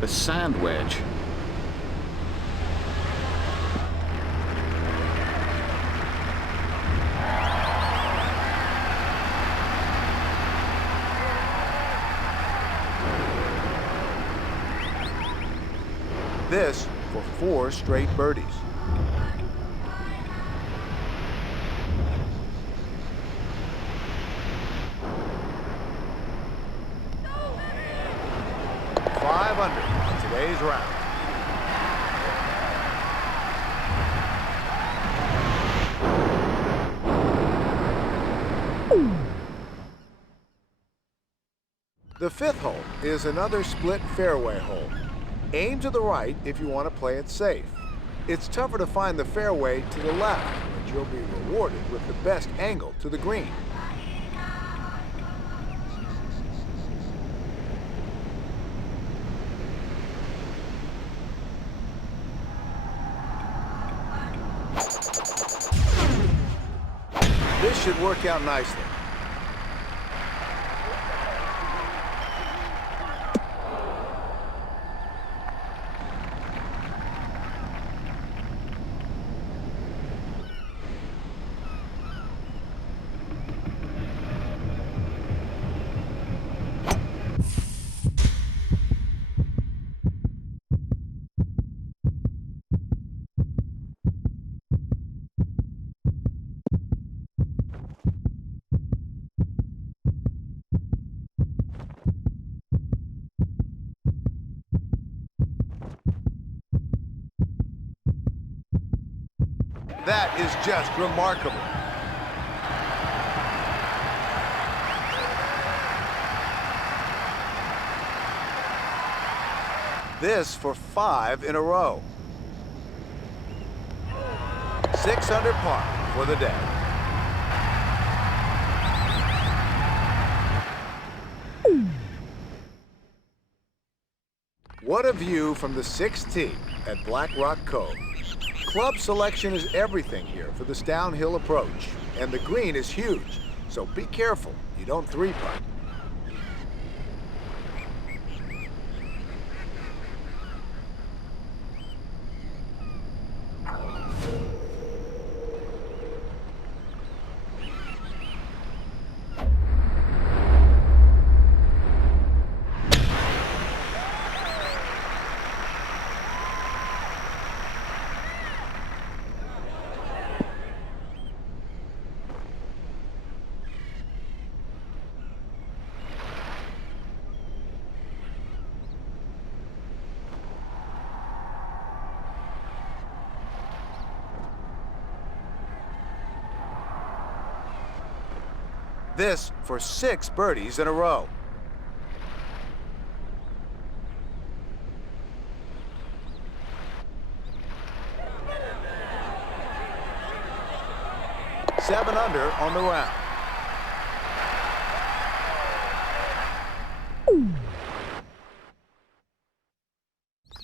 The sand wedge. This for 4 straight birdies. Five under on today's round. The fifth hole is another split fairway hole. Aim to the right if you want to play it safe. It's tougher to find the fairway to the left, but you'll be rewarded with the best angle to the green. This should work out nicely. That is just remarkable. This for 5 in a row. 6 under par for the day. What a view from the 6th tee at Black Rock Cove. Club selection is everything here for this downhill approach, and the green is huge, so be careful you don't three-putt. This for 6 birdies in a row. Seven under on the round.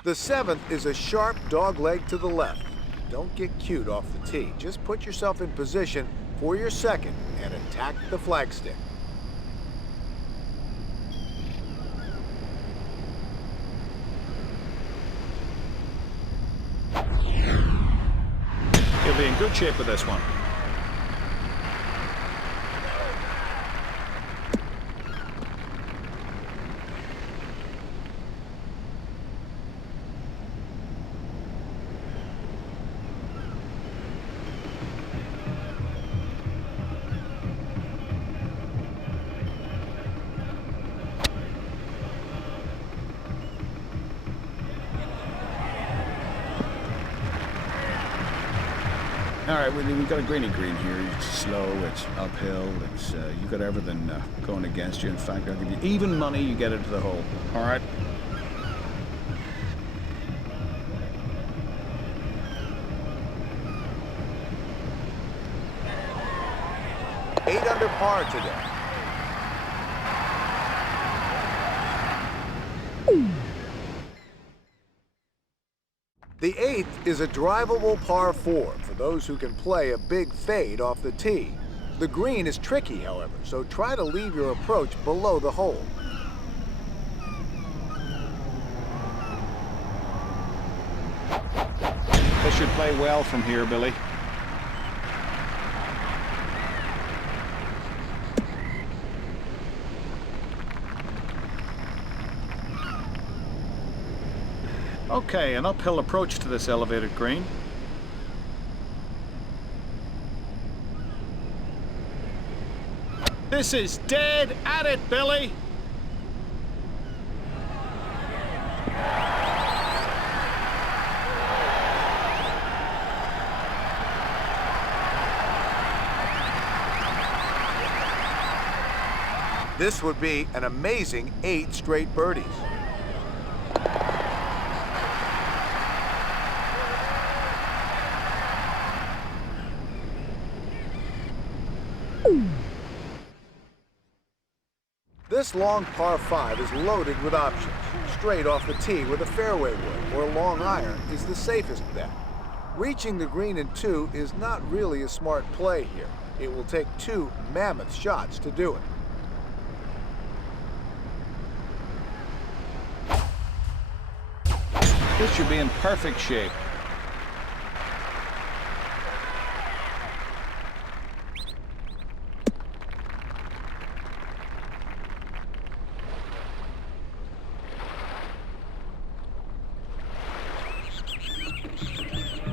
The 7th is a sharp dog leg to the left. Don't get cute off the tee. Just put yourself in position for your second and attack the flagstick. He'll be in good shape with this one. All right, we've got a greeny green here. It's slow, it's uphill, it's you've got everything going against you. In fact, I'll give you even money, you get into the hole. All right? Eight under par today. The 8th is a drivable par 4 for those who can play a big fade off the tee. The green is tricky, however, so try to leave your approach below the hole. This should play well from here, Billy. Okay, an uphill approach to this elevated green. This is dead at it, Billy! This would be an amazing 8 straight birdies. This long par 5 is loaded with options. Straight off the tee with a fairway wood or a long iron is the safest bet. Reaching the green in 2 is not really a smart play here. It will take 2 mammoth shots to do it. This should be in perfect shape.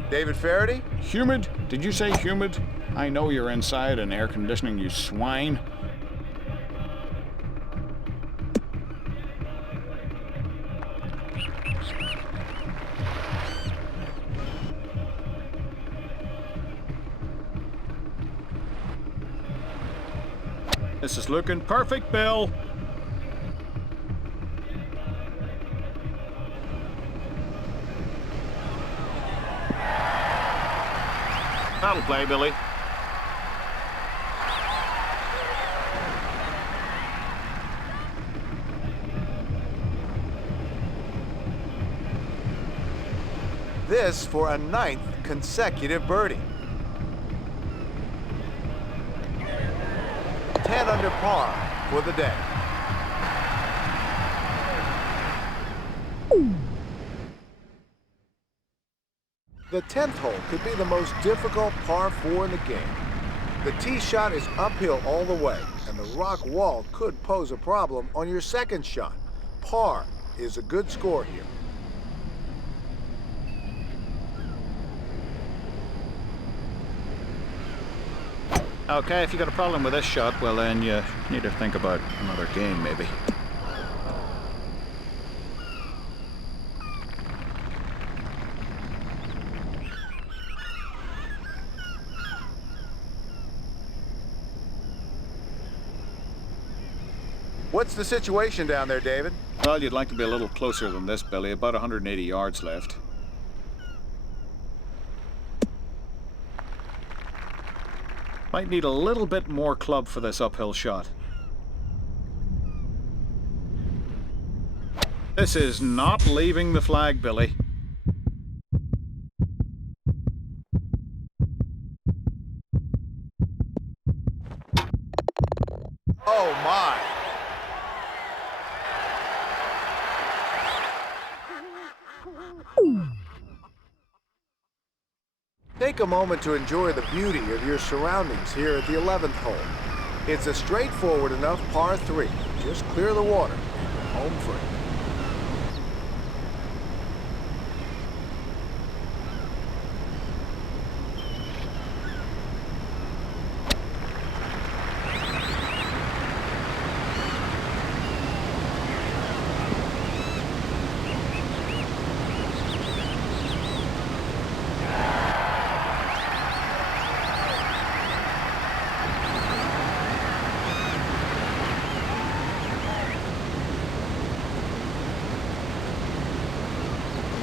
David Faraday? Humid? Did you say humid? I know you're inside and air conditioning, you swine. This is looking perfect, Bill. That'll play, Billy. This for a 9th consecutive birdie. 10 under par for the day. The 10th hole could be the most difficult par 4 in the game. The tee shot is uphill all the way, and the rock wall could pose a problem on your second shot. Par is a good score here. Okay, if you got a problem with this shot, well then you need to think about another game, maybe. What's the situation down there, David? Well, you'd like to be a little closer than this, Billy. About 180 yards left. Might need a little bit more club for this uphill shot. This is not leaving the flag, Billy. Oh my! Take a moment to enjoy the beauty of your surroundings here at the 11th hole. It's a straightforward enough par 3. Just clear the water and you're home free.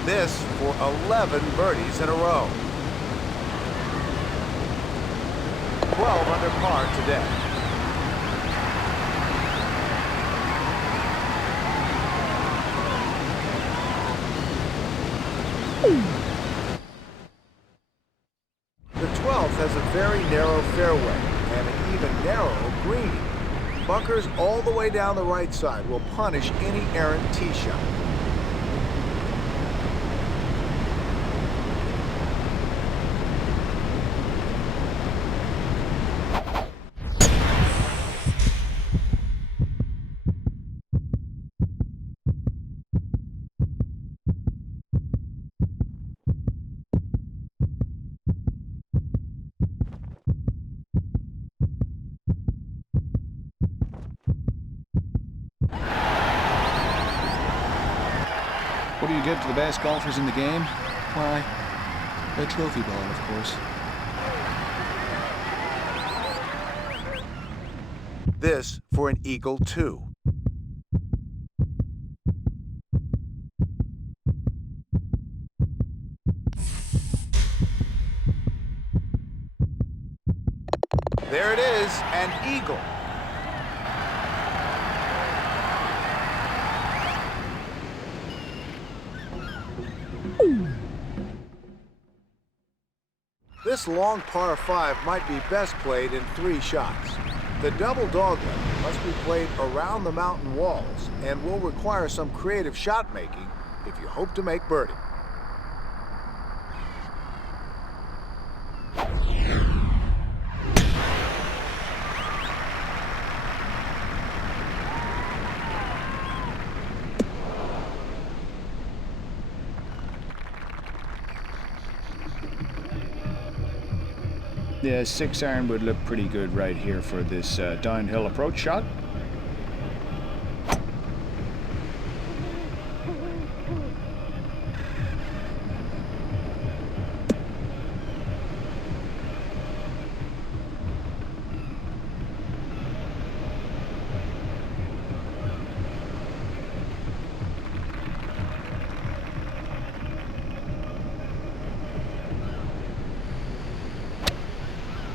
This for 11 birdies in a row. 12 under par today. The 12th has a very narrow fairway and an even narrower green. Bunkers all the way down the right side will punish any errant tee shot. What do you give to the best golfers in the game? Why, a trophy ball, of course. This for an eagle 2. There it is, an eagle. This long par 5 might be best played in 3 shots. The double dogleg must be played around the mountain walls and will require some creative shot making if you hope to make birdie. The 6-iron would look pretty good right here for this downhill approach shot.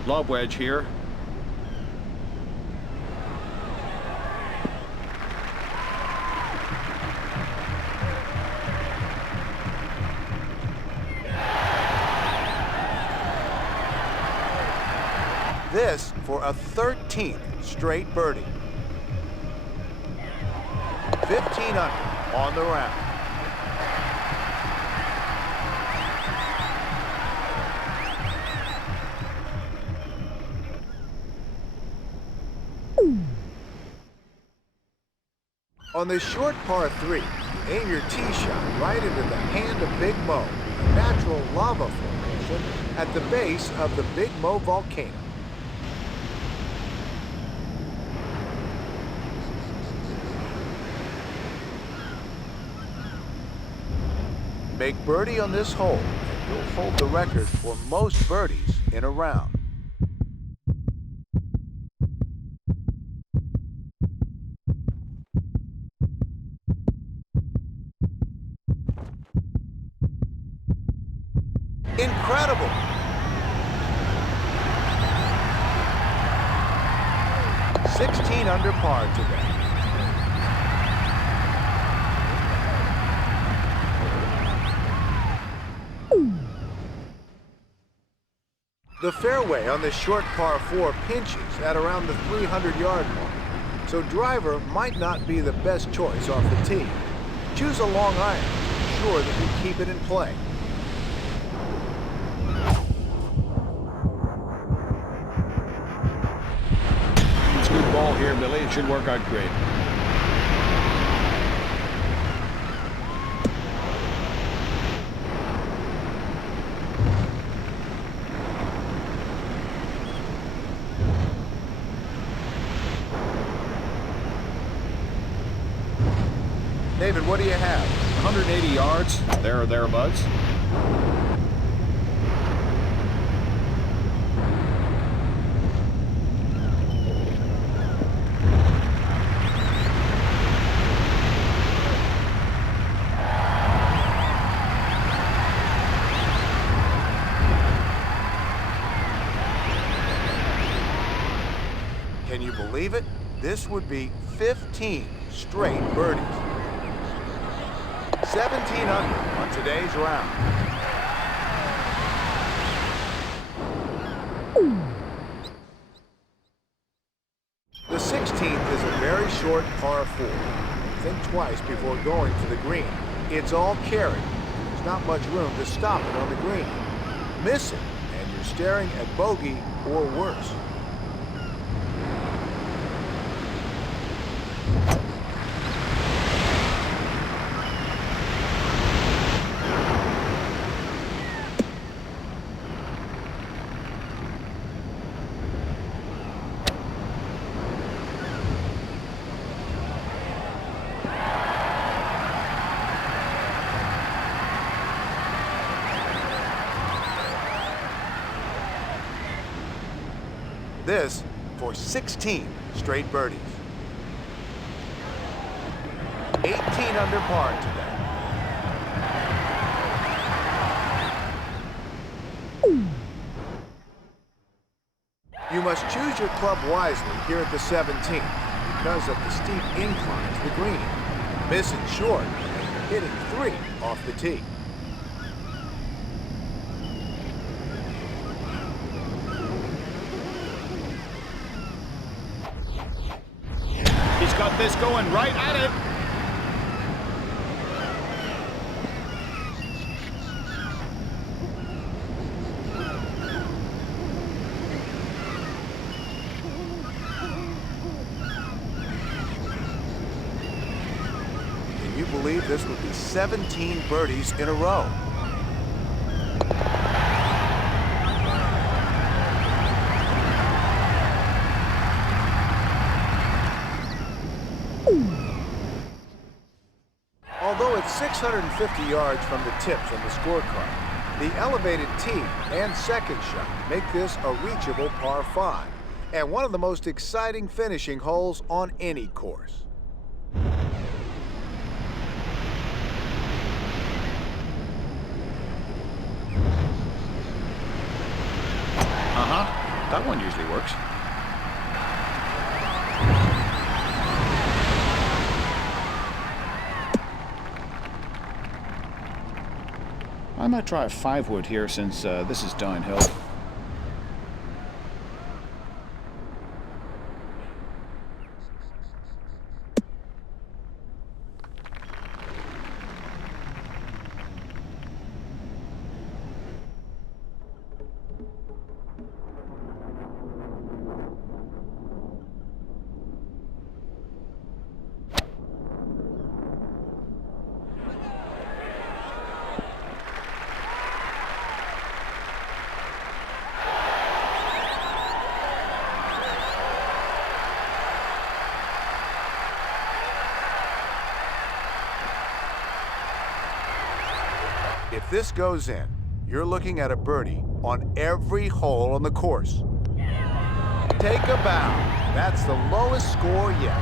Lob wedge here. This for a 13th straight birdie. 15 under on the round. On this short par 3, aim your tee shot right into the hand of Big Mo, a natural lava formation at the base of the Big Mo volcano. Make birdie on this hole, and you'll hold the record for most birdies in a round. Incredible! $16 under par today. The fairway on this short par 4 pinches at around the 300-yard mark, so driver might not be the best choice off the tee. Choose a long iron to ensure that you keep it in play. It's a good ball here, Billy. It should work out great. David, what do you have? 180 yards, there or thereabouts. Can you believe it? This would be 15 straight birdies. 17 under on today's round. The 16th is a very short par 4. Think twice before going to the green. It's all carry. There's not much room to stop it on the green. Miss it, and you're staring at bogey or worse. This for 16 straight birdies. 18 under par today. You must choose your club wisely here at the 17th because of the steep incline to the green. Missing short and you're hitting 3 off the tee. He's got this going right at it. Can you believe this would be 17 birdies in a row? Although it's 650 yards from the tips on the scorecard, the elevated tee and second shot make this a reachable par 5 and one of the most exciting finishing holes on any course. Uh-huh. That one usually works. I might try a 5-wood here since this is downhill. If this goes in, you're looking at a birdie on every hole on the course. Take a bow. That's the lowest score yet.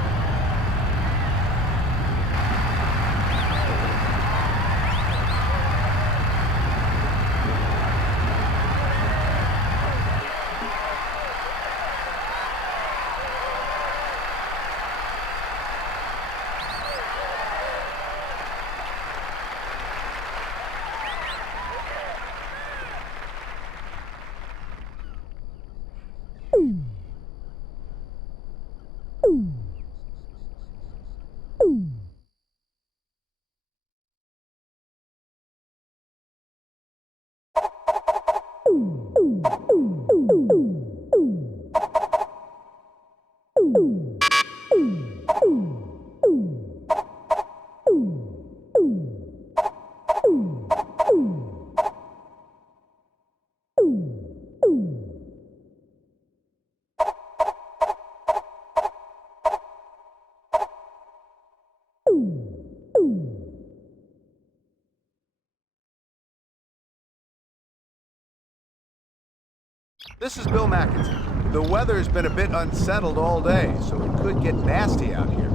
This is Bill McAtee. The weather's been a bit unsettled all day, so it could get nasty out here.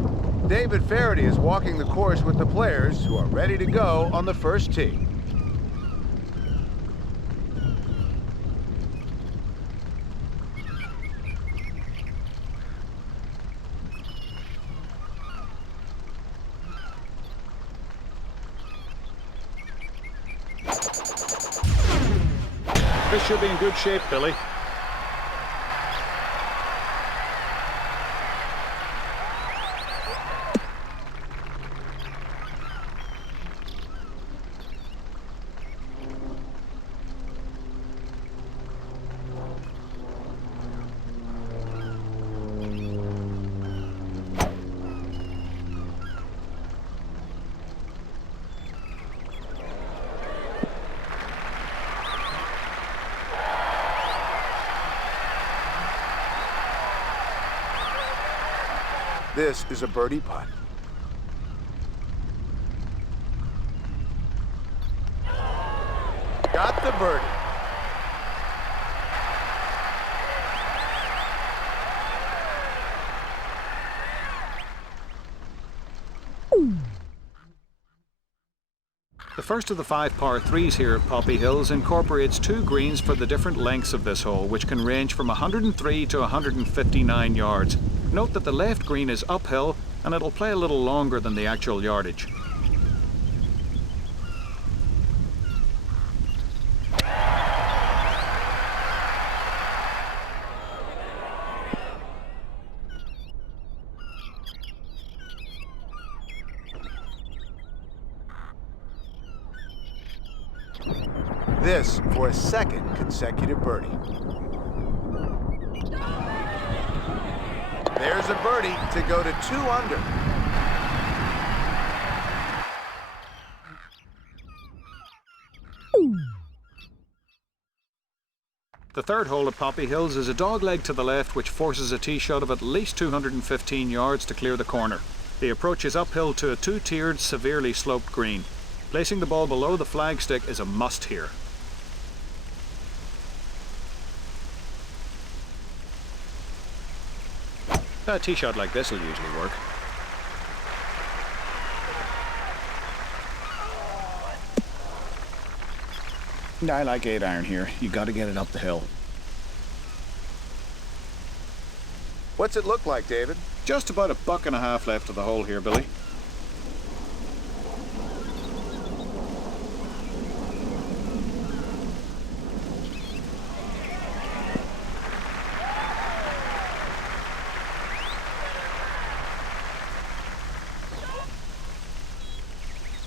David Faraday is walking the course with the players who are ready to go on the first tee. This should be in good shape, Billy. This is a birdie putt. Got the birdie. The first of the 5 par 3s here at Poppy Hills incorporates 2 greens for the different lengths of this hole, which can range from 103 to 159 yards. Note that the left green is uphill and it'll play a little longer than the actual yardage. This for a second consecutive birdie. There's a birdie to go to 2 under. The third hole at Poppy Hills is a dogleg to the left which forces a tee shot of at least 215 yards to clear the corner. The approach is uphill to a 2-tiered, severely sloped green. Placing the ball below the flagstick is a must here. A tee shot like this will usually work. I like 8-iron here. You got to get it up the hill. What's it look like, David? Just about a buck and a half left of the hole here, Billy.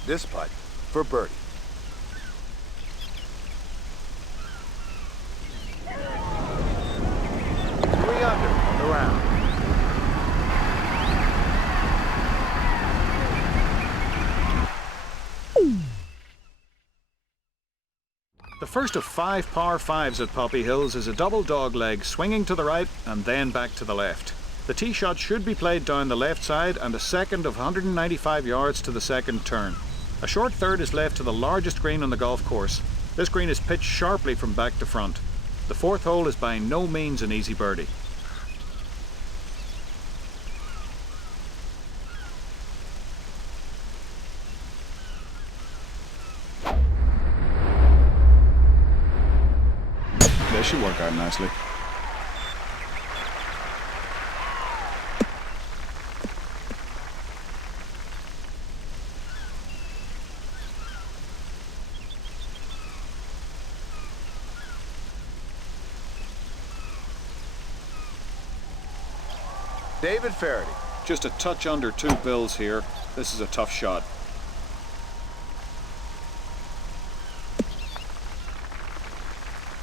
This putt for birdie. Three under on the round. The first of 5 par 5s at Poppy Hills is a double dogleg swinging to the right and then back to the left. The tee shot should be played down the left side and a second of 195 yards to the second turn. A short third is left to the largest green on the golf course. This green is pitched sharply from back to front. The 4th hole is by no means an easy birdie. This should work out nicely. David Faraday. Just a touch under 2 bills here. This is a tough shot.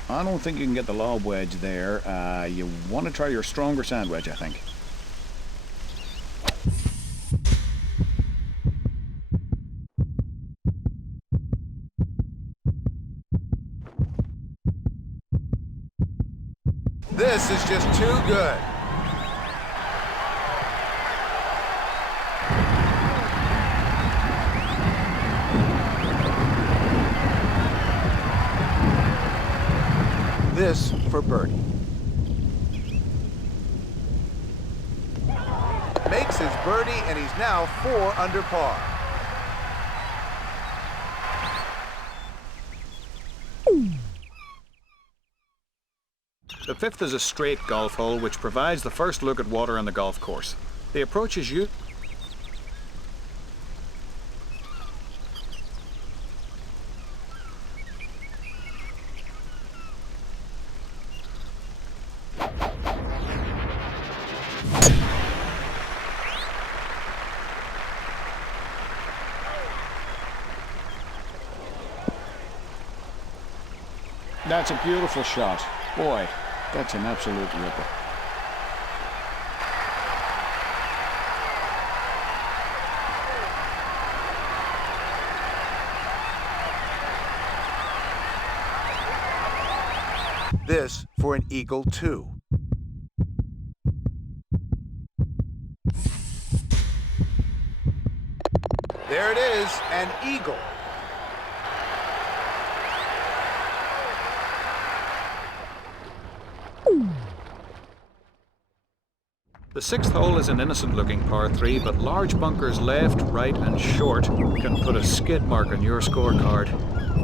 I don't think you can get the lob wedge there. You want to try your stronger sand wedge, I think. This is just too good. This for birdie. Makes his birdie, and he's now 4 under par. The 5th is a straight golf hole which provides the first look at water on the golf course. The approach is used. That's a beautiful shot. Boy, that's an absolute ripper. This for an eagle 2. There it is, an eagle. The 6th hole is an innocent-looking par 3, but large bunkers left, right and short can put a skid mark on your scorecard.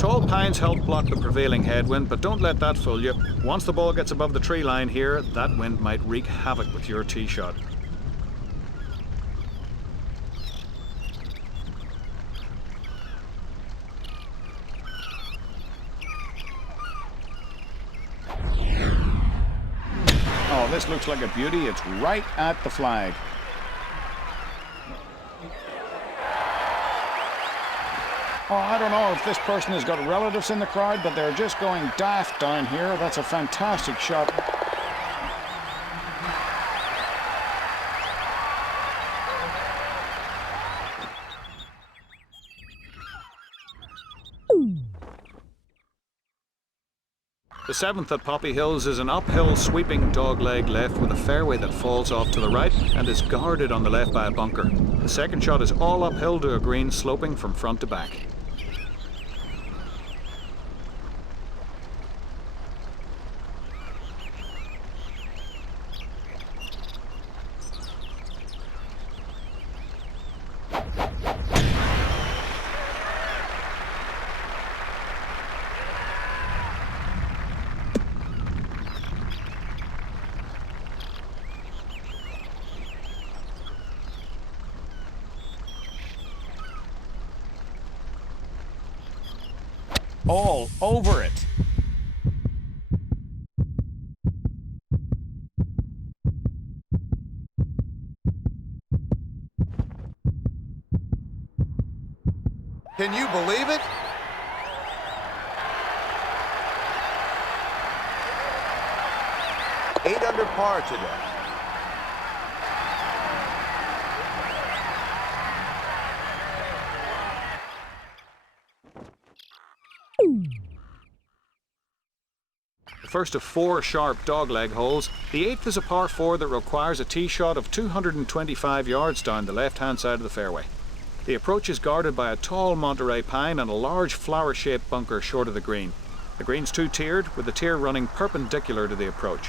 Tall pines help block the prevailing headwind, but don't let that fool you. Once the ball gets above the tree line here, that wind might wreak havoc with your tee shot. Oh, this looks like a beauty. It's right at the flag. Oh, I don't know if this person has got relatives in the crowd, but they're just going daft down here. That's a fantastic shot. The 7th at Poppy Hills is an uphill sweeping dogleg left with a fairway that falls off to the right and is guarded on the left by a bunker. The second shot is all uphill to a green sloping from front to back. all over it. Can you believe it? Eight under par today. The first of 4 sharp dogleg holes, the 8th is a par 4 that requires a tee shot of 225 yards down the left-hand side of the fairway. The approach is guarded by a tall Monterey pine and a large flower-shaped bunker short of the green. The green's 2-tiered, with the tier running perpendicular to the approach.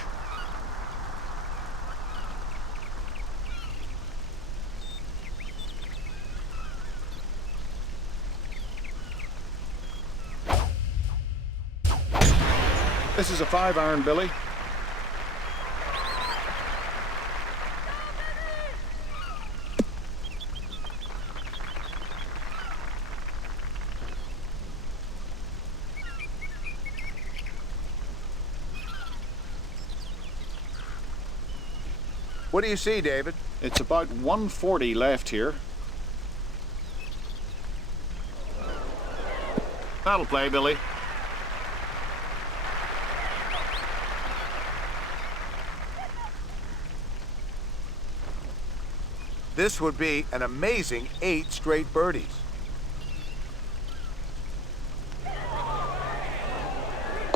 This is a 5-iron, Billy. What do you see, David? It's about 140 left here. That'll play, Billy. This would be an amazing 8 straight birdies.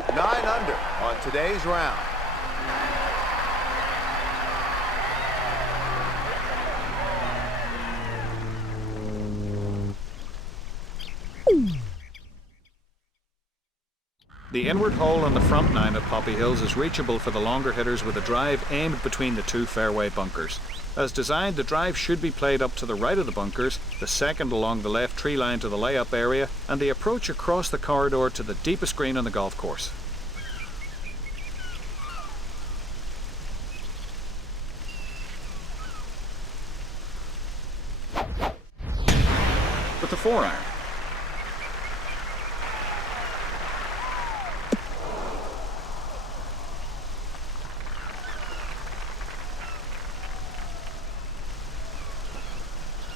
Nine under on today's round. The inward hole on the front 9 at Poppy Hills is reachable for the longer hitters with a drive aimed between the 2 fairway bunkers. As designed, the drive should be played up to the right of the bunkers, the second along the left tree line to the layup area, and the approach across the corridor to the deepest green on the golf course. With the 4-iron.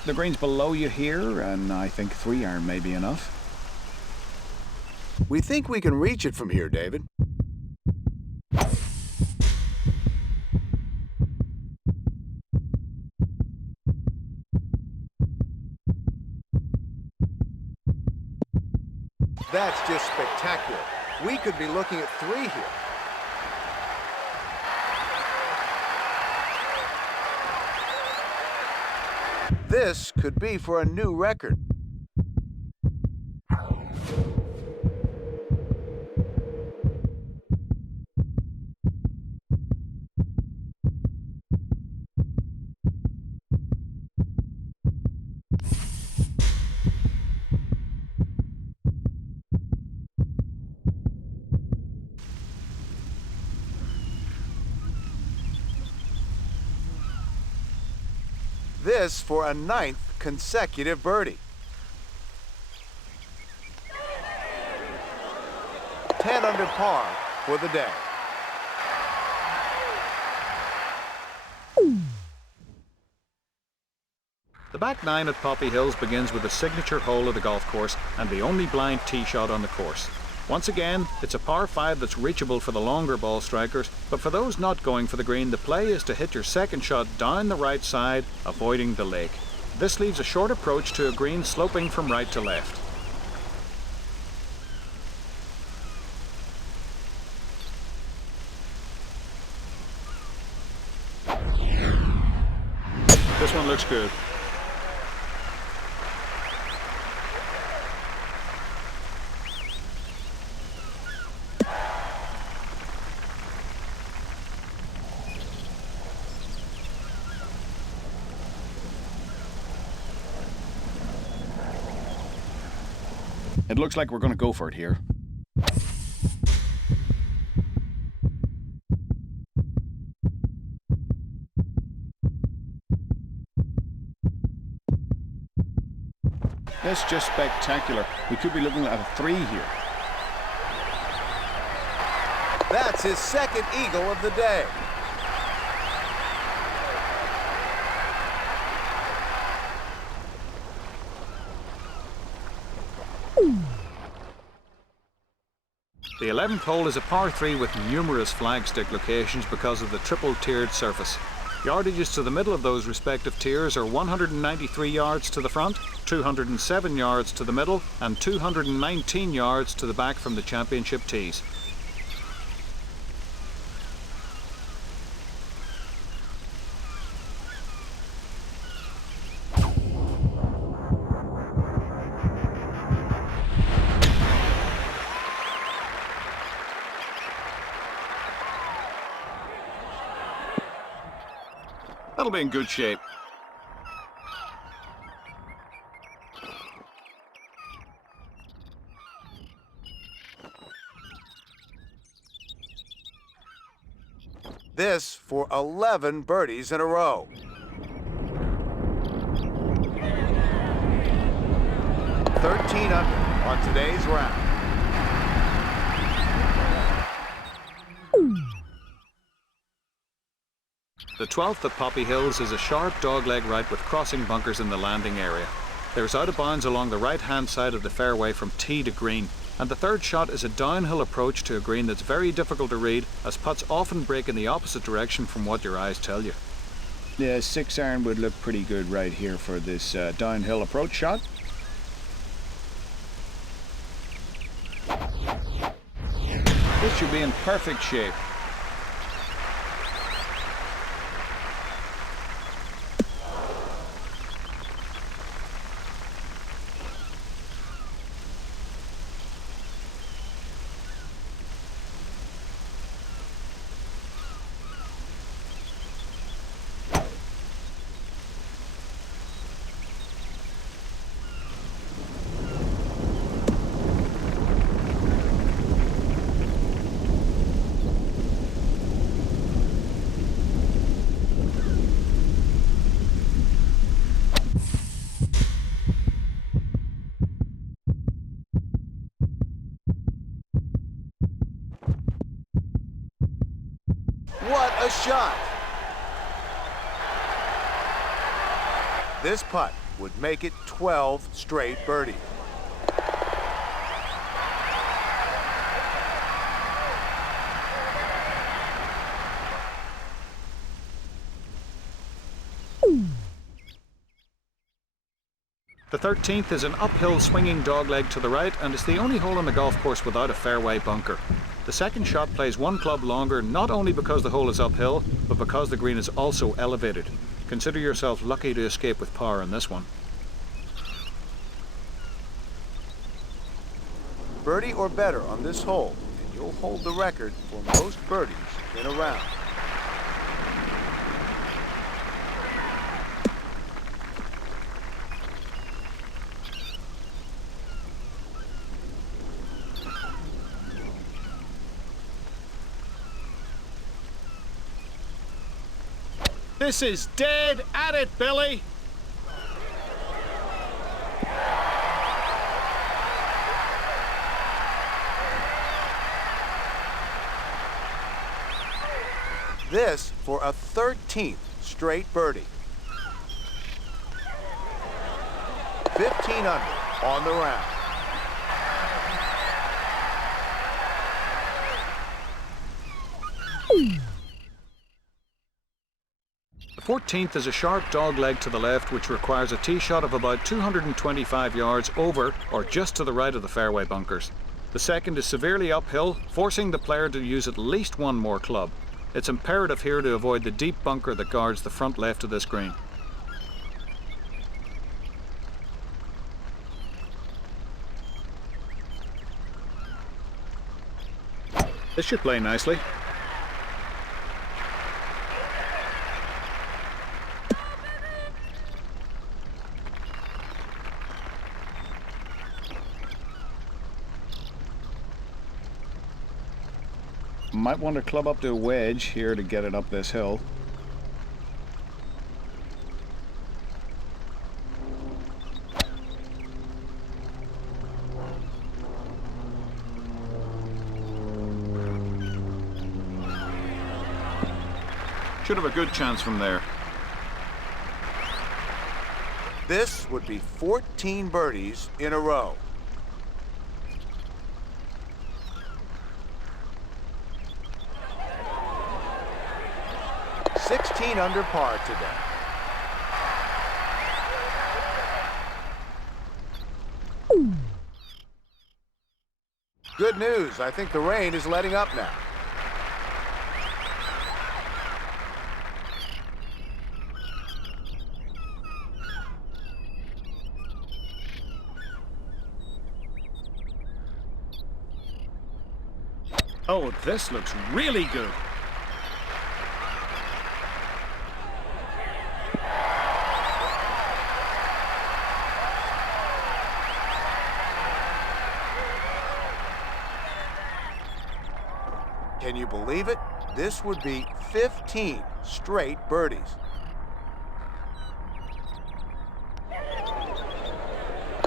The green's below you here, and I think 3-iron may be enough. We think we can reach it from here, David. That's just spectacular. We could be looking at 3 here. This could be for a new record. This for a 9th consecutive birdie. 10 under par for the day. The back 9 at Poppy Hills begins with the signature hole of the golf course and the only blind tee shot on the course. Once again, it's a par 5 that's reachable for the longer ball strikers, but for those not going for the green, the play is to hit your second shot down the right side, avoiding the lake. This leaves a short approach to a green sloping from right to left. This one looks good. It looks like we're going to go for it here. That's just spectacular. We could be looking at a 3 here. That's his second eagle of the day. The 11th hole is a par 3 with numerous flagstick locations because of the triple-tiered surface. Yardages to the middle of those respective tiers are 193 yards to the front, 207 yards to the middle, and 219 yards to the back from the championship tees. That'll be in good shape. This for 11 birdies in a row. $13 under on today's round. The 12th at Poppy Hills is a sharp dogleg right with crossing bunkers in the landing area. There's out of bounds along the right-hand side of the fairway from tee to green, and the third shot is a downhill approach to a green that's very difficult to read, as putts often break in the opposite direction from what your eyes tell you. The 6-iron would look pretty good right here for this downhill approach shot. This should be in perfect shape. What a shot! This putt would make it 12 straight birdies. The 13th is an uphill swinging dogleg to the right, and it's the only hole on the golf course without a fairway bunker. The second shot plays one club longer, not only because the hole is uphill, but because the green is also elevated. Consider yourself lucky to escape with par on this one. Birdie or better on this hole, and you'll hold the record for most birdies in a round. This is dead at it, Billy! This for a 13th straight birdie. 15 under on the round. The 14th is a sharp dogleg to the left, which requires a tee shot of about 225 yards over or just to the right of the fairway bunkers. The second is severely uphill, forcing the player to use at least one more club. It's imperative here to avoid the deep bunker that guards the front left of this green. This should play nicely. Might want to club up to a wedge here to get it up this hill. Should have a good chance from there. This would be 14 birdies in a row. $16 under par today. Good news. I think the rain is letting up now. Oh, this looks really good. Can you believe it? This would be 15 straight birdies.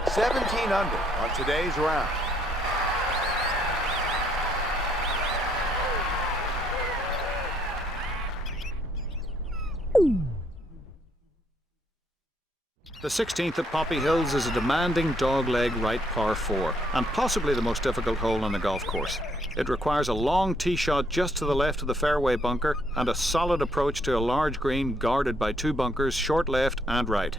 $17 under on today's round. The 16th at Poppy Hills is a demanding dogleg right par 4, and possibly the most difficult hole on the golf course. It requires a long tee shot just to the left of the fairway bunker and a solid approach to a large green guarded by 2 bunkers, short left and right.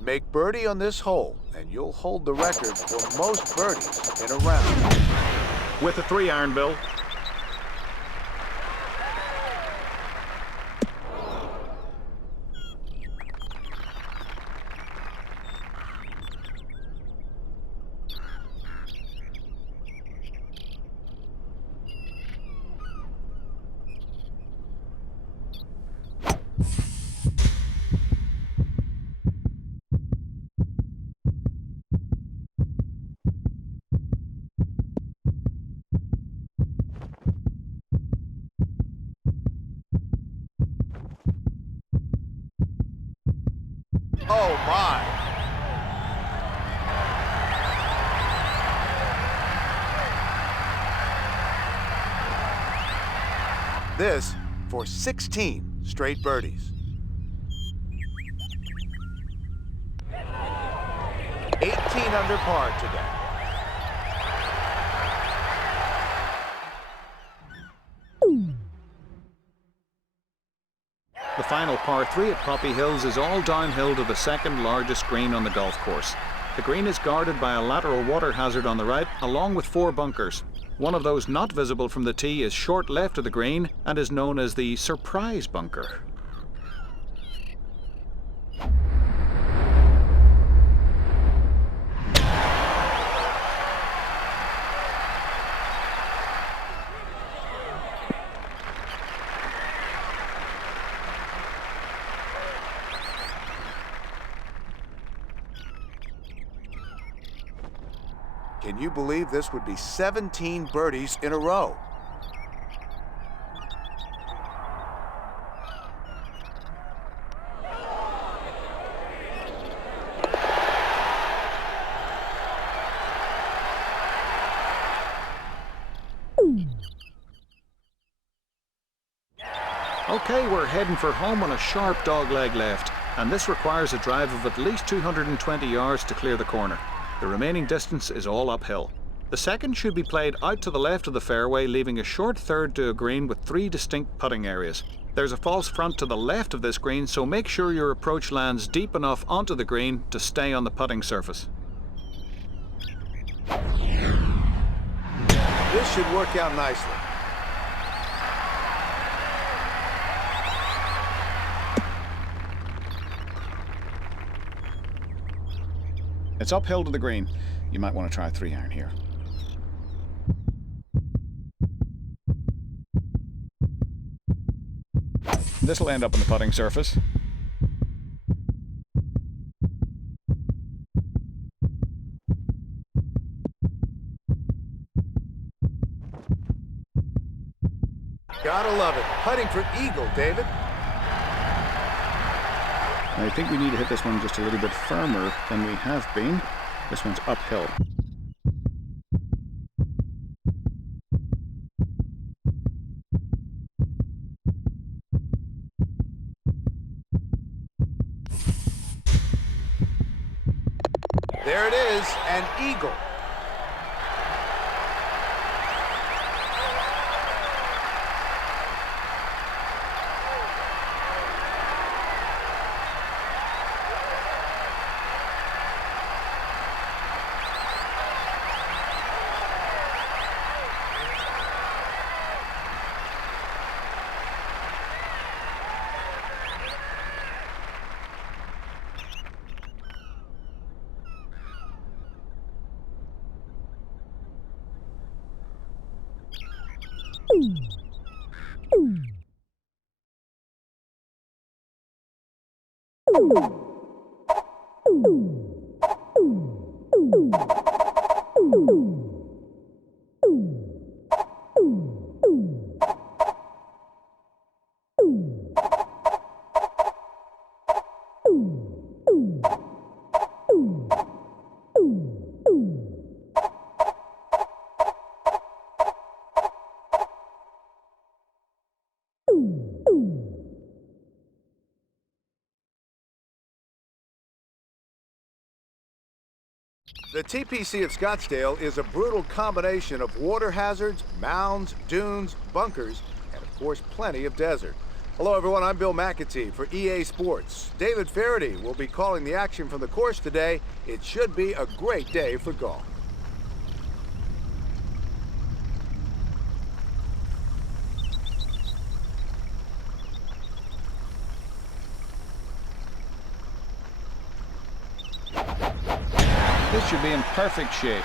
Make birdie on this hole, and you'll hold the record for most birdies in a round. With a 3-iron, Bill. Oh my! This for 16 straight birdies. 18 under par today. The final par 3 at Poppy Hills is all downhill to the second largest green on the golf course. The green is guarded by a lateral water hazard on the right, along with 4 bunkers. One of those not visible from the tee is short left of the green and is known as the surprise bunker. Can you believe this would be 17 birdies in a row? Okay, we're heading for home on a sharp dogleg left, and this requires a drive of at least 220 yards to clear the corner. The remaining distance is all uphill. The second should be played out to the left of the fairway, leaving a short third to a green with 3 distinct putting areas. There's a false front to the left of this green, so make sure your approach lands deep enough onto the green to stay on the putting surface. This should work out nicely. It's uphill to the green. You might want to try a 3-iron here. This will end up on the putting surface. Gotta love it. Putting for eagle, David. I think we need to hit this one just a little bit firmer than we have been. This one's uphill. There it is, an eagle. The TPC of Scottsdale is a brutal combination of water hazards, mounds, dunes, bunkers, and of course plenty of desert. Hello everyone, I'm Bill McAtee for EA Sports. David Faraday will be calling the action from the course today. It should be a great day for golf. This should be in perfect shape.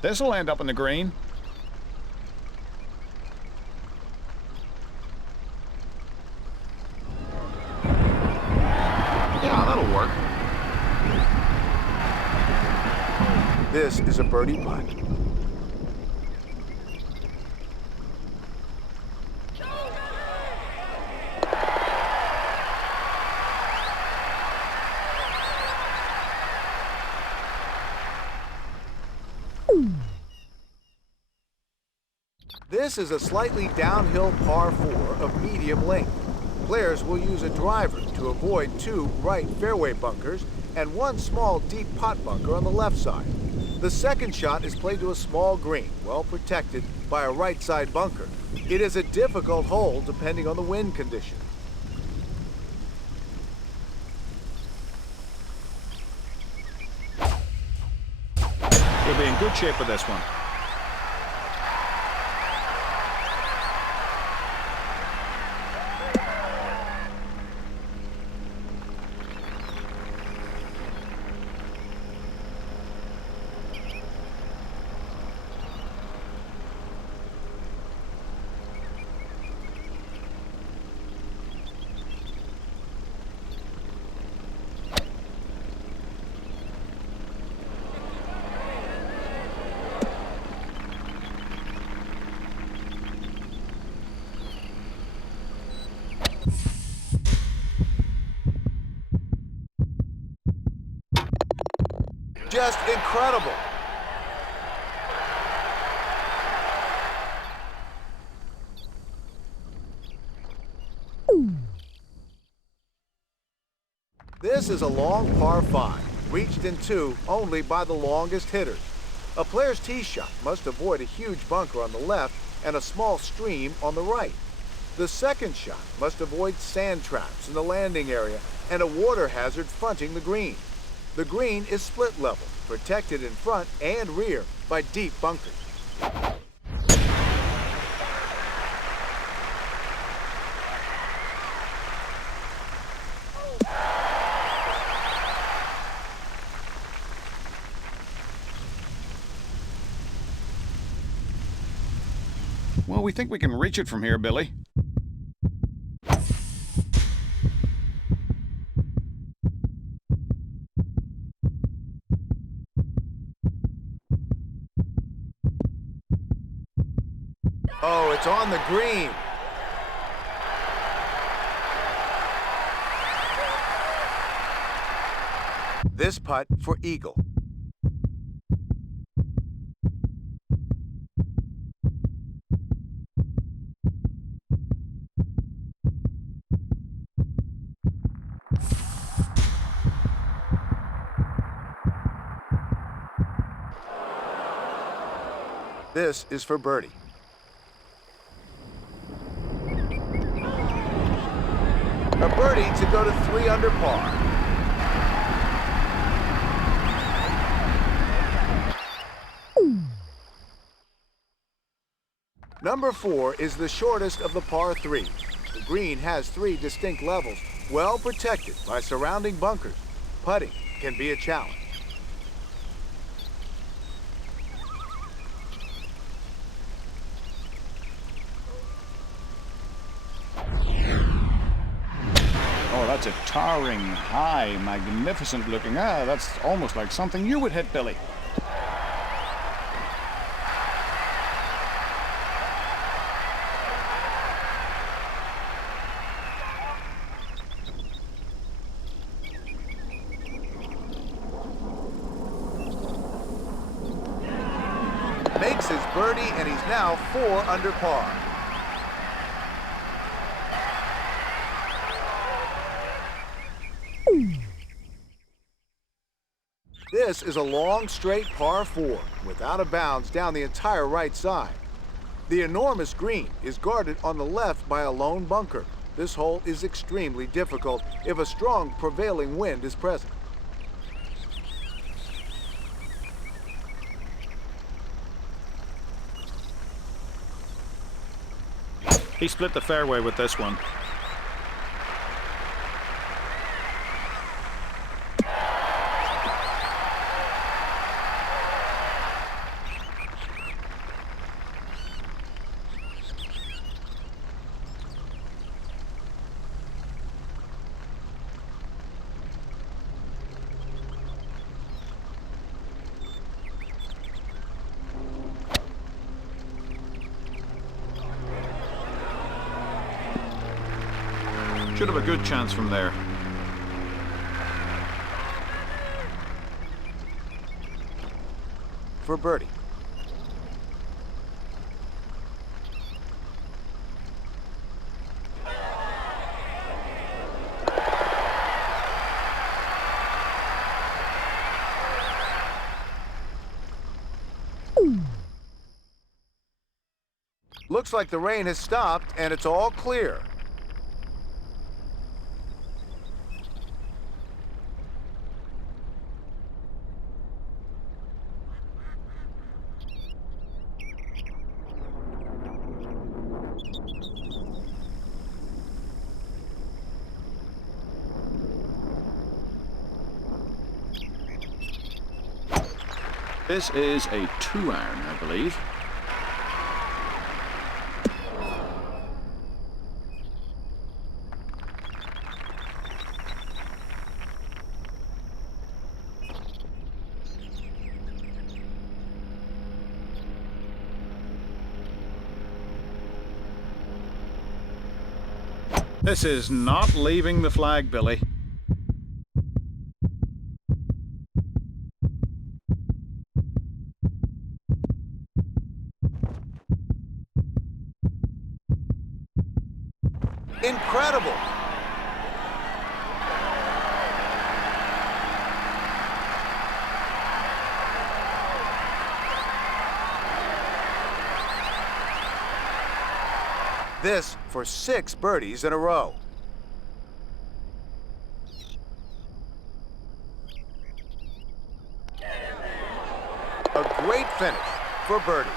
This will end up in the green. Yeah, that'll work. This is a birdie putt. This is a slightly downhill par 4 of medium length. Players will use a driver to avoid 2 right fairway bunkers and 1 small deep pot bunker on the left side. The second shot is played to a small green, well protected by a right side bunker. It is a difficult hole depending on the wind condition. You'll be in good shape with this one. Just incredible. This is a long par 5, reached in 2 only by the longest hitters. A player's tee shot must avoid a huge bunker on the left and a small stream on the right. The second shot must avoid sand traps in the landing area and a water hazard fronting the green. The green is split level, protected in front and rear by deep bunkers. Well, we think we can reach it from here, Billy. Oh, it's on the green. This putt for eagle. This is for birdie. A birdie to go to 3 under par. Number 4 is the shortest of the par 3s. The green has 3 distinct levels, well protected by surrounding bunkers. Putting can be a challenge. Oh, that's a towering, high, magnificent looking. That's almost like something you would hit, Billy. Makes his birdie, and he's now 4 under par. This is a long, straight par 4, with out of bounds down the entire right side. The enormous green is guarded on the left by a lone bunker. This hole is extremely difficult if a strong prevailing wind is present. He split the fairway with this one. Should have a good chance from there. For birdie. Looks like the rain has stopped and it's all clear. This is a 2-iron, I believe. This is not leaving the flag, Billy. Incredible! This for 6 birdies in a row. A great finish for birdie.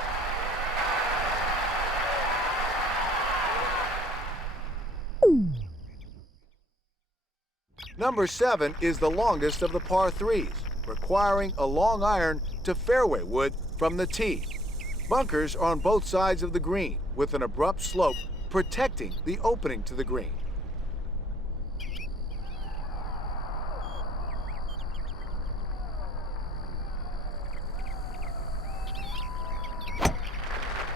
Number 7 is the longest of the par 3s, requiring a long iron to fairway wood from the tee. Bunkers are on both sides of the green, with an abrupt slope protecting the opening to the green.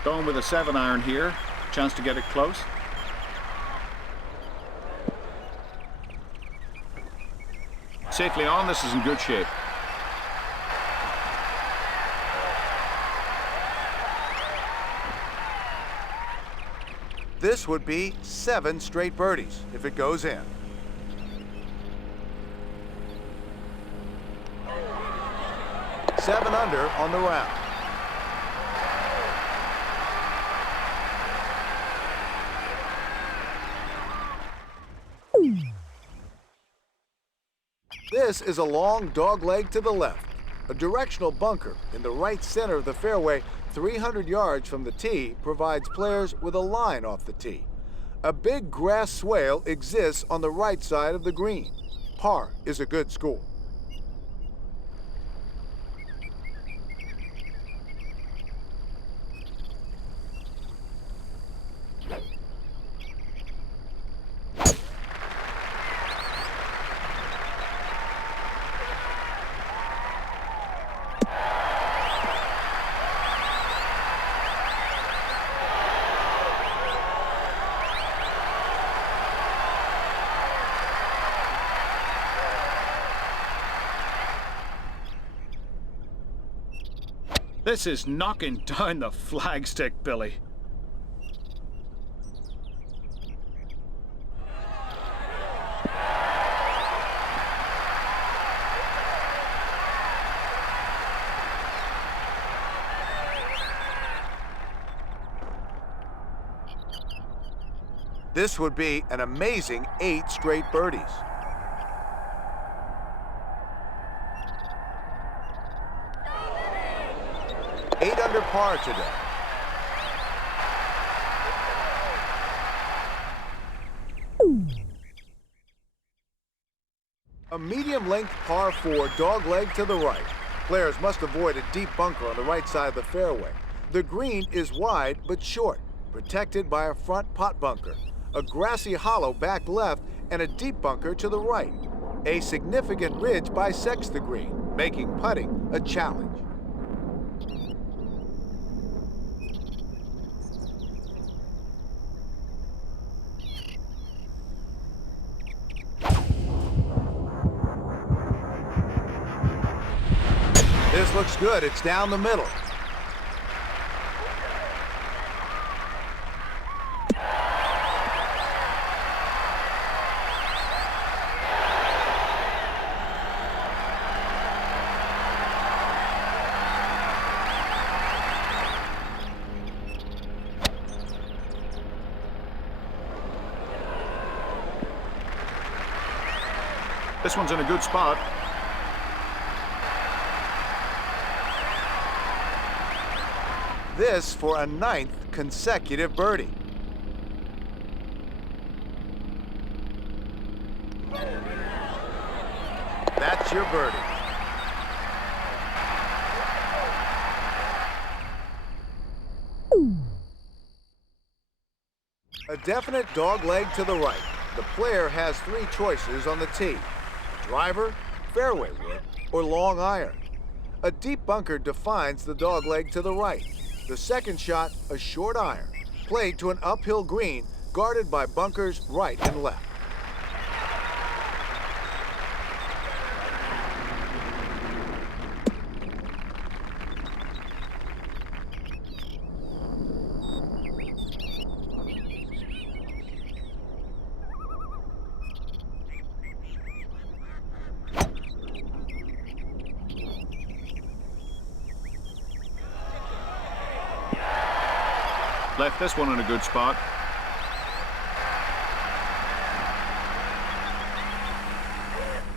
Going with a 7-iron here. Chance to get it close. Safely on, this is in good shape. This would be 7 straight birdies if it goes in. Seven under on the round. This is a long dogleg to the left, a directional bunker in the right center of the fairway, 300 yards from the tee, provides players with a line off the tee. A big grass swale exists on the right side of the green. Par is a good score. This is knocking down the flagstick, Billy. This would be an amazing 8 straight birdies. Eight under par today. A medium-length par 4 dogleg to the right. Players must avoid a deep bunker on the right side of the fairway. The green is wide but short, protected by a front pot bunker, a grassy hollow back left, and a deep bunker to the right. A significant ridge bisects the green, making putting a challenge. This looks good. It's down the middle. This one's in a good spot. This for a 9th consecutive birdie. That's your birdie. A definite dogleg to the right. The player has 3 choices on the tee: driver, fairway wood, or long iron. A deep bunker defines the dogleg to the right. The second shot, a short iron, played to an uphill green, guarded by bunkers right and left. Left this one in a good spot.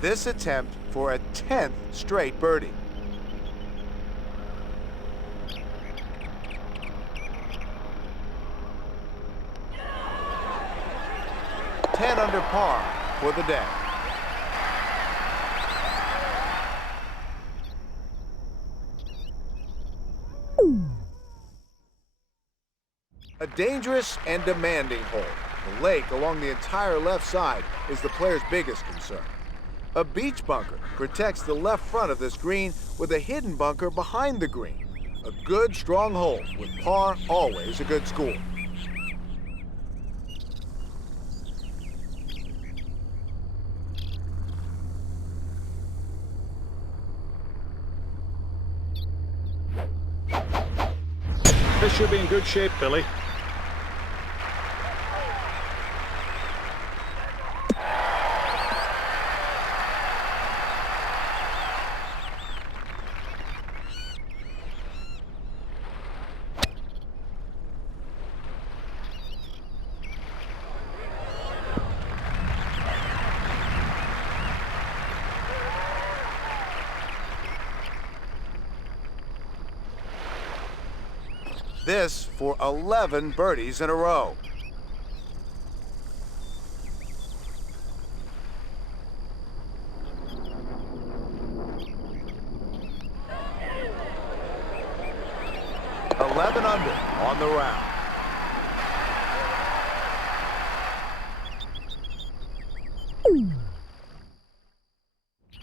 This attempt for a 10th straight birdie. Ten under par for the day. A dangerous and demanding hole. The lake along the entire left side is the player's biggest concern. A beach bunker protects the left front of this green with a hidden bunker behind the green. A good, strong hole with par always a good score. This should be in good shape, Billy. This for 11 birdies in a row. Under on the round.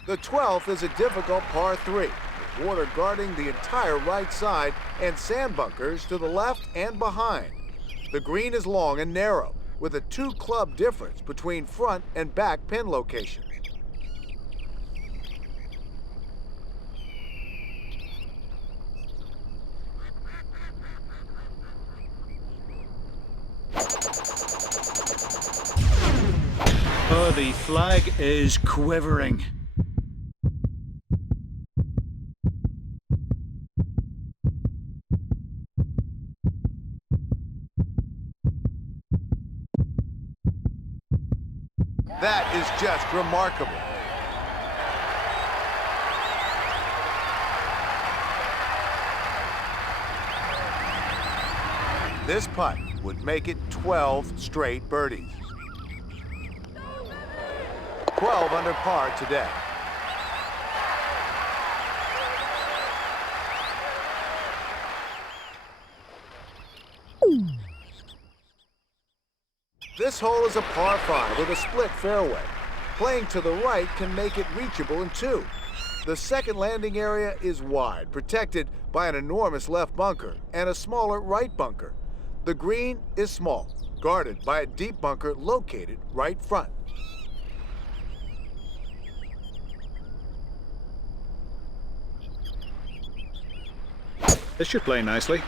The 12th is a difficult par 3, with water guarding the entire right side and sand bunkers to the left and behind. The green is long and narrow, with a 2-club difference between front and back pin locations. Oh, the flag is quivering. That is just remarkable. This putt would make it 12 straight birdies. 12 under par today. This hole is a par 5 with a split fairway. Playing to the right can make it reachable in 2. The second landing area is wide, protected by an enormous left bunker and a smaller right bunker. The green is small, guarded by a deep bunker located right front. This should play nicely.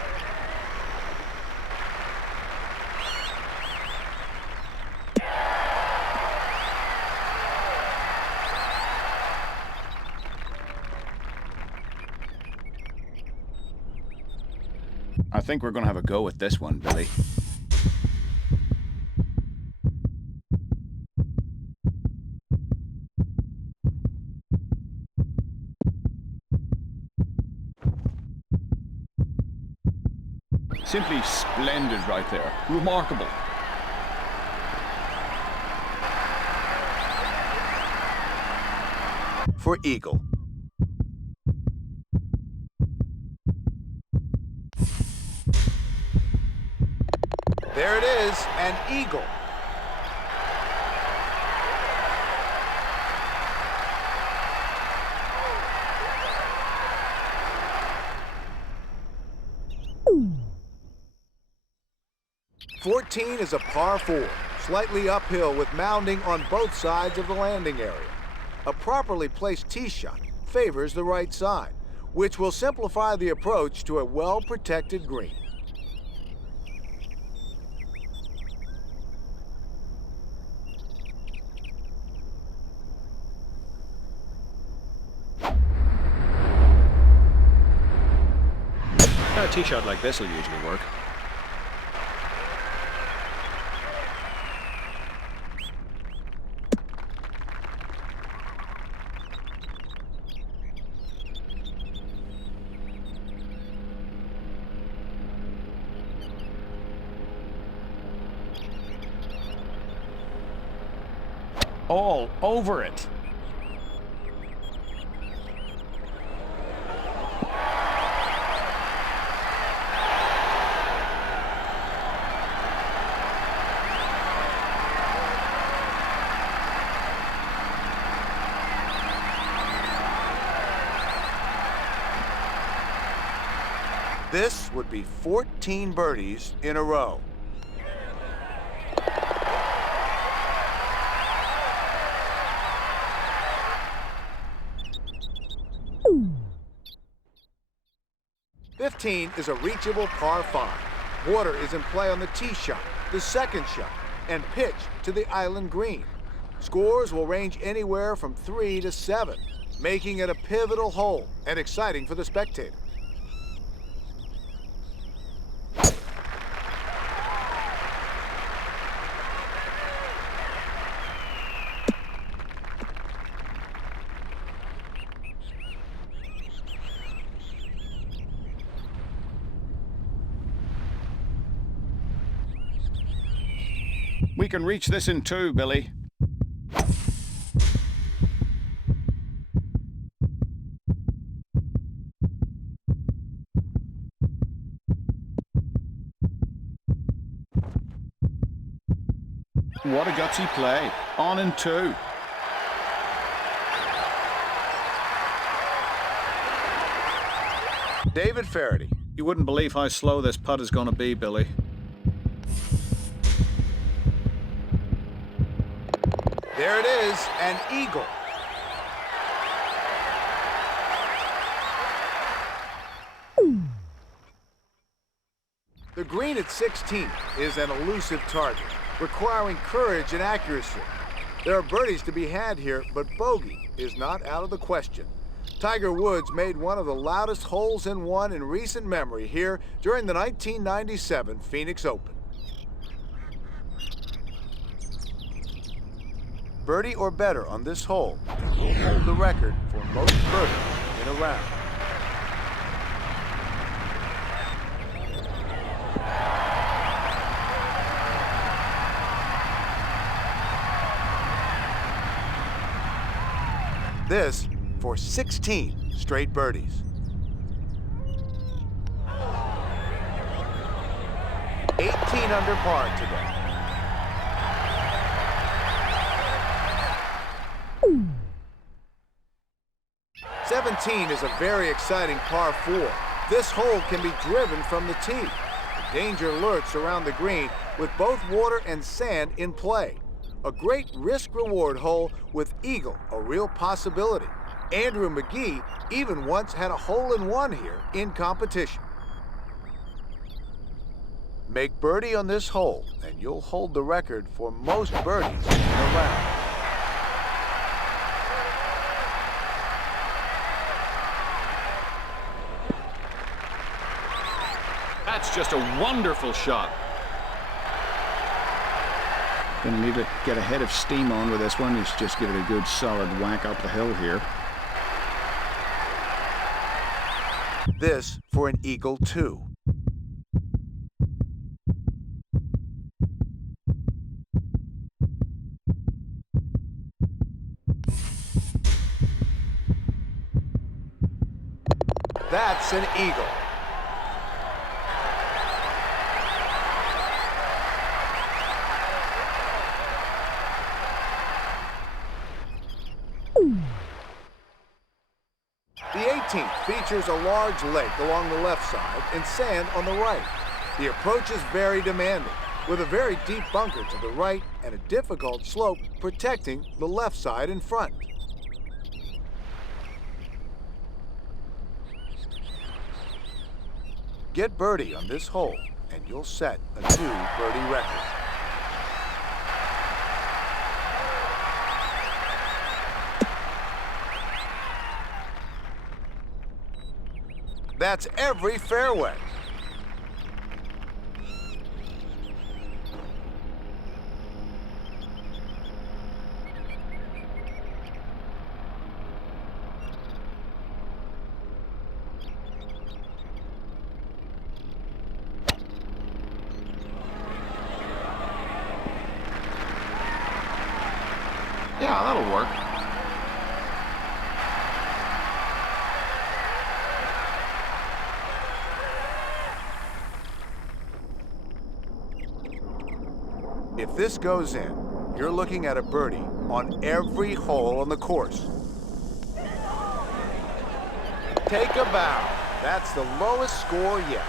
I think we're going to have a go at this one, Billy. Simply splendid right there. Remarkable. For eagle. There it is, an eagle. "14 is a par 4, slightly uphill with mounding on both sides of the landing area. A properly placed tee shot favors the right side, which will simplify the approach to a well-protected green. A tee shot like this will usually work. All over it. This would be 14 birdies in a row. "15 is a reachable par 5. Water is in play on the tee shot, the second shot, and pitch to the island green. Scores will range anywhere from 3 to 7, making it a pivotal hole and exciting for the spectator. We can reach this in 2, Billy. What a gutsy play. On in 2. David Faraday. You wouldn't believe how slow this putt is going to be, Billy. There it is, an eagle. The green at 16 is an elusive target, requiring courage and accuracy. There are birdies to be had here, but bogey is not out of the question. Tiger Woods made one of the loudest holes in one in recent memory here during the 1997 Phoenix Open. Birdie or better on this hole will hold the record for most birdies in a round. This for 16 straight birdies. 18 under par today. '17 is a very exciting par 4. This hole can be driven from the tee. The danger lurks around the green with both water and sand in play. A great risk-reward hole with eagle a real possibility. Andrew McGee even once had a hole-in-one here in competition. Make birdie on this hole, and you'll hold the record for most birdies in a round. That's just a wonderful shot. Gonna need to get a head of steam on with this one. Let's just give it a good solid whack up the hill here. This for an eagle 2. That's an eagle. The 18th features a large lake along the left side and sand on the right. The approach is very demanding, with a very deep bunker to the right and a difficult slope protecting the left side in front. Get birdie on this hole, and you'll set a new birdie record. That's every fairway. Yeah, that'll work. If this goes in, you're looking at a birdie on every hole on the course. Take a bow. That's the lowest score yet.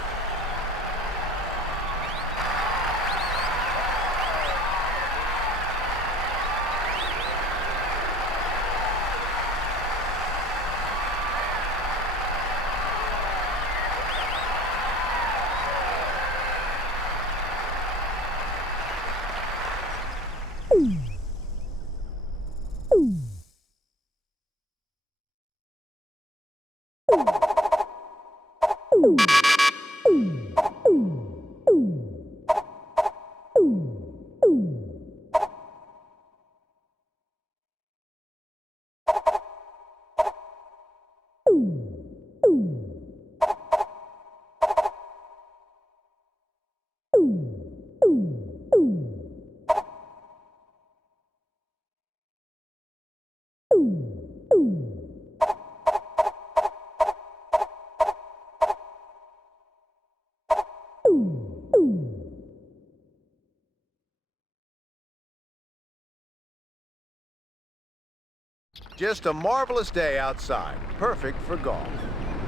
Just a marvelous day outside, perfect for golf.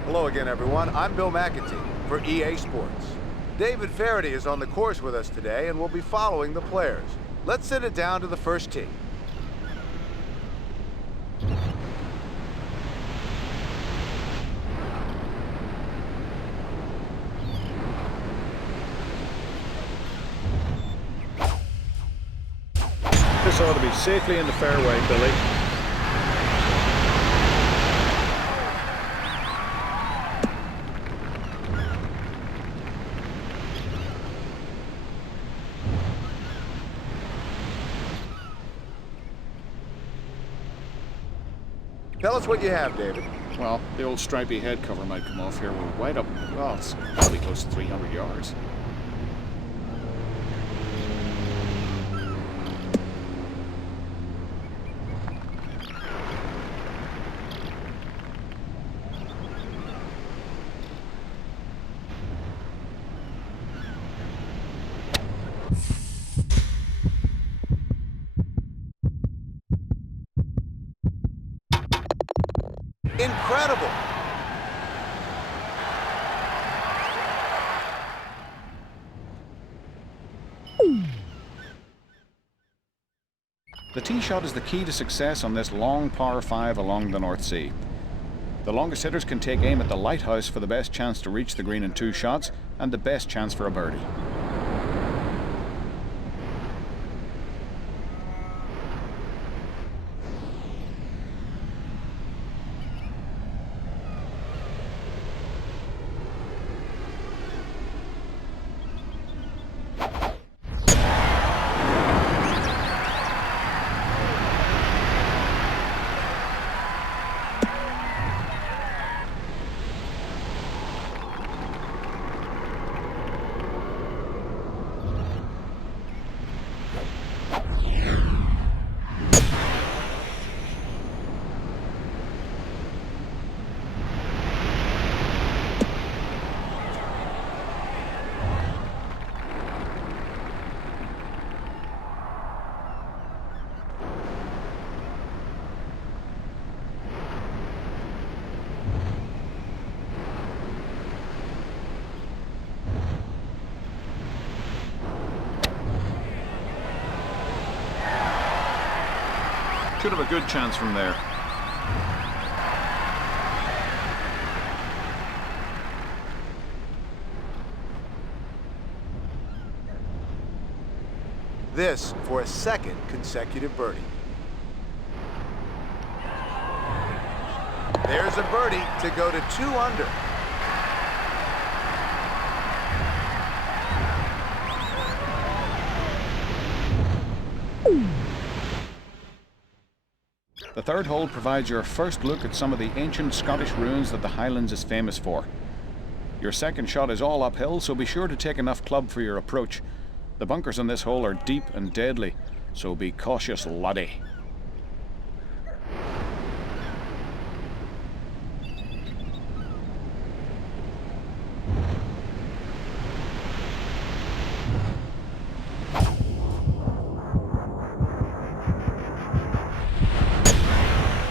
Hello again, everyone. I'm Bill McAtee for EA Sports. David Faraday is on the course with us today, and we'll be following the players. Let's send it down to the first tee. This ought to be safely in the fairway, Billy. Tell us what you have, David. Well, the old stripy head cover might come off here. We're right up, well, it's probably close to 300 yards. Incredible! The tee shot is the key to success on this long par 5 along the North Sea. The longest hitters can take aim at the lighthouse for the best chance to reach the green in 2 shots and the best chance for a birdie. Should have a good chance from there. This for a second consecutive birdie. There's a birdie to go to 2 under. The third hole provides your first look at some of the ancient Scottish ruins that the Highlands is famous for. Your second shot is all uphill, so be sure to take enough club for your approach. The bunkers on this hole are deep and deadly, so be cautious, laddie.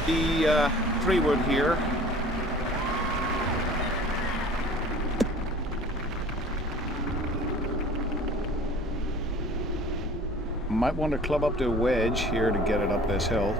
The 3-wood here. Might want to club up to a wedge here to get it up this hill.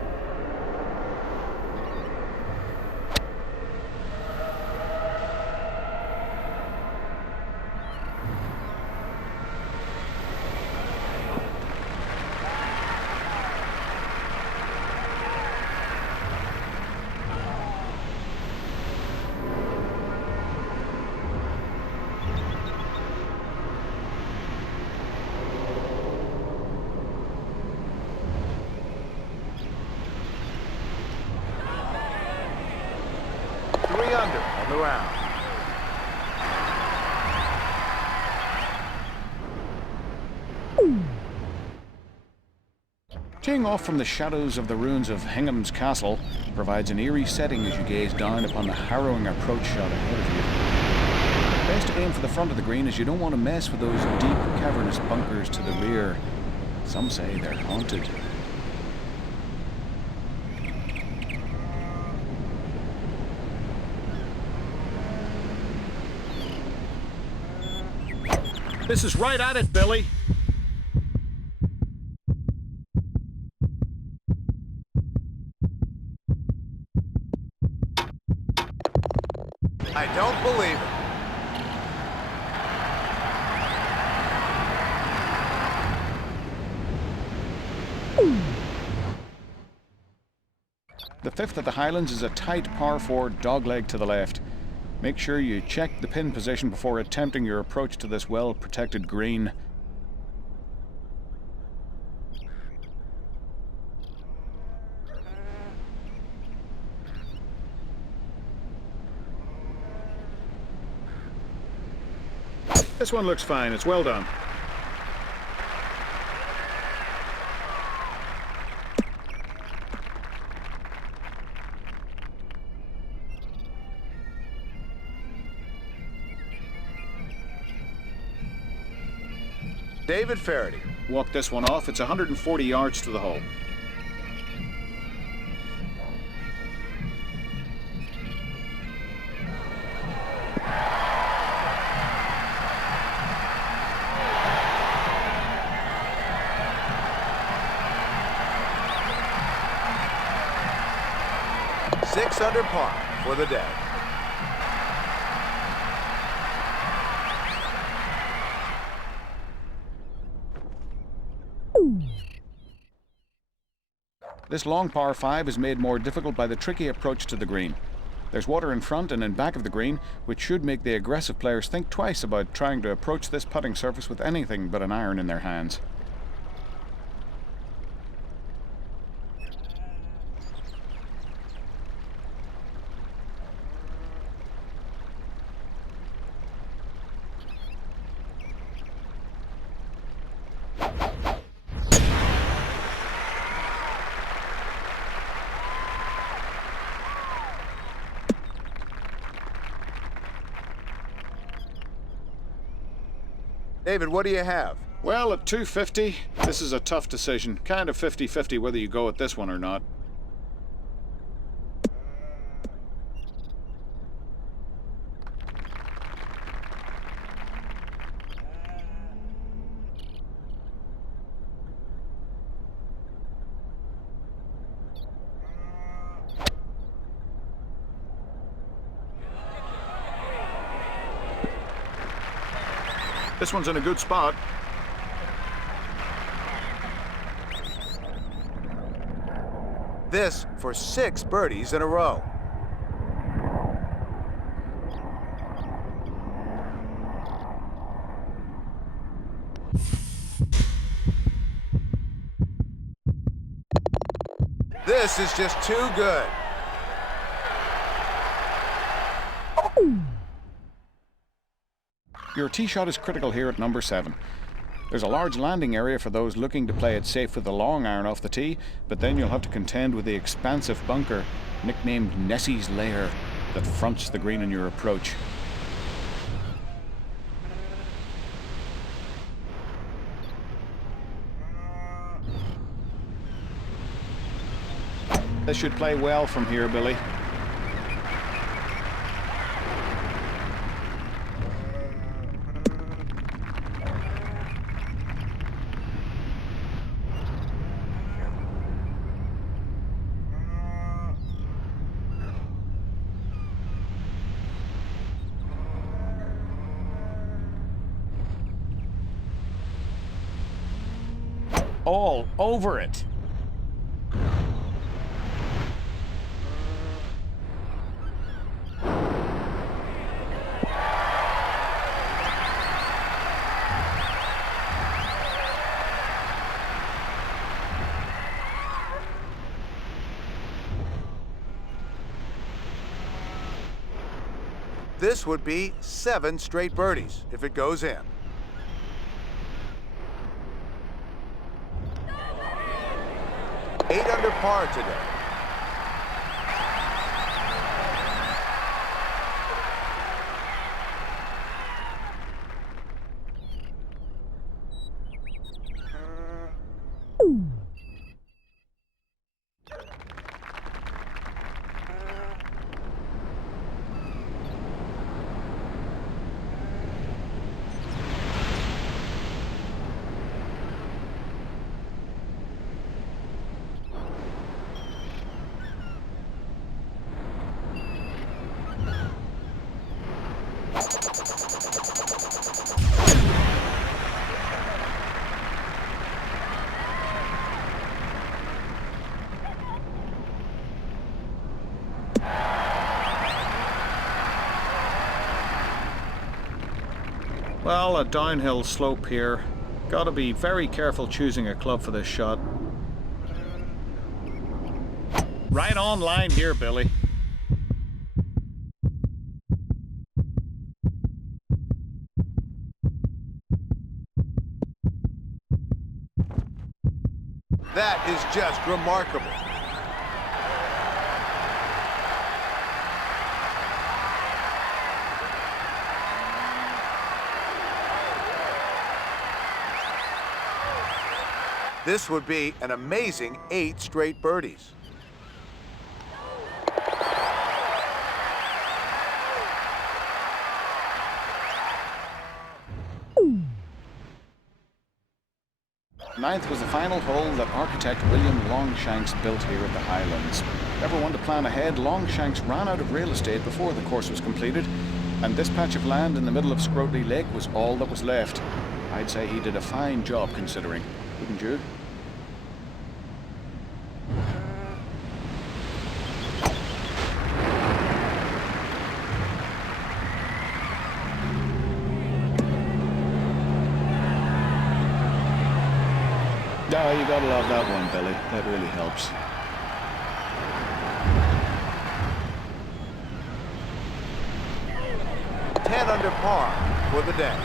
On the round. Teeing off from the shadows of the ruins of Hingham's Castle provides an eerie setting as you gaze down upon the harrowing approach shot ahead of you. best to aim for the front of the green as you don't want to mess with those deep, cavernous bunkers to the rear. Some say they're haunted. This is right at it, Billy. I don't believe it. The fifth at the Highlands is a tight par 4 dogleg to the left. Make sure you check the pin position before attempting your approach to this well-protected green. This one looks fine. It's well done. David Faraday. Walk this one off. It's 140 yards to the hole. Six under par for the day. This long par 5 is made more difficult by the tricky approach to the green. There's water in front and in back of the green, which should make the aggressive players think twice about trying to approach this putting surface with anything but an iron in their hands. David, what do you have? Well, at 250, this is a tough decision. Kind of 50-50 whether you go at this one or not. This one's in a good spot. This for 6 birdies in a row. This is just too good. Your tee shot is critical here at number 7. There's a large landing area for those looking to play it safe with the long iron off the tee, but then you'll have to contend with the expansive bunker, nicknamed Nessie's Lair, that fronts the green in your approach. This should play well from here, Billy. All over it. This would be 7 straight birdies if it goes in. Eight under par today. Well, a downhill slope here. Gotta be very careful choosing a club for this shot. Right on line here, Billy. That is just remarkable. This would be an amazing 8 straight birdies. Ninth was the final hole that architect William Longshanks built here at the Highlands. Never one to plan ahead, Longshanks ran out of real estate before the course was completed, and this patch of land in the middle of Scrotley Lake was all that was left. I'd say he did a fine job considering, wouldn't you? Oh, you gotta love that one, Billy. That really helps. Under par for the day.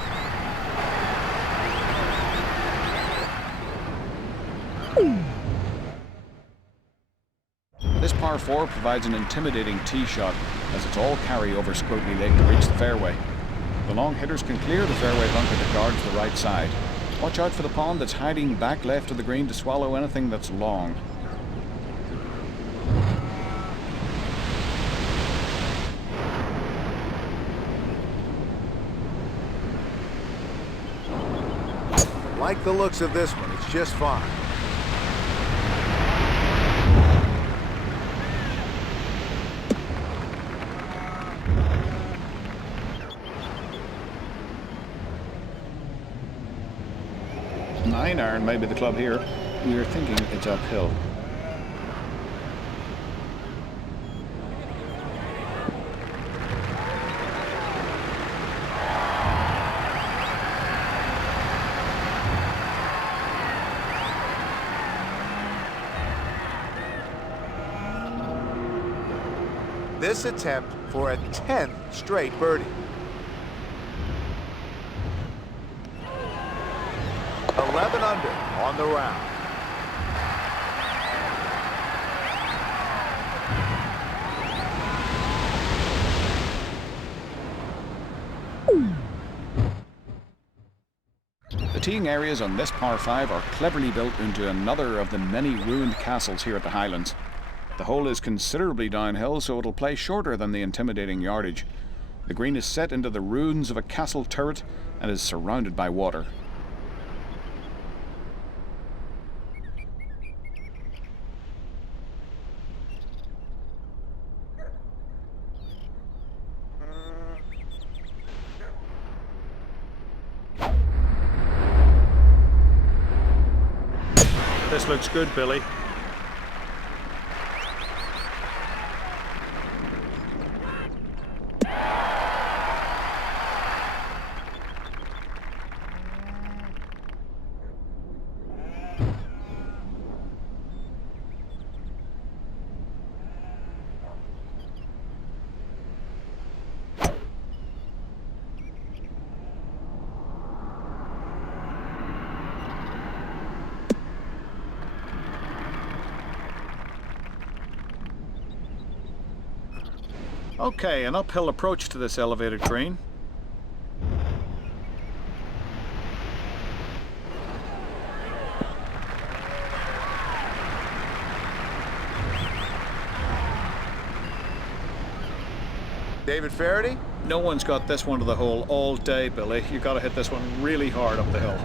This par 4 provides an intimidating tee shot, as it's all carry over Scrotley Lake to reach the fairway. The long hitters can clear the fairway bunker to guard to the right side. Watch out for the pond that's hiding back left of the green to swallow anything that's long. Like the looks of this one, it's just fine. Nine iron may be the club here. We're thinking it's uphill. This attempt for a 10th straight birdie. 11 under on the round. The teeing areas on this par 5 are cleverly built into another of the many ruined castles here at the Highlands. The hole is considerably downhill, so it'll play shorter than the intimidating yardage. The green is set into the ruins of a castle turret and is surrounded by water. This looks good, Billy. Okay, an uphill approach to this elevated green. David Faraday? No one's got this one to the hole all day, Billy. You gotta hit this one really hard up the hill.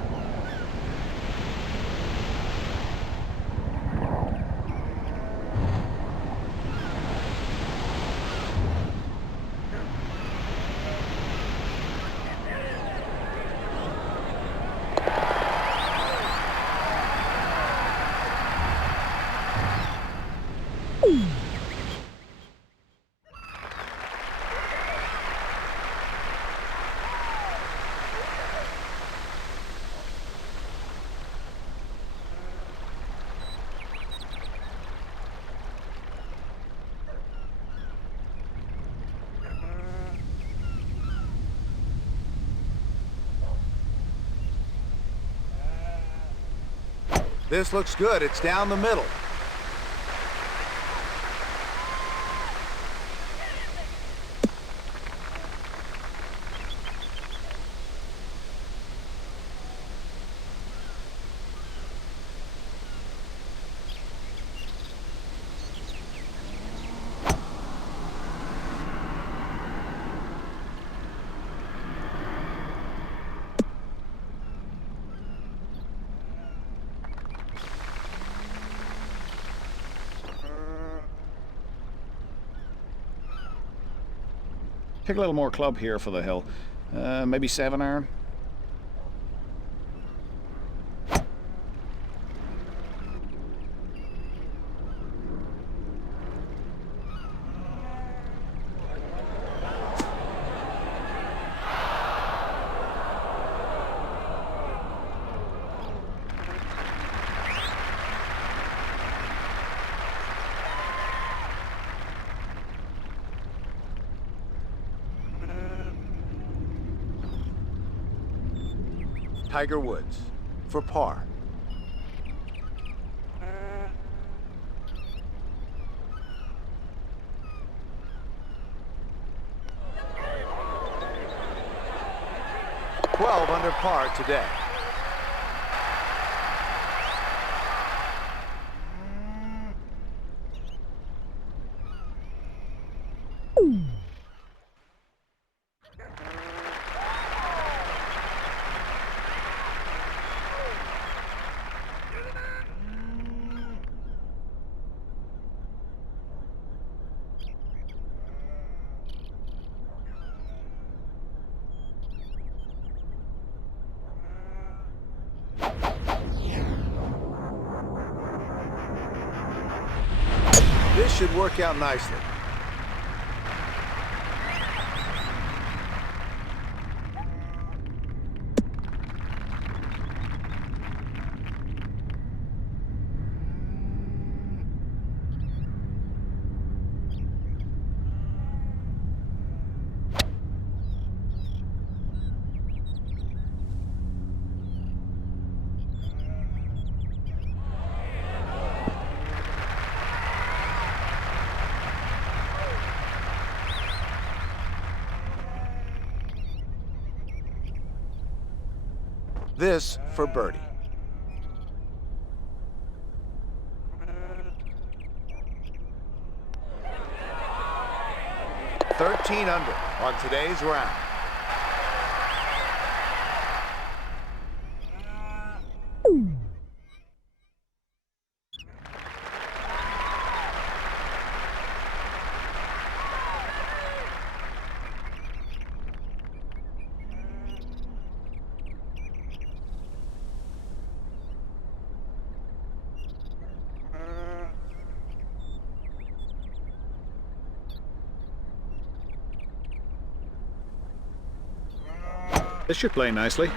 This looks good. It's down the middle. Pick a little more club here for the hill. Maybe 7-iron. Tiger Woods for par. Under par today. This should work out nicely. This for birdie. $13 under on today's round. This should play nicely.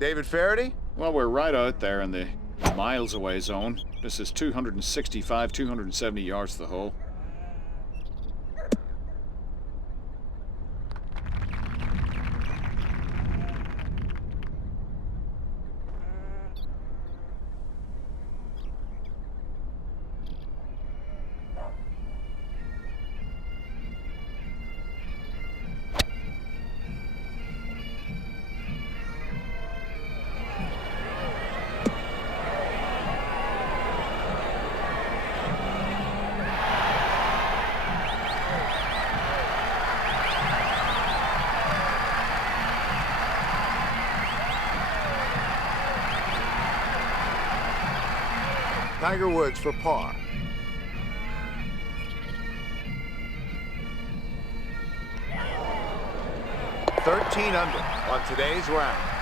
David Faraday? Well, we're right out there in the miles away zone. This is 265, 270 yards to the hole. Tiger Woods for par. $13 under on today's round.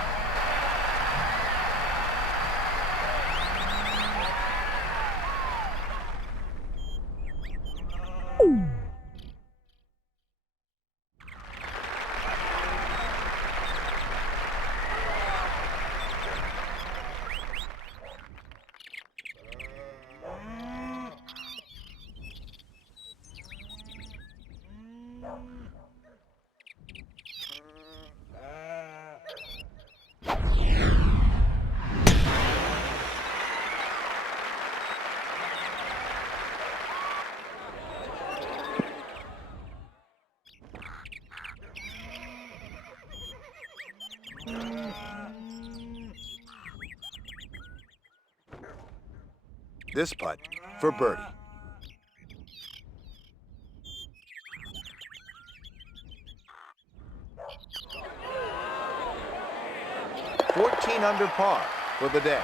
This putt for birdie. $14 under par for the day.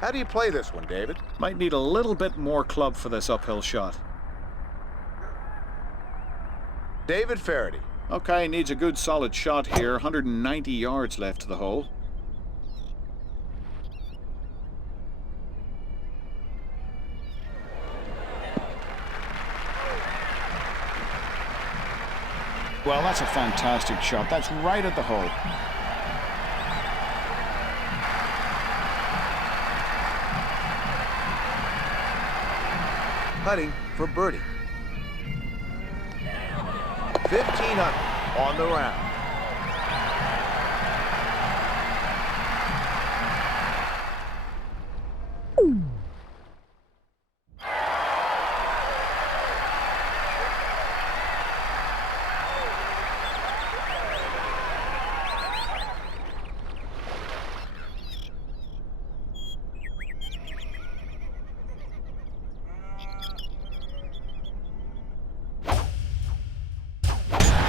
How do you play this one, David? Might need a little bit more club for this uphill shot. David Faraday. Okay, needs a good solid shot here. 190 yards left to the hole. Well, that's a fantastic shot. That's right at the hole. Putting for birdie. 15 under on the round.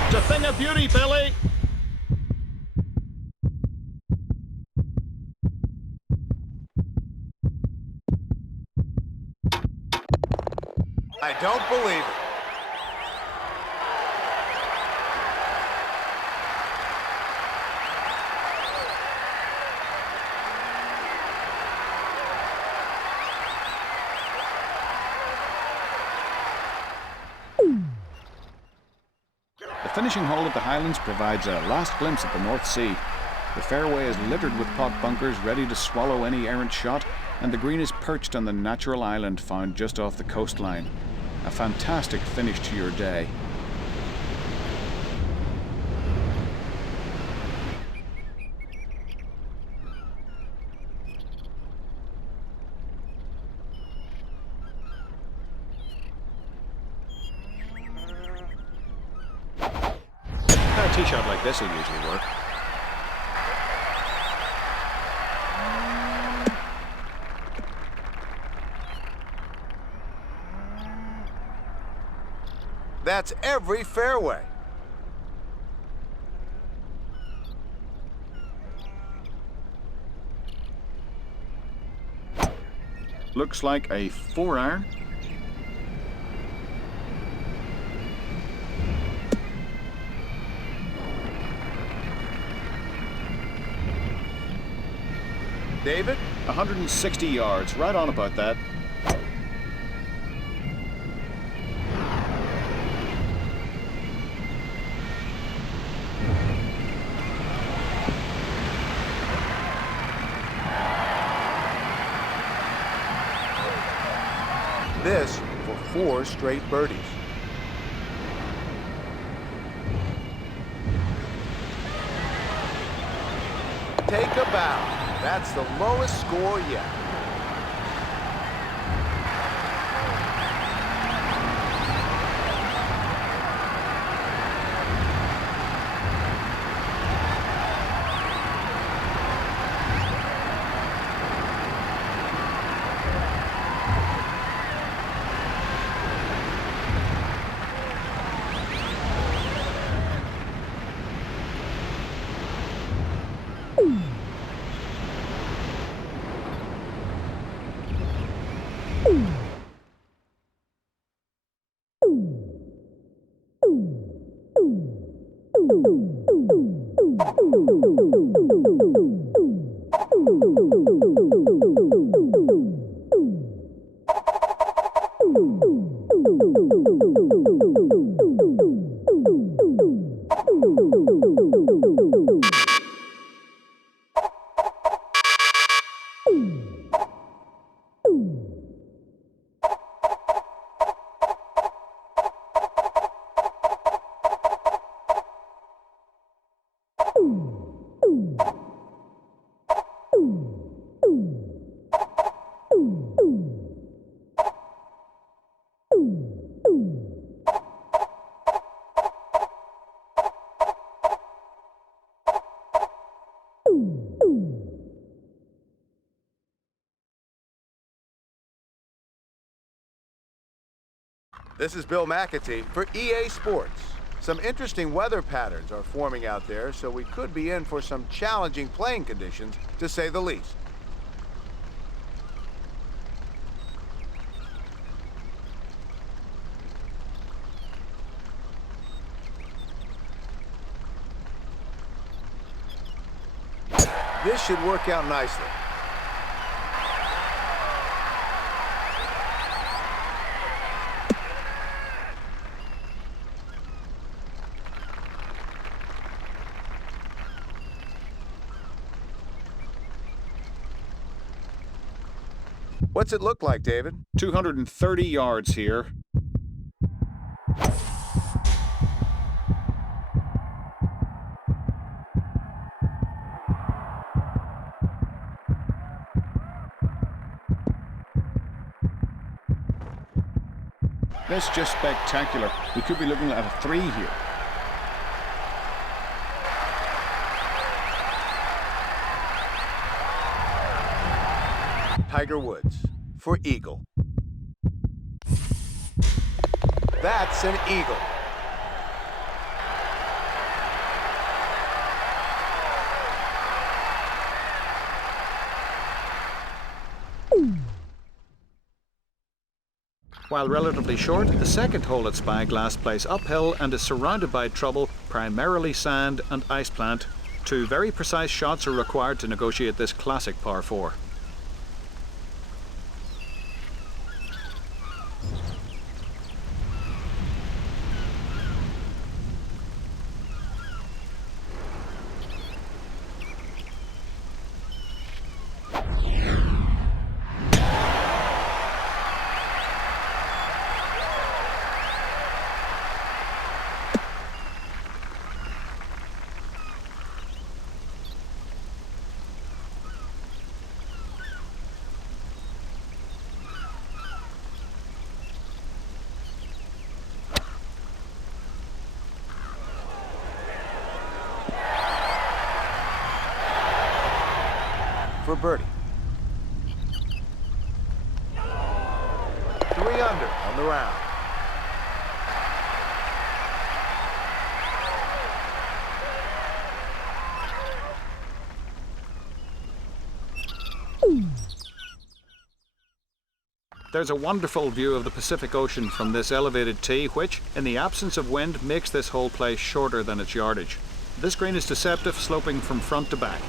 It's a thing of beauty, Billy. I don't believe it. The finishing hole at the Highlands provides a last glimpse at the North Sea. The fairway is littered with pot bunkers ready to swallow any errant shot, and the green is perched on the natural island found just off the coastline. A fantastic finish to your day. A tee shot like this will usually work. That's every fairway. Looks like a 4-iron. David? 160 yards, right on about that. This for 4 straight birdies. Take a bow. That's the lowest score yet. This is Bill McAtee for EA Sports. Some interesting weather patterns are forming out there, so we could be in for some challenging playing conditions, to say the least. This should work out nicely. What's it look like, David? 230 yards here. That's just spectacular. We could be looking at a 3 here. Tiger Woods for eagle. That's an eagle. While relatively short, the second hole at Spyglass plays uphill and is surrounded by trouble, primarily sand and ice plant. 2 very precise shots are required to negotiate this classic par 4. For birdie. 3 under on the round. There's a wonderful view of the Pacific Ocean from this elevated tee, which, in the absence of wind, makes this whole play shorter than its yardage. This green is deceptive, sloping from front to back.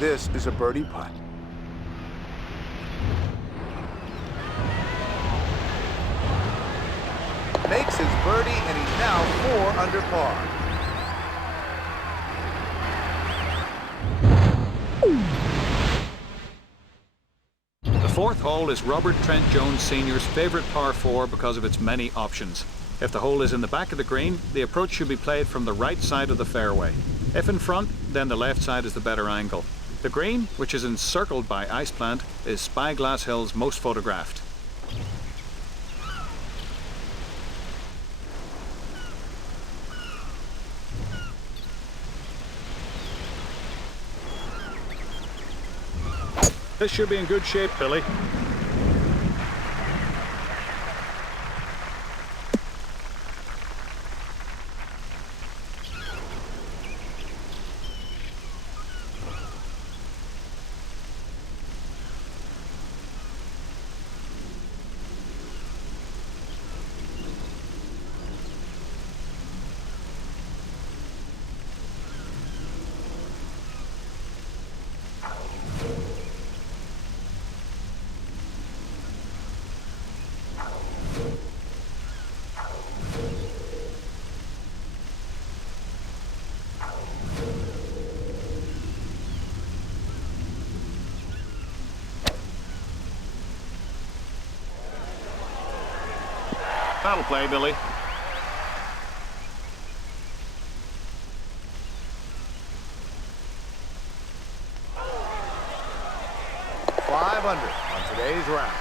This is a birdie putt. Makes his birdie, and he's now 4 under par. The fourth hole is Robert Trent Jones Sr.'s favourite par 4 because of its many options. If the hole is in the back of the green, the approach should be played from the right side of the fairway. If in front, then the left side is the better angle. The green, which is encircled by ice plant, is Spyglass Hill's most photographed. This should be in good shape, Billy. That'll play, Billy. 5 under on today's round.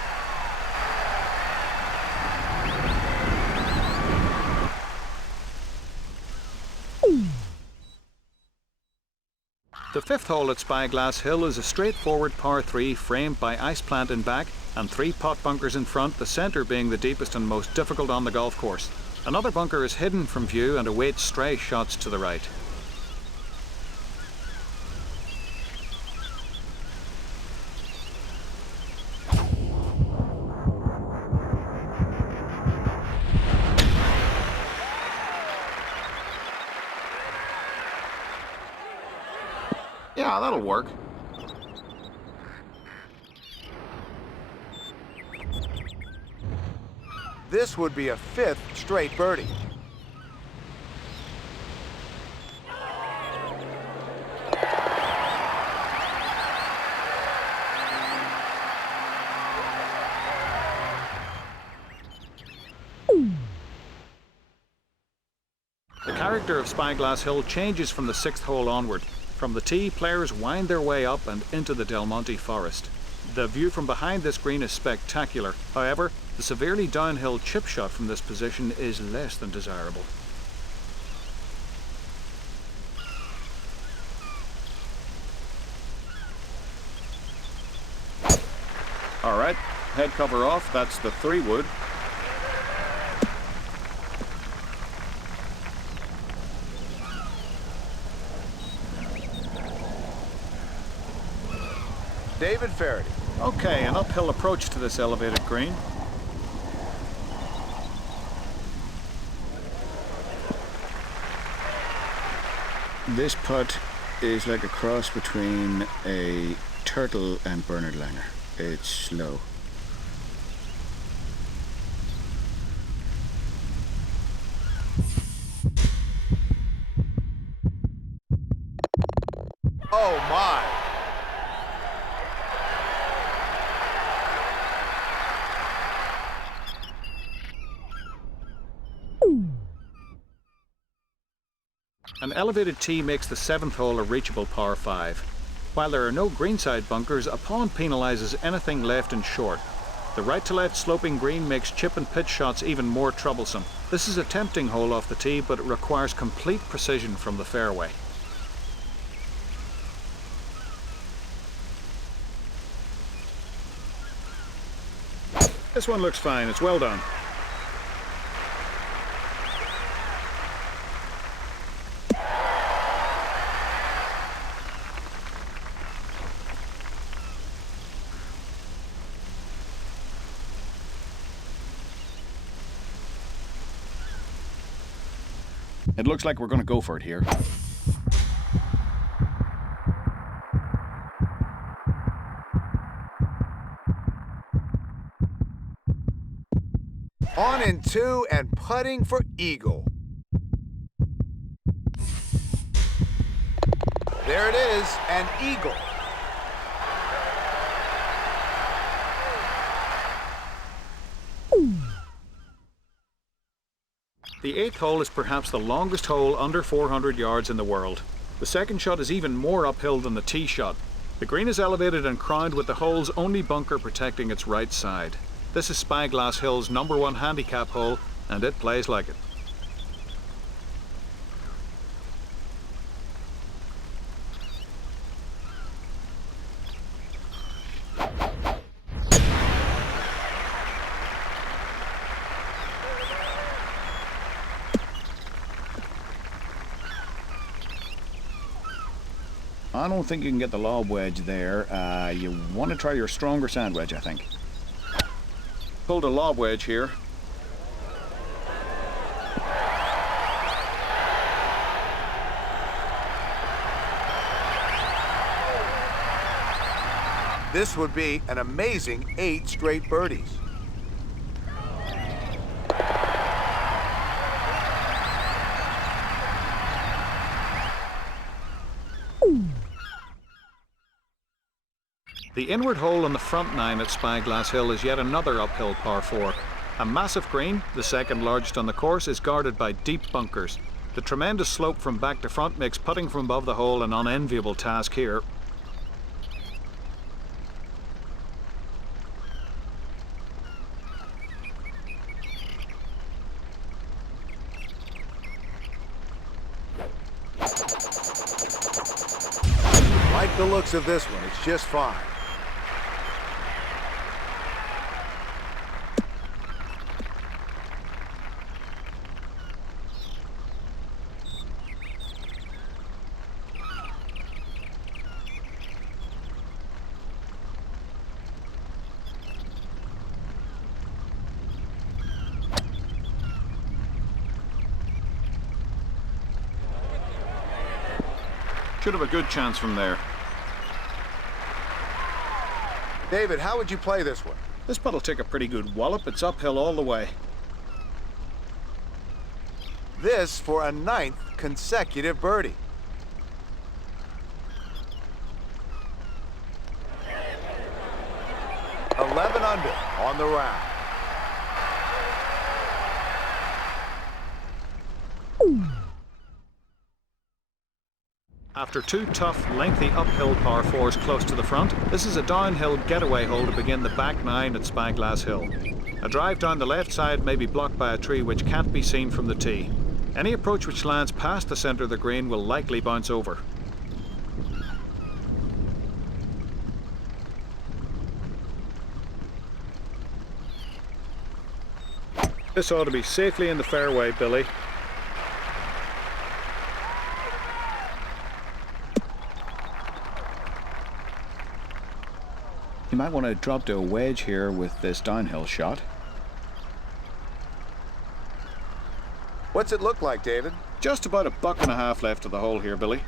The fifth hole at Spyglass Hill is a straightforward par 3 framed by ice plant in back and 3 pot bunkers in front, the centre being the deepest and most difficult on the golf course. Another bunker is hidden from view and awaits stray shots to the right. Yeah, that'll work. This would be a 5th straight birdie. The character of Spyglass Hill changes from the 6th hole onward. From the tee, players wind their way up and into the Del Monte forest. The view from behind this green is spectacular. However, the severely downhill chip shot from this position is less than desirable. All right, head cover off. That's the 3-wood. David Faraday. Okay, an uphill approach to this elevated green. This putt is like a cross between a turtle and Bernard Langer. It's slow. Oh my! An elevated tee makes the 7th hole a reachable par 5. While there are no greenside bunkers, a pond penalises anything left and short. The right-to-left sloping green makes chip and pitch shots even more troublesome. This is a tempting hole off the tee, but it requires complete precision from the fairway. This one looks fine, it's well done. It looks like we're going to go for it here. On in 2 and putting for eagle. There it is, an eagle. The 8th hole is perhaps the longest hole under 400 yards in the world. The second shot is even more uphill than the tee shot. The green is elevated and crowned with the hole's only bunker protecting its right side. This is Spyglass Hill's #1 handicap hole, and it plays like it. I don't think you can get the lob wedge there. You want to try your stronger sand wedge, I think. Pulled a lob wedge here. This would be an amazing 8 straight birdies. The inward hole on the front 9 at Spyglass Hill is yet another uphill par 4. A massive green, the second largest on the course, is guarded by deep bunkers. The tremendous slope from back to front makes putting from above the hole an unenviable task here. the looks of this one, it's just fine. Should have a good chance from there. David, how would you play this one? This putt'll take a pretty good wallop. It's uphill all the way. This for a 9th consecutive birdie. $11 under on the round. After two tough, lengthy uphill par fours close to the front, this is a downhill getaway hole to begin the back nine at Spyglass Hill. A drive down the left side may be blocked by a tree which can't be seen from the tee. Any approach which lands past the centre of the green will likely bounce over. This ought to be safely in the fairway, Billy. You might want to drop to a wedge here with this downhill shot. What's it look like, David? Just about $1.50 left of the hole here, Billy.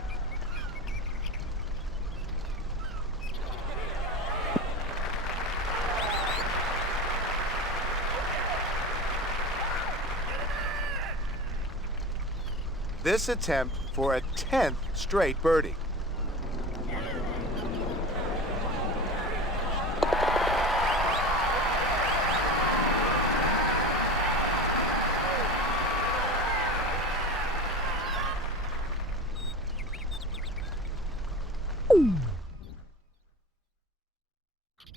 This attempt for a 10th straight birdie.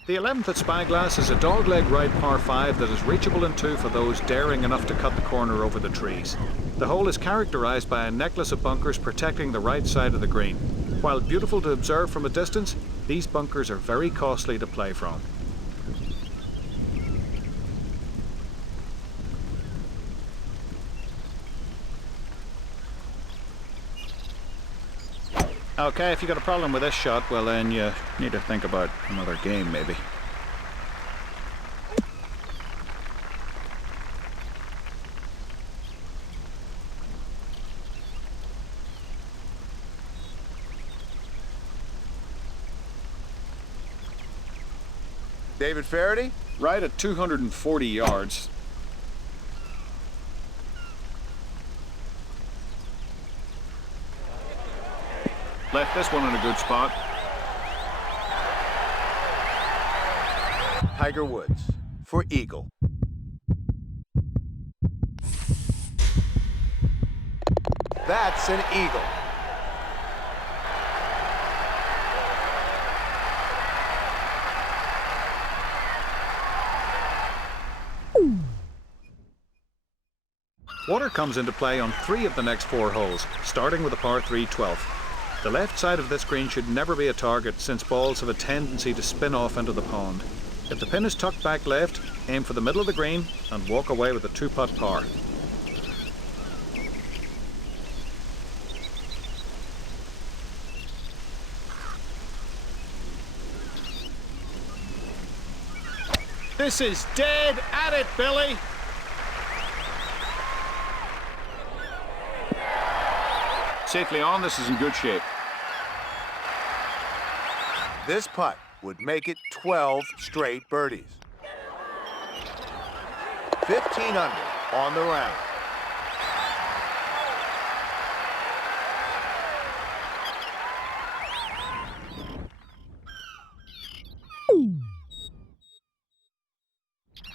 The 11th at Spyglass is a dogleg right par 5 that is reachable in two for those daring enough to cut the corner over the trees. The hole is characterized by a necklace of bunkers protecting the right side of the green. While beautiful to observe from a distance, these bunkers are very costly to play from. Okay, if you got a problem with this shot, well then you need to think about another game maybe. David Faraday? Right at 240 yards. Left this one in a good spot. Tiger Woods for eagle. That's an eagle. Water comes into play on 3 of the next 4 holes, starting with a par 3 12th. The left side of this green should never be a target since balls have a tendency to spin off into the pond. If the pin is tucked back left, aim for the middle of the green and walk away with a 2-putt par. This is dead at it, Billy! Safely on, this is in good shape. This putt would make it 12 straight birdies. 15 under on the round.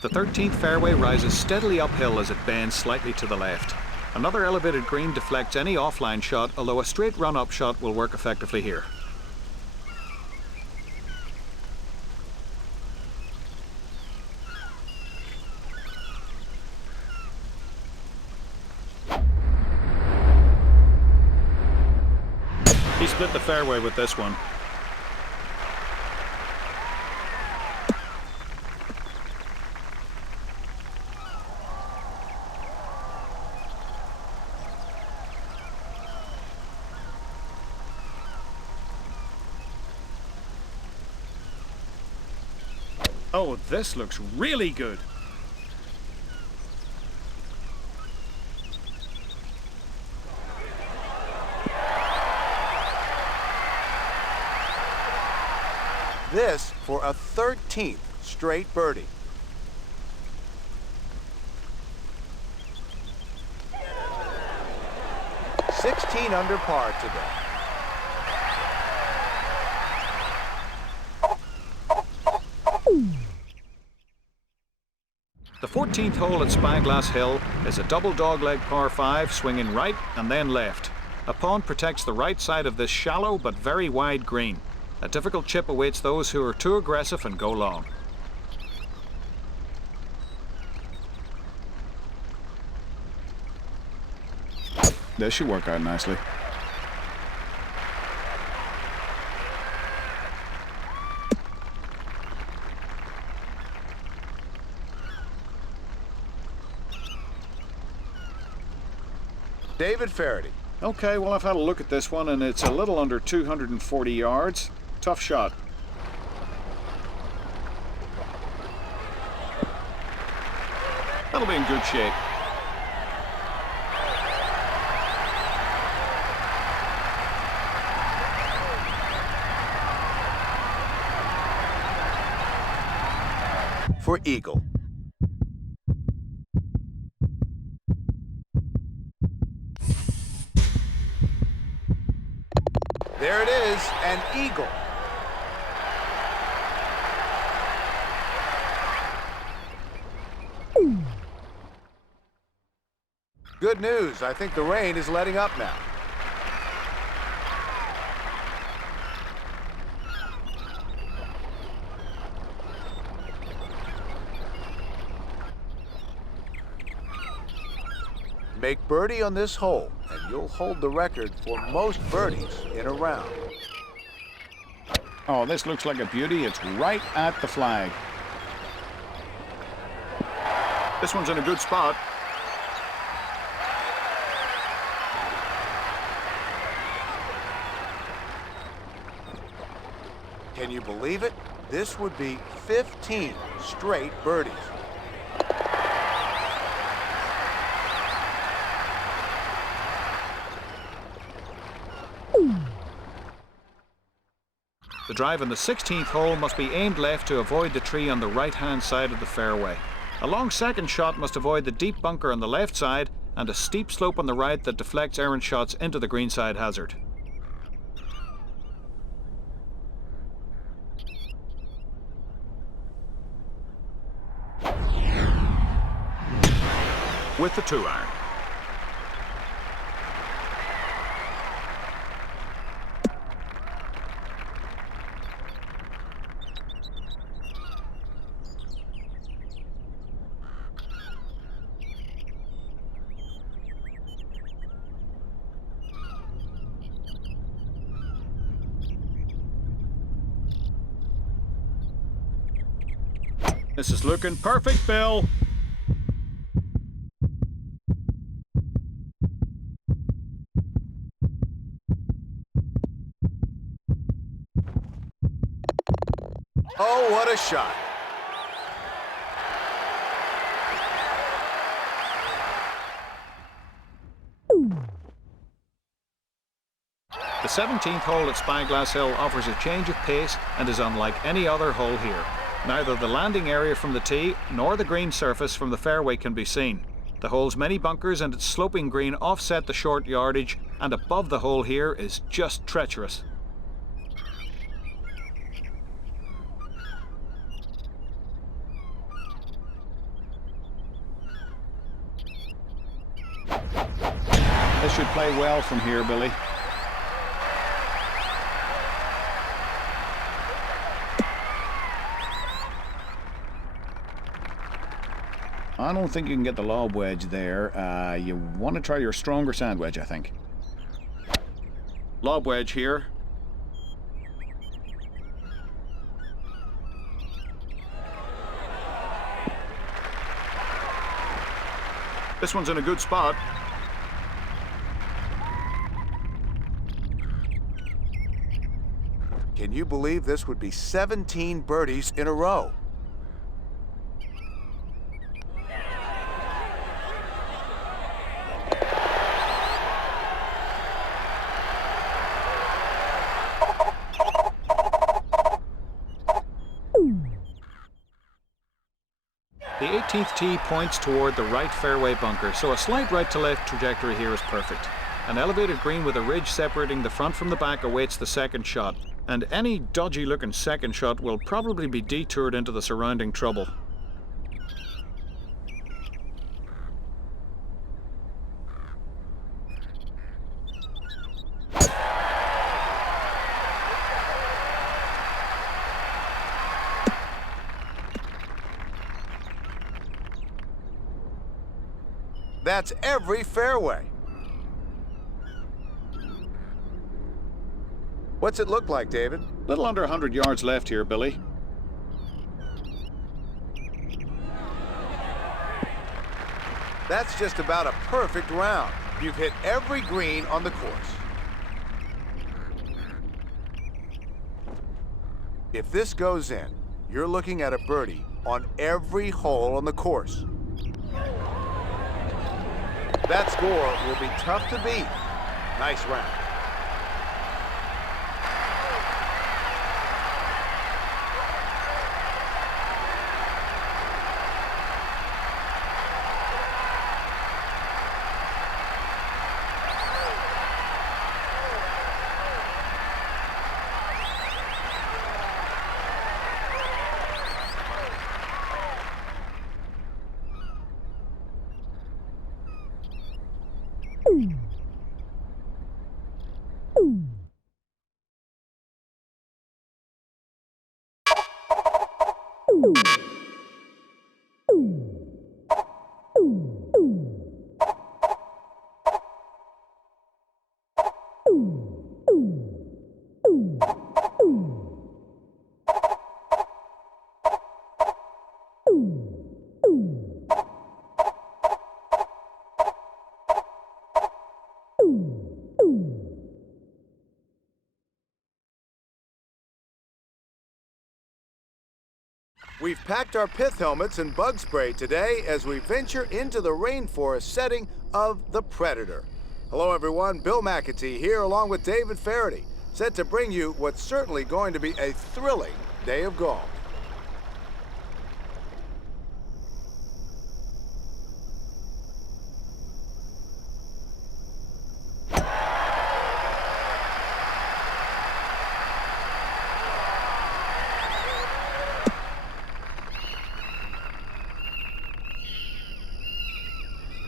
The 13th fairway rises steadily uphill as it bends slightly to the left. Another elevated green deflects any offline shot, although a straight run-up shot will work effectively here. He split the fairway with this one. Oh, this looks really good. This for a 13th straight birdie. $16 under par today. The 14th hole at Spyglass Hill is a double dogleg par 5 swinging right and then left. A pond protects the right side of this shallow but very wide green. A difficult chip awaits those who are too aggressive and go long. This should work out nicely. David Faraday. Okay, well, I've had a look at this one, and it's a little under 240 yards. Tough shot. That'll be in good shape. For eagle. There it is, an eagle. Good news, I think the rain is letting up now. Make birdie on this hole, and you'll hold the record for most birdies in a round. Oh, this looks like a beauty. It's right at the flag. This one's in a good spot. Can you believe it? This would be 15 straight birdies. The drive on the 16th hole must be aimed left to avoid the tree on the right-hand side of the fairway. A long second shot must avoid the deep bunker on the left side and a steep slope on the right that deflects errant shots into the greenside hazard. With the 2-iron. This is looking perfect, Bill. Oh, what a shot. The 17th hole at Spyglass Hill offers a change of pace and is unlike any other hole here. Neither the landing area from the tee nor the green surface from the fairway can be seen. The hole's many bunkers and its sloping green offset the short yardage, and above the hole here is just treacherous. This should play well from here, Billy. I don't think you can get the lob wedge there. You want to try your stronger sand wedge, I think. Lob wedge here. This one's in a good spot. Can you believe this would be 17 birdies in a row? 15th tee points toward the right fairway bunker, so a slight right-to-left trajectory here is perfect. An elevated green with a ridge separating the front from the back awaits the second shot, and any dodgy-looking second shot will probably be detoured into the surrounding trouble. That's every fairway. What's it look like, David? Little under 100 yards left here, Billy. That's just about a perfect round. You've hit every green on the course. If this goes in, you're looking at a birdie on every hole on the course. That score will be tough to beat. Nice round. We've packed our pith helmets and bug spray today as we venture into the rainforest setting of The Predator. Hello everyone, Bill McAtee here along with David Faraday, set to bring you what's certainly going to be a thrilling day of golf.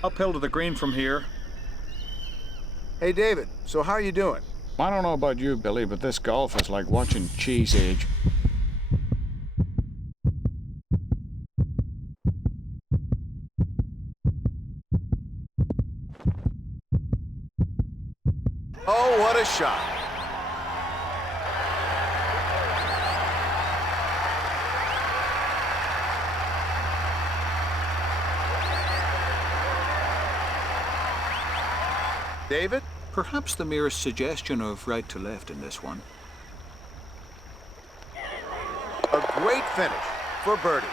Uphill to the green from here. Hey David, so how are you doing? I don't know about you, Billy, but this golf is like watching cheese age. Oh, what a shot. David? Perhaps the merest suggestion of right to left in this one. A great finish for birdie.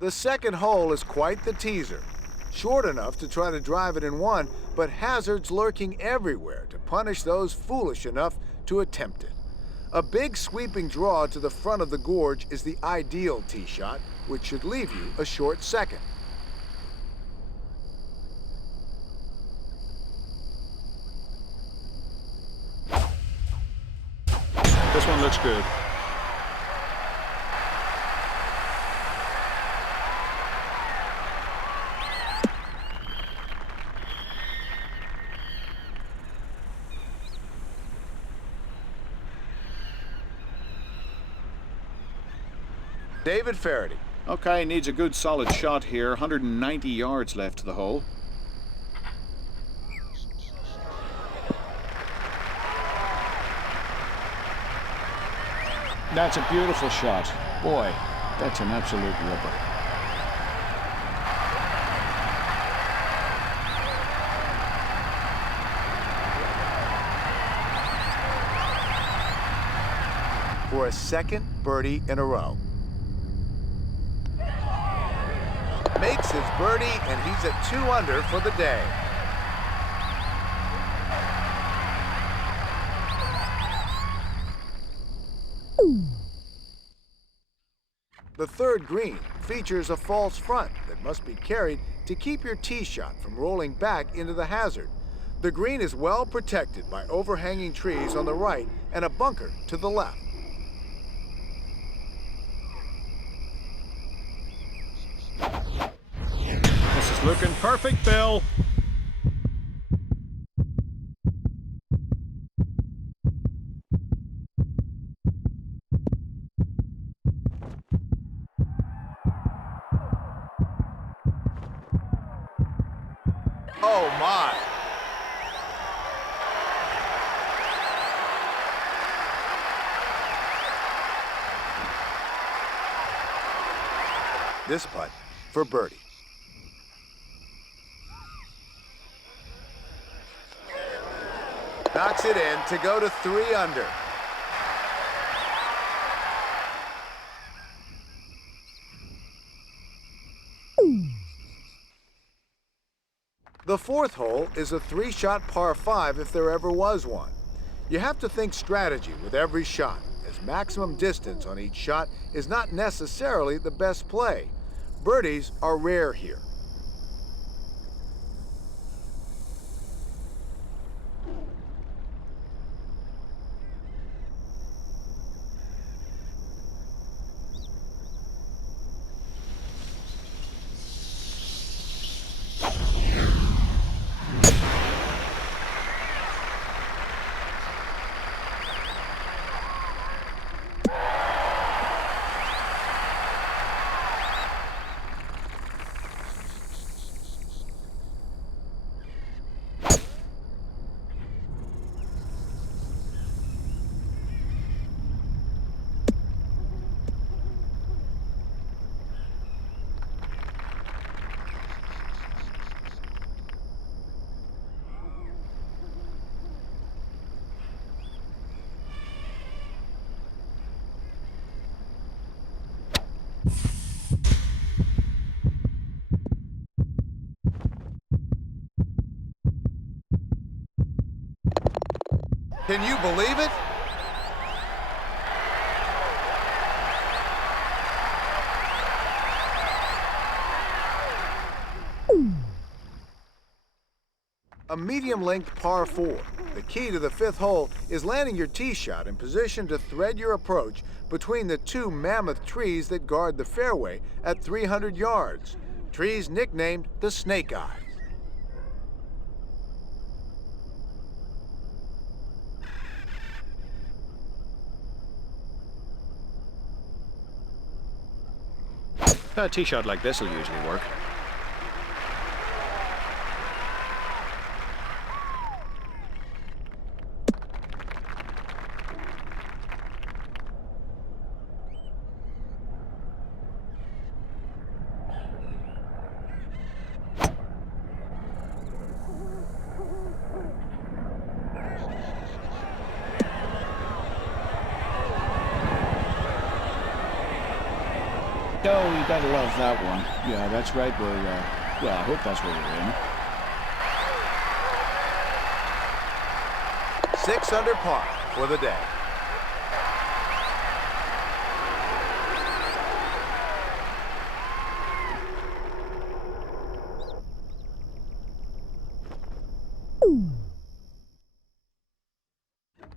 The second hole is quite the teaser. Short enough to try to drive it in one, but hazards lurking everywhere to punish those foolish enough to attempt it. A big sweeping draw to the front of the gorge is the ideal tee shot, which should leave you a short second. This one looks good. David Faraday. Okay, needs a good solid shot here. 190 yards left to the hole. That's a beautiful shot. Boy, that's an absolute ripper. For a second birdie in a row. Makes his birdie, and he's at 2 under for the day. The third green features a false front that must be carried to keep your tee shot from rolling back into the hazard. The green is well protected by overhanging trees on the right and a bunker to the left. This is looking perfect, Bill. Oh my! This putt for birdie. Knocks it in to go to 3 under. The fourth hole is a 3-shot par 5 if there ever was one. You have to think strategy with every shot, as maximum distance on each shot is not necessarily the best play. Birdies are rare here. Can you believe it? A medium-length par 4. The key to the 5th hole is landing your tee shot in position to thread your approach between the 2 mammoth trees that guard the fairway at 300 yards. Trees nicknamed the Snake Eyes. A tee shot like this will usually work. Oh, you gotta love that one. Yeah, that's right. Well, I hope that's where we're in. 6 under par for the day.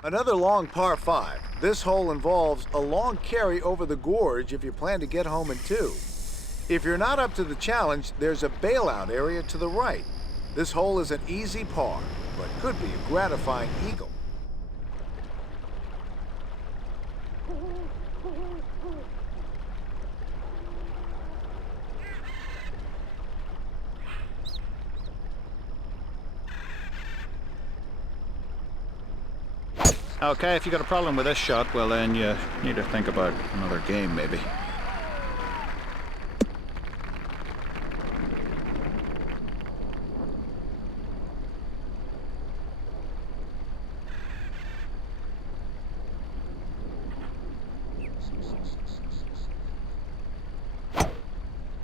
Another long par 5. This hole involves a long carry over the gorge if you plan to get home in 2. If you're not up to the challenge, there's a bailout area to the right. This hole is an easy par, but could be a gratifying eagle. Okay, if you got a problem with this shot, well then you need to think about another game maybe.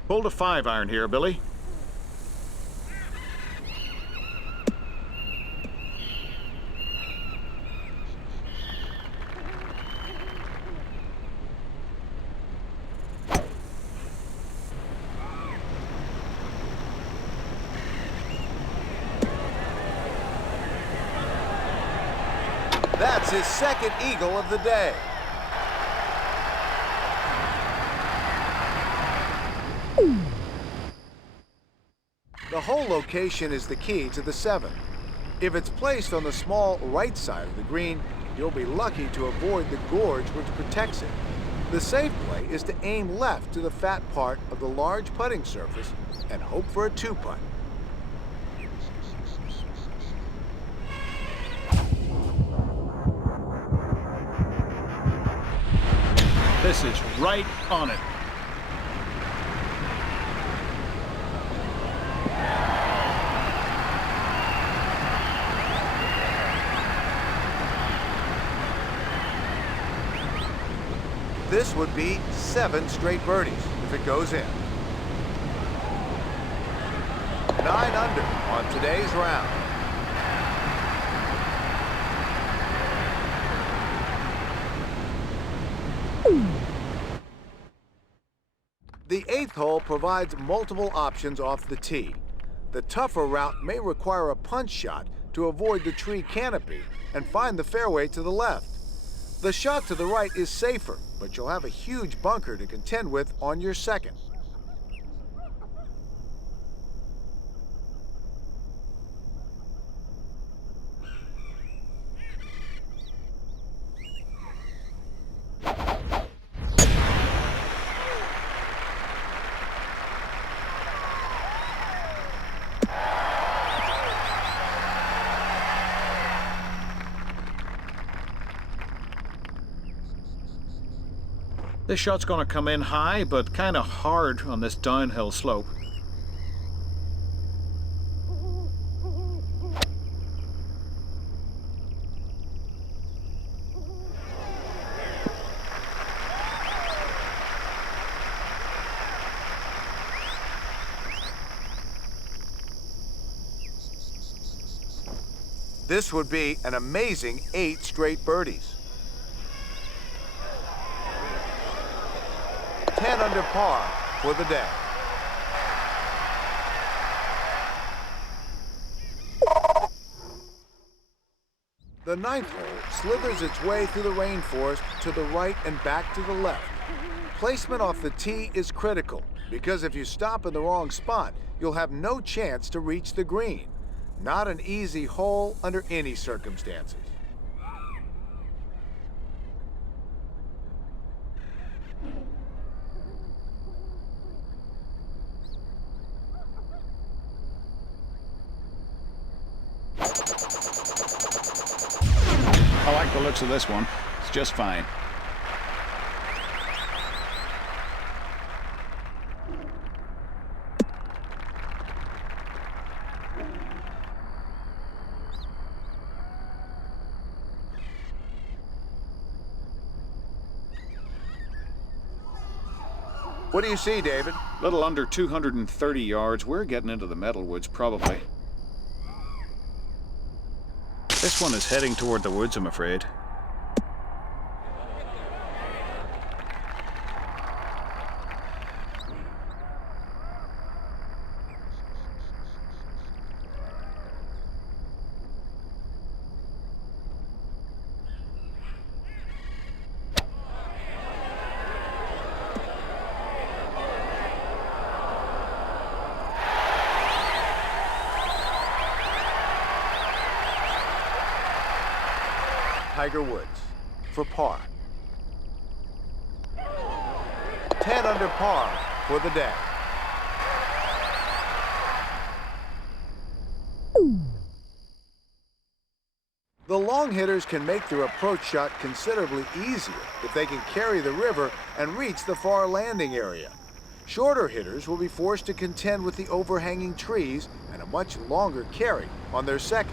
Hold a 5-iron here, Billy. It's his second eagle of the day. The hole location is the key to the 7. If it's placed on the small right side of the green, you'll be lucky to avoid the gorge which protects it. The safe play is to aim left to the fat part of the large putting surface and hope for a 2-putt. This is right on it. This would be 7 straight birdies if it goes in. 9 under on today's round. The 8th hole provides multiple options off the tee. The tougher route may require a punch shot to avoid the tree canopy and find the fairway to the left. The shot to the right is safer, but you'll have a huge bunker to contend with on your 2nd. This shot's going to come in high, but kind of hard on this downhill slope. This would be an amazing 8 straight birdies. 10 under par for the day. The 9th hole slithers its way through the rainforest to the right and back to the left. Placement off the tee is critical because if you stop in the wrong spot, you'll have no chance to reach the green. Not an easy hole under any circumstances. I like the looks of this one. It's just fine. What do you see, David? Little under 230 yards. We're getting into the metalwoods, probably. This one is heading toward the woods, I'm afraid. Tiger Woods for par. 10 under par for the day. The long hitters can make their approach shot considerably easier if they can carry the river and reach the far landing area. Shorter hitters will be forced to contend with the overhanging trees and a much longer carry on their 2nd.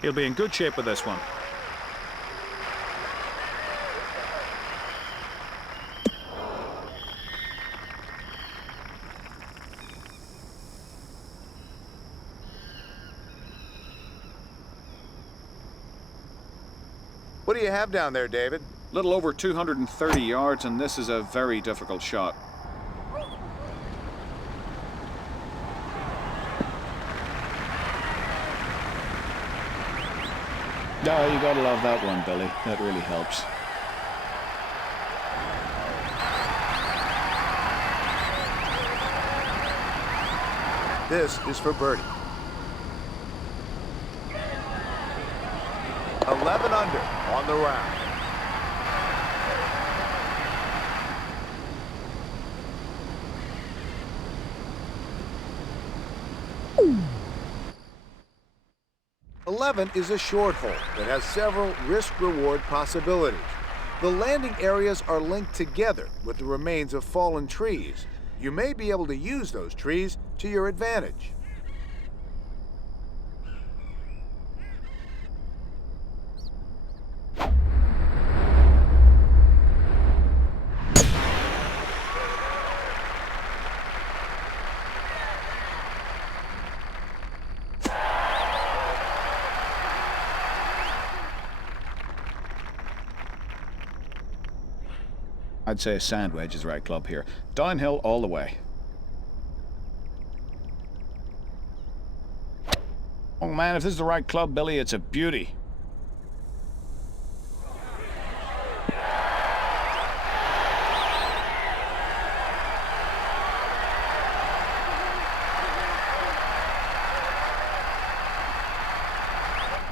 He'll be in good shape with this one. What do you have down there, David? Little over 230 yards, and this is a very difficult shot. No, you gotta love that one, Billy. That really helps. This is for birdie. 11 under on the round. Is a short hole that has several risk-reward possibilities. The landing areas are linked together with the remains of fallen trees. You may be able to use those trees to your advantage. I'd say a sand wedge is the right club here. Downhill all the way. Oh man, if this is the right club, Billy, it's a beauty.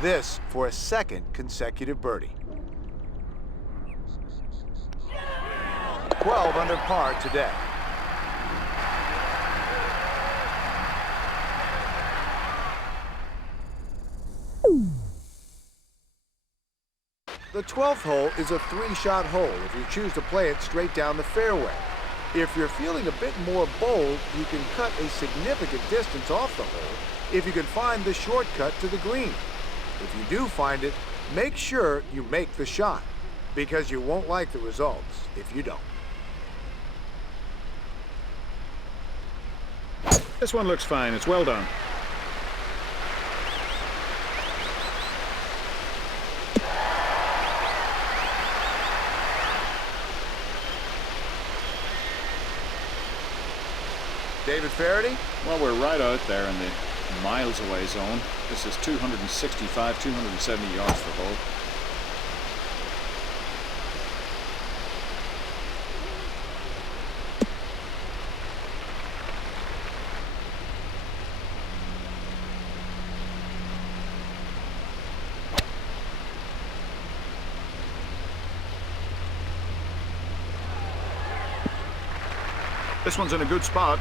This for a second consecutive birdie. 12 under par today. The 12th hole is a 3-shot hole if you choose to play it straight down the fairway. If you're feeling a bit more bold, you can cut a significant distance off the hole if you can find the shortcut to the green. If you do find it, make sure you make the shot, because you won't like the results if you don't. This one looks fine. It's well done. David Faraday? Well, we're right out there in the miles away zone. This is 265, 270 yards for hole. This one's in a good spot.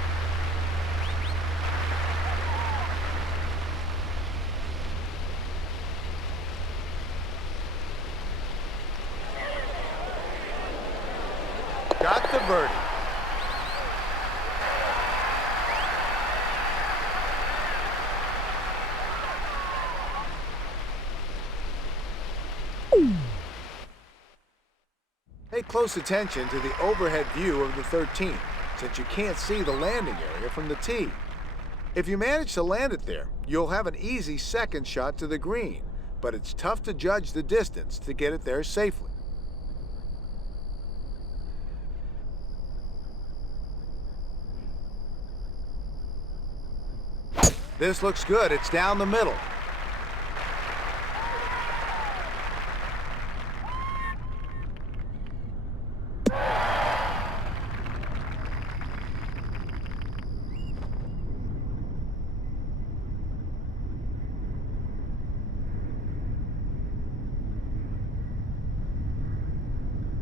Got the birdie. Pay close attention to the overhead view of the 13th, since you can't see the landing area from the tee. If you manage to land it there, you'll have an easy second shot to the green, but it's tough to judge the distance to get it there safely. This looks good. It's down the middle.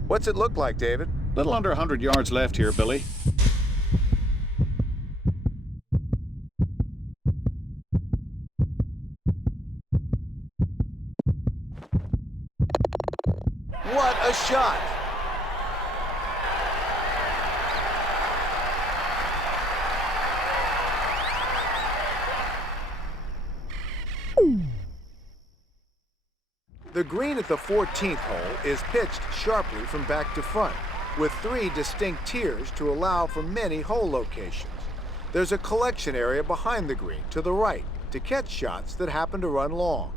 What's it look like, David? Little under 100 yards left here, Billy. What a shot! The green at the 14th hole is pitched sharply from back to front, with 3 distinct tiers to allow for many hole locations. There's a collection area behind the green to the right to catch shots that happen to run long.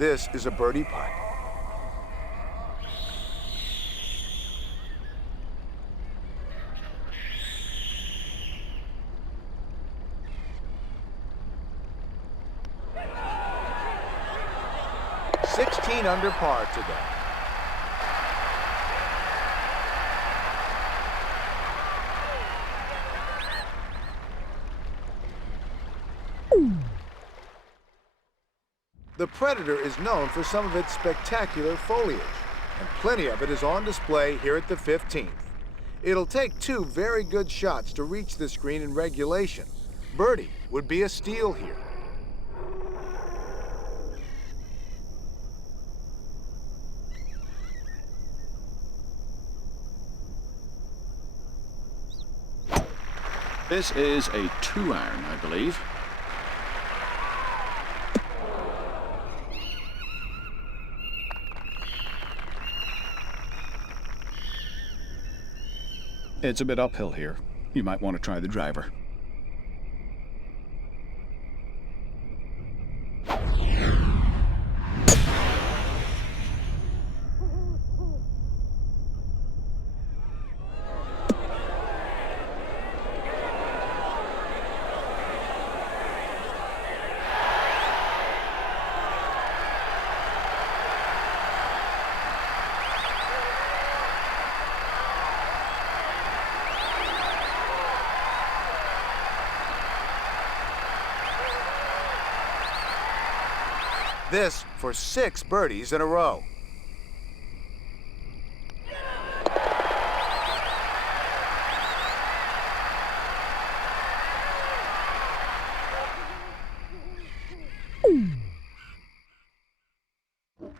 This is a birdie putt. Under par today. The Predator is known for some of its spectacular foliage, and plenty of it is on display here at the 15th. It'll take 2 very good shots to reach this green in regulation. Birdie would be a steal here. This is a 2-iron, I believe. It's a bit uphill here. You might want to try the driver. This for 6 birdies in a row.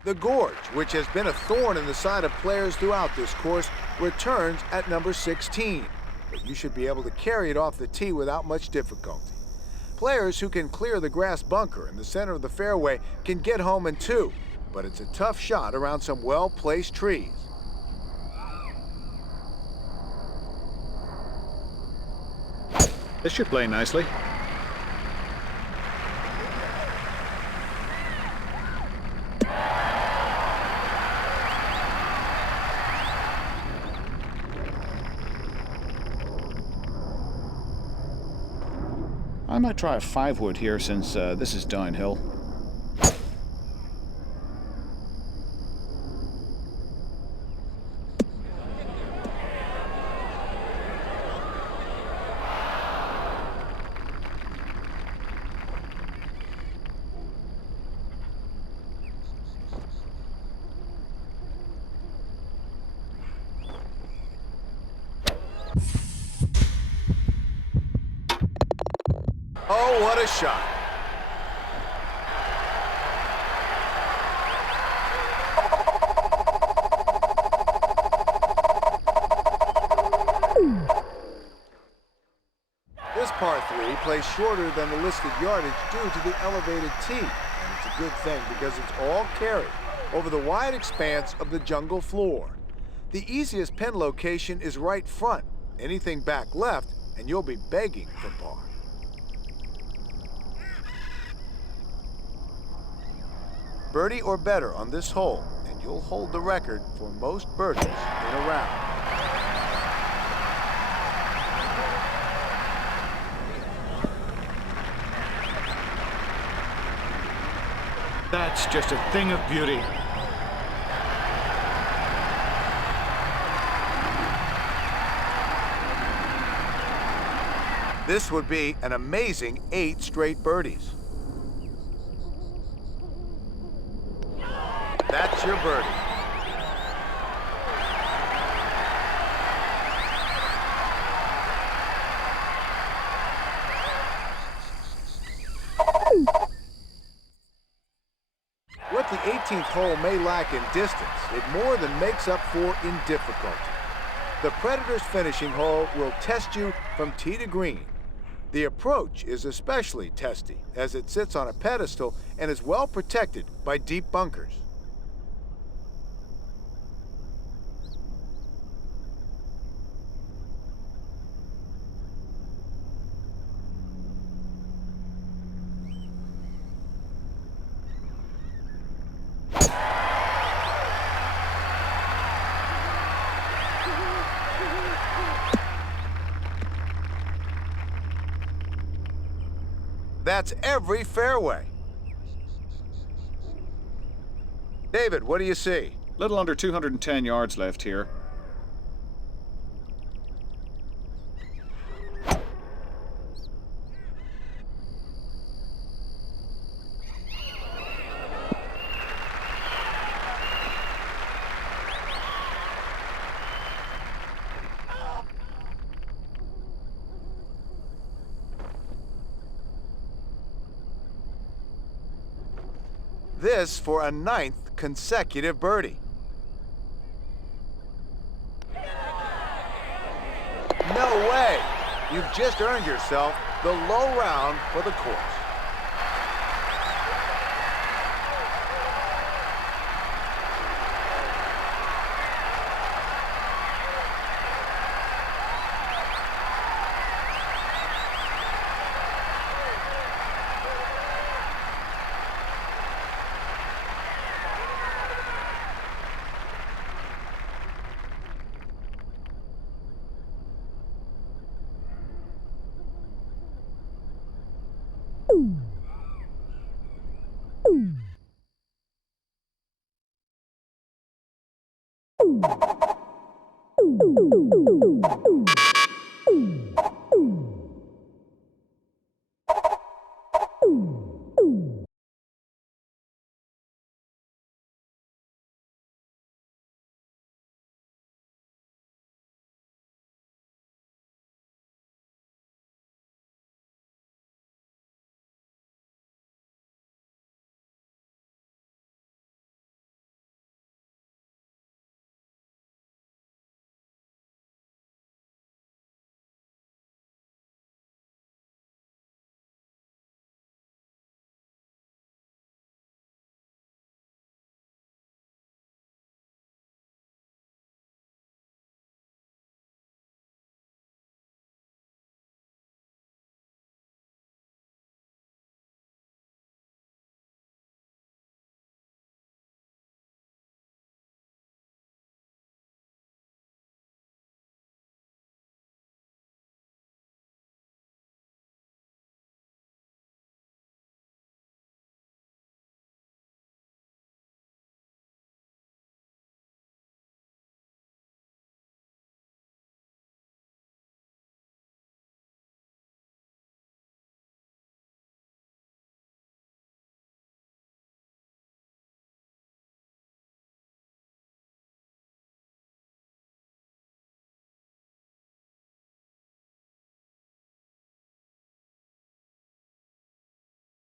The gorge, which has been a thorn in the side of players throughout this course, returns at number 16. But you should be able to carry it off the tee without much difficulty. Players who can clear the grass bunker in the center of the fairway can get home in 2, but it's a tough shot around some well-placed trees. This should play nicely. I might try a 5-wood here since this is downhill. Oh, what a shot. This par 3 plays shorter than the listed yardage due to the elevated tee, and it's a good thing because it's all carried over the wide expanse of the jungle floor. The easiest pin location is right front. Anything back left, and you'll be begging for par. Birdie or better on this hole, and you'll hold the record for most birdies in a round. That's just a thing of beauty. This would be an amazing 8 straight birdies. That's your birdie. What the 18th hole may lack in distance, it more than makes up for in difficulty. The Predator's finishing hole will test you from tee to green. The approach is especially testy, as it sits on a pedestal and is well protected by deep bunkers. That's every fairway. David, what do you see? Little under 210 yards left here. This for a 9th consecutive birdie. No way! You've just earned yourself the low round for the course.